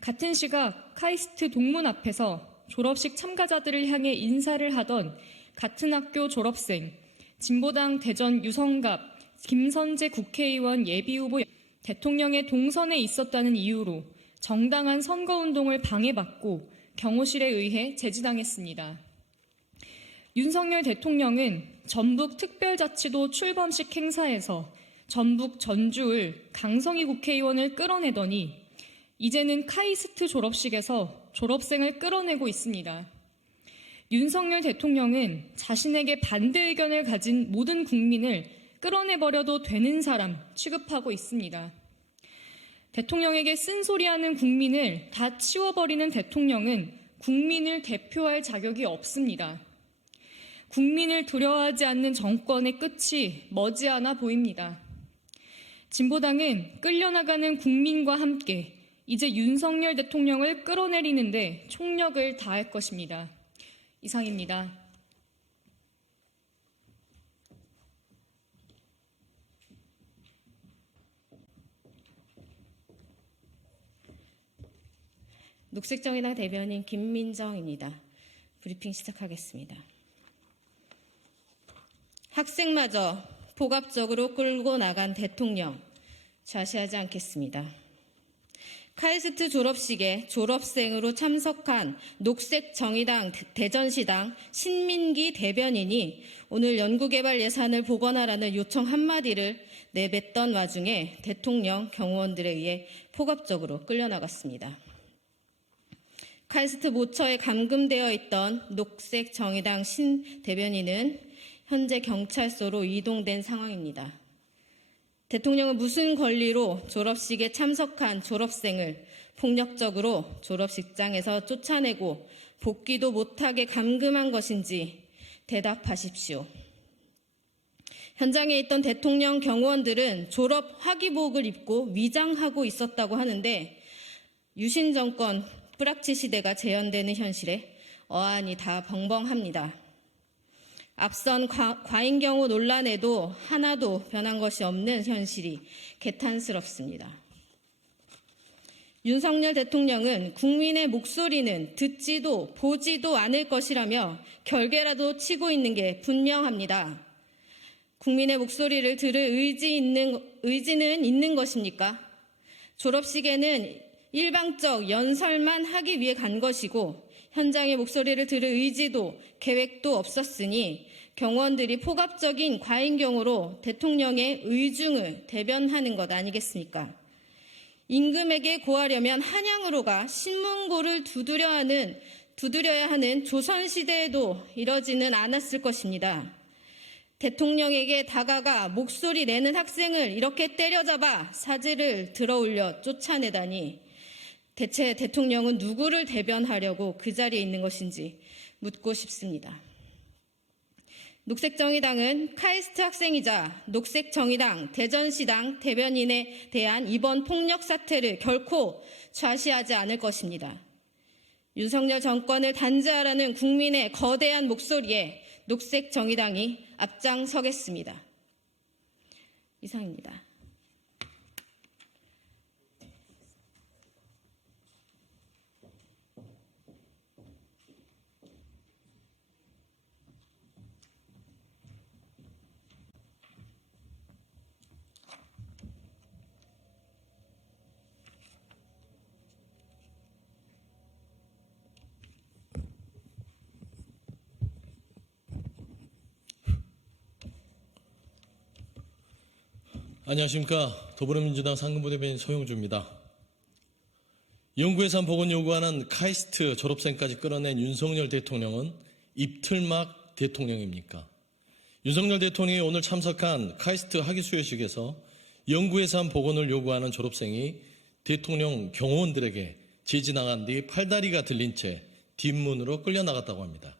같은 시각 카이스트 동문 앞에서 졸업식 참가자들을 향해 인사를 하던 같은 학교 졸업생, 진보당 대전 유성갑 김선재 국회의원 예비후보 대통령의 동선에 있었다는 이유로 정당한 선거운동을 방해받고 경호실에 의해 제지당했습니다. 윤석열 대통령은 전북 특별자치도 출범식 행사에서 전북 전주을 강성희 국회의원을 끌어내더니 이제는 카이스트 졸업식에서 졸업생을 끌어내고 있습니다. 윤석열 대통령은 자신에게 반대 의견을 가진 모든 국민을 끌어내버려도 되는 사람 취급하고 있습니다. 대통령에게 쓴소리하는 국민을 다 치워버리는 대통령은 국민을 대표할 자격이 없습니다. 국민을 두려워하지 않는 정권의 끝이 머지않아 보입니다. 진보당은 끌려나가는 국민과 함께 이제 윤석열 대통령을 끌어내리는데 총력을 다할 것입니다. 이상입니다. 녹색정의당 대변인 김민정입니다. 브리핑 시작하겠습니다. 학생마저 폭압적으로 끌고 나간 대통령, 좌시하지 않겠습니다. 카이스트 졸업식에 졸업생으로 참석한 녹색정의당 대전시당 신민기 대변인이 오늘 연구개발 예산을 복원하라는 요청 한마디를 내뱉던 와중에 대통령 경호원들에 의해 폭압적으로 끌려나갔습니다. 카이스트 모처에 감금되어 있던 녹색정의당 신 대변인은 현재 경찰서로 이동된 상황입니다. 대통령은 무슨 권리로 졸업식에 참석한 졸업생을 폭력적으로 졸업식장에서 쫓아내고 복귀도 못하게 감금한 것인지 대답하십시오. 현장에 있던 대통령 경호원들은 졸업 화기복을 입고 위장하고 있었다고 하는데 유신 정권 뿌락치 시대가 재현되는 현실에 어안이 다 벙벙합니다. 앞선 과잉 경호 논란에도 하나도 변한 것이 없는 현실이 개탄스럽습니다. 윤석열 대통령은 국민의 목소리는 듣지도 보지도 않을 것이라며 결계라도 치고 있는 게 분명합니다. 국민의 목소리를 들을 의지는 있는 것입니까? 졸업식에는 일방적 연설만 하기 위해 간 것이고 현장의 목소리를 들을 의지도 계획도 없었으니 경호원들이 폭압적인 과잉 경호로 대통령의 의중을 대변하는 것 아니겠습니까? 임금에게 고하려면 한양으로 가 신문고를 두드려야 하는 조선시대에도 이러지는 않았을 것입니다. 대통령에게 다가가 목소리 내는 학생을 이렇게 때려잡아 사지를 들어올려 쫓아내다니 대체 대통령은 누구를 대변하려고 그 자리에 있는 것인지 묻고 싶습니다. 녹색정의당은 카이스트 학생이자 녹색정의당 대전시당 대변인에 대한 이번 폭력 사태를 결코 좌시하지 않을 것입니다. 윤석열 정권을 단죄하라는 국민의 거대한 목소리에 녹색정의당이 앞장서겠습니다. 이상입니다. 안녕하십니까. 더불어민주당 상근부대변인 서용주입니다. 연구예산 복원 요구하는 카이스트 졸업생까지 끌어낸 윤석열 대통령은 입틀막 대통령입니까? 윤석열 대통령이 오늘 참석한 카이스트 학위 수여식에서 연구예산 복원을 요구하는 졸업생이 대통령 경호원들에게 제지당한 뒤 팔다리가 들린 채 뒷문으로 끌려나갔다고 합니다.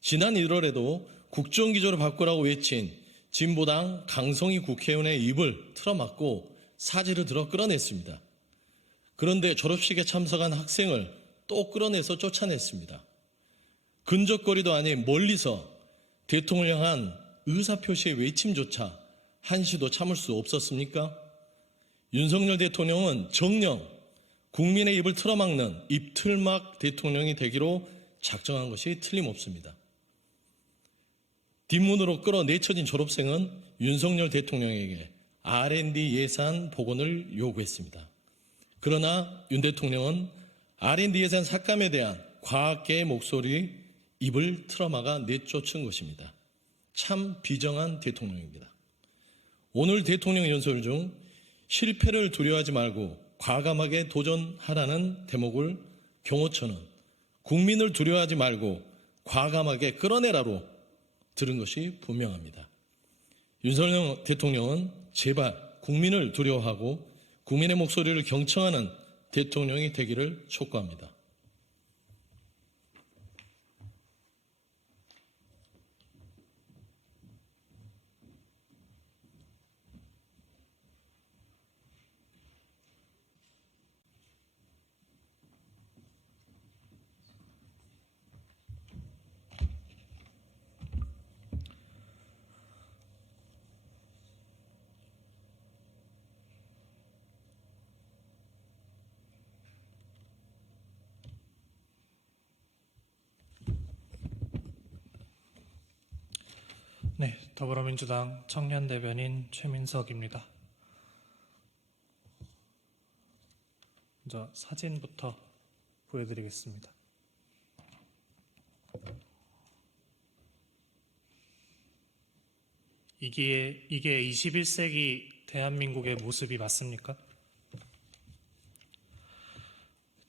지난 1월에도 국정기조를 바꾸라고 외친 진보당 강성희 국회의원의 입을 틀어막고 사지를 들어 끌어냈습니다. 그런데 졸업식에 참석한 학생을 또 끌어내서 쫓아냈습니다. 근접거리도 아닌 멀리서 대통령을 향한 의사표시의 외침조차 한시도 참을 수 없었습니까? 윤석열 대통령은 정녕 국민의 입을 틀어막는 입틀막 대통령이 되기로 작정한 것이 틀림없습니다. 뒷문으로 끌어내쳐진 졸업생은 윤석열 대통령에게 R&D 예산 복원을 요구했습니다. 그러나 윤 대통령은 R&D 예산 삭감에 대한 과학계의 목소리 입을 틀어막아 내쫓은 것입니다. 참 비정한 대통령입니다. 오늘 대통령 연설 중 실패를 두려워하지 말고 과감하게 도전하라는 대목을 경호처는 국민을 두려워하지 말고 과감하게 끌어내라로 들은 것이 분명합니다. 윤석열 대통령은 제발 국민을 두려워하고 국민의 목소리를 경청하는 대통령이 되기를 촉구합니다. 네, 더불어민주당 청년 대변인 최민석입니다. 먼저 사진부터 보여드리겠습니다. 이게 21세기 대한민국의 모습이 맞습니까?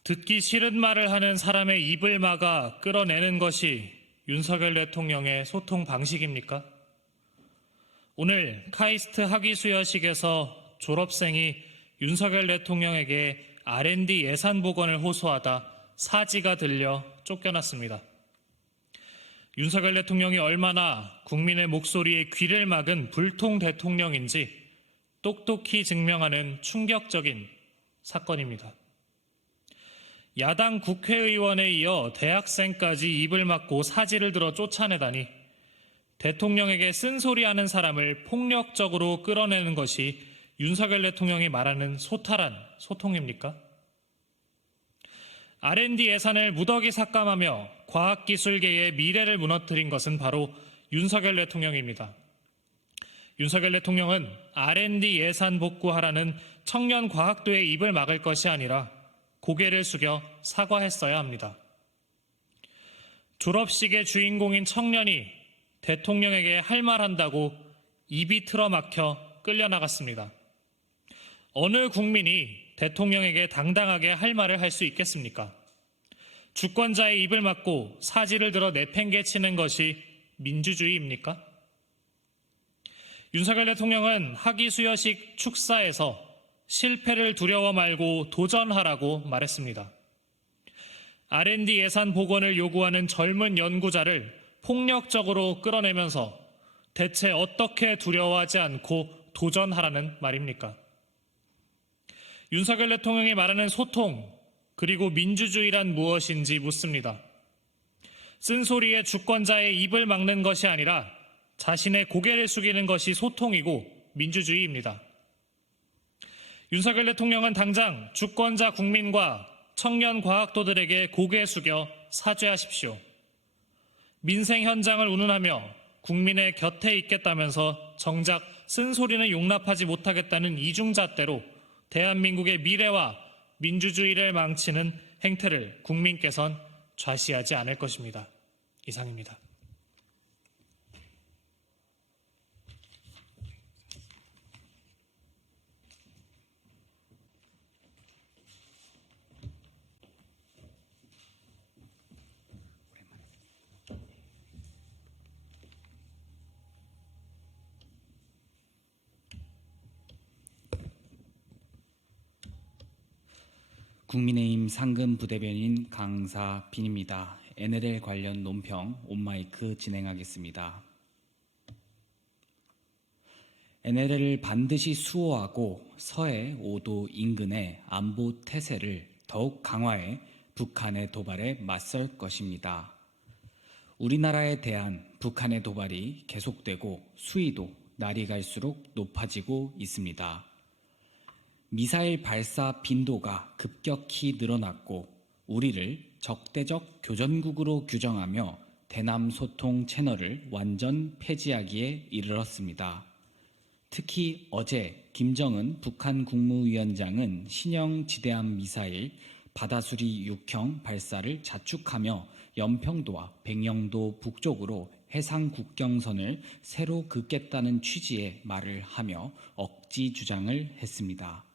듣기 싫은 말을 하는 사람의 입을 막아 끌어내는 것이 윤석열 대통령의 소통 방식입니까? 오늘 카이스트 학위 수여식에서 졸업생이 윤석열 대통령에게 R&D 예산 복원을 호소하다 사지가 들려 쫓겨났습니다. 윤석열 대통령이 얼마나 국민의 목소리에 귀를 막은 불통 대통령인지 똑똑히 증명하는 충격적인 사건입니다. 야당 국회의원에 이어 대학생까지 입을 막고 사지를 들어 쫓아내다니 대통령에게 쓴소리하는 사람을 폭력적으로 끌어내는 것이 윤석열 대통령이 말하는 소탈한 소통입니까? R&D 예산을 무더기 삭감하며 과학기술계의 미래를 무너뜨린 것은 바로 윤석열 대통령입니다. 윤석열 대통령은 R&D 예산 복구하라는 청년 과학도의 입을 막을 것이 아니라 고개를 숙여 사과했어야 합니다. 졸업식의 주인공인 청년이 대통령에게 할 말 한다고 입이 틀어막혀 끌려나갔습니다. 어느 국민이 대통령에게 당당하게 할 말을 할 수 있겠습니까? 주권자의 입을 막고 사지를 들어 내팽개치는 것이 민주주의입니까? 윤석열 대통령은 학위 수여식 축사에서 실패를 두려워 말고 도전하라고 말했습니다. R&D 예산 복원을 요구하는 젊은 연구자를 폭력적으로 끌어내면서 대체 어떻게 두려워하지 않고 도전하라는 말입니까? 윤석열 대통령이 말하는 소통, 그리고 민주주의란 무엇인지 묻습니다. 쓴소리에 주권자의 입을 막는 것이 아니라 자신의 고개를 숙이는 것이 소통이고 민주주의입니다. 윤석열 대통령은 당장 주권자 국민과 청년 과학도들에게 고개 숙여 사죄하십시오. 민생 현장을 운운하며 국민의 곁에 있겠다면서 정작 쓴소리는 용납하지 못하겠다는 이중잣대로 대한민국의 미래와 민주주의를 망치는 행태를 국민께선 좌시하지 않을 것입니다. 이상입니다. 국민의힘 상근 부대변인 강사빈입니다. NLL 관련 논평 온마이크 진행하겠습니다. NLL을 반드시 수호하고 서해 5도 인근의 안보 태세를 더욱 강화해 북한의 도발에 맞설 것입니다. 우리나라에 대한 북한의 도발이 계속되고 수위도 날이 갈수록 높아지고 있습니다. 미사일 발사 빈도가 급격히 늘어났고 우리를 적대적 교전국으로 규정하며 대남 소통 채널을 완전 폐지하기에 이르렀습니다. 특히 어제 김정은 북한 국무위원장은 신형 지대함 미사일 바다수리 6형 발사를 자축하며 연평도와 백령도 북쪽으로 해상 국경선을 새로 긋겠다는 취지의 말을 하며 억지 주장을 했습니다.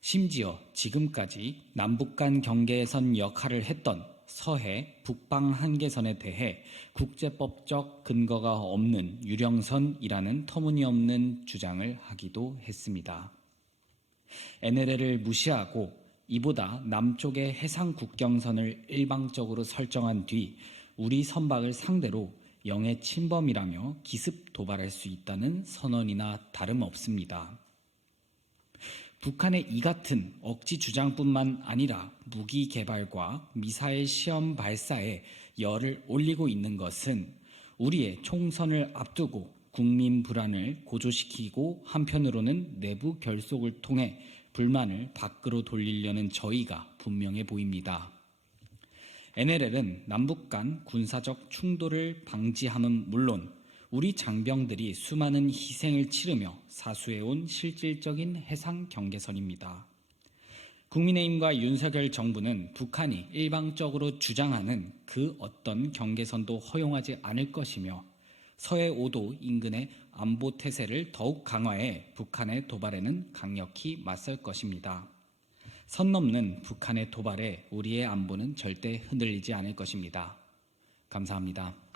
심지어 지금까지 남북 간 경계선 역할을 했던 서해 북방 한계선에 대해 국제법적 근거가 없는 유령선이라는 터무니없는 주장을 하기도 했습니다. NLL을 무시하고 이보다 남쪽의 해상 국경선을 일방적으로 설정한 뒤 우리 선박을 상대로 영해 침범이라며 기습 도발할 수 있다는 선언이나 다름없습니다. 북한의 이 같은 억지 주장뿐만 아니라 무기 개발과 미사일 시험 발사에 열을 올리고 있는 것은 우리의 총선을 앞두고 국민 불안을 고조시키고 한편으로는 내부 결속을 통해 불만을 밖으로 돌리려는 저희가 분명해 보입니다. NLL은 남북 간 군사적 충돌을 방지함은 물론 우리 장병들이 수많은 희생을 치르며 사수해온 실질적인 해상 경계선입니다. 국민의힘과 윤석열 정부는 북한이 일방적으로 주장하는 그 어떤 경계선도 허용하지 않을 것이며 서해 5도 인근의 안보 태세를 더욱 강화해 북한의 도발에는 강력히 맞설 것입니다. 선 넘는 북한의 도발에 우리의 안보는 절대 흔들리지 않을 것입니다. 감사합니다.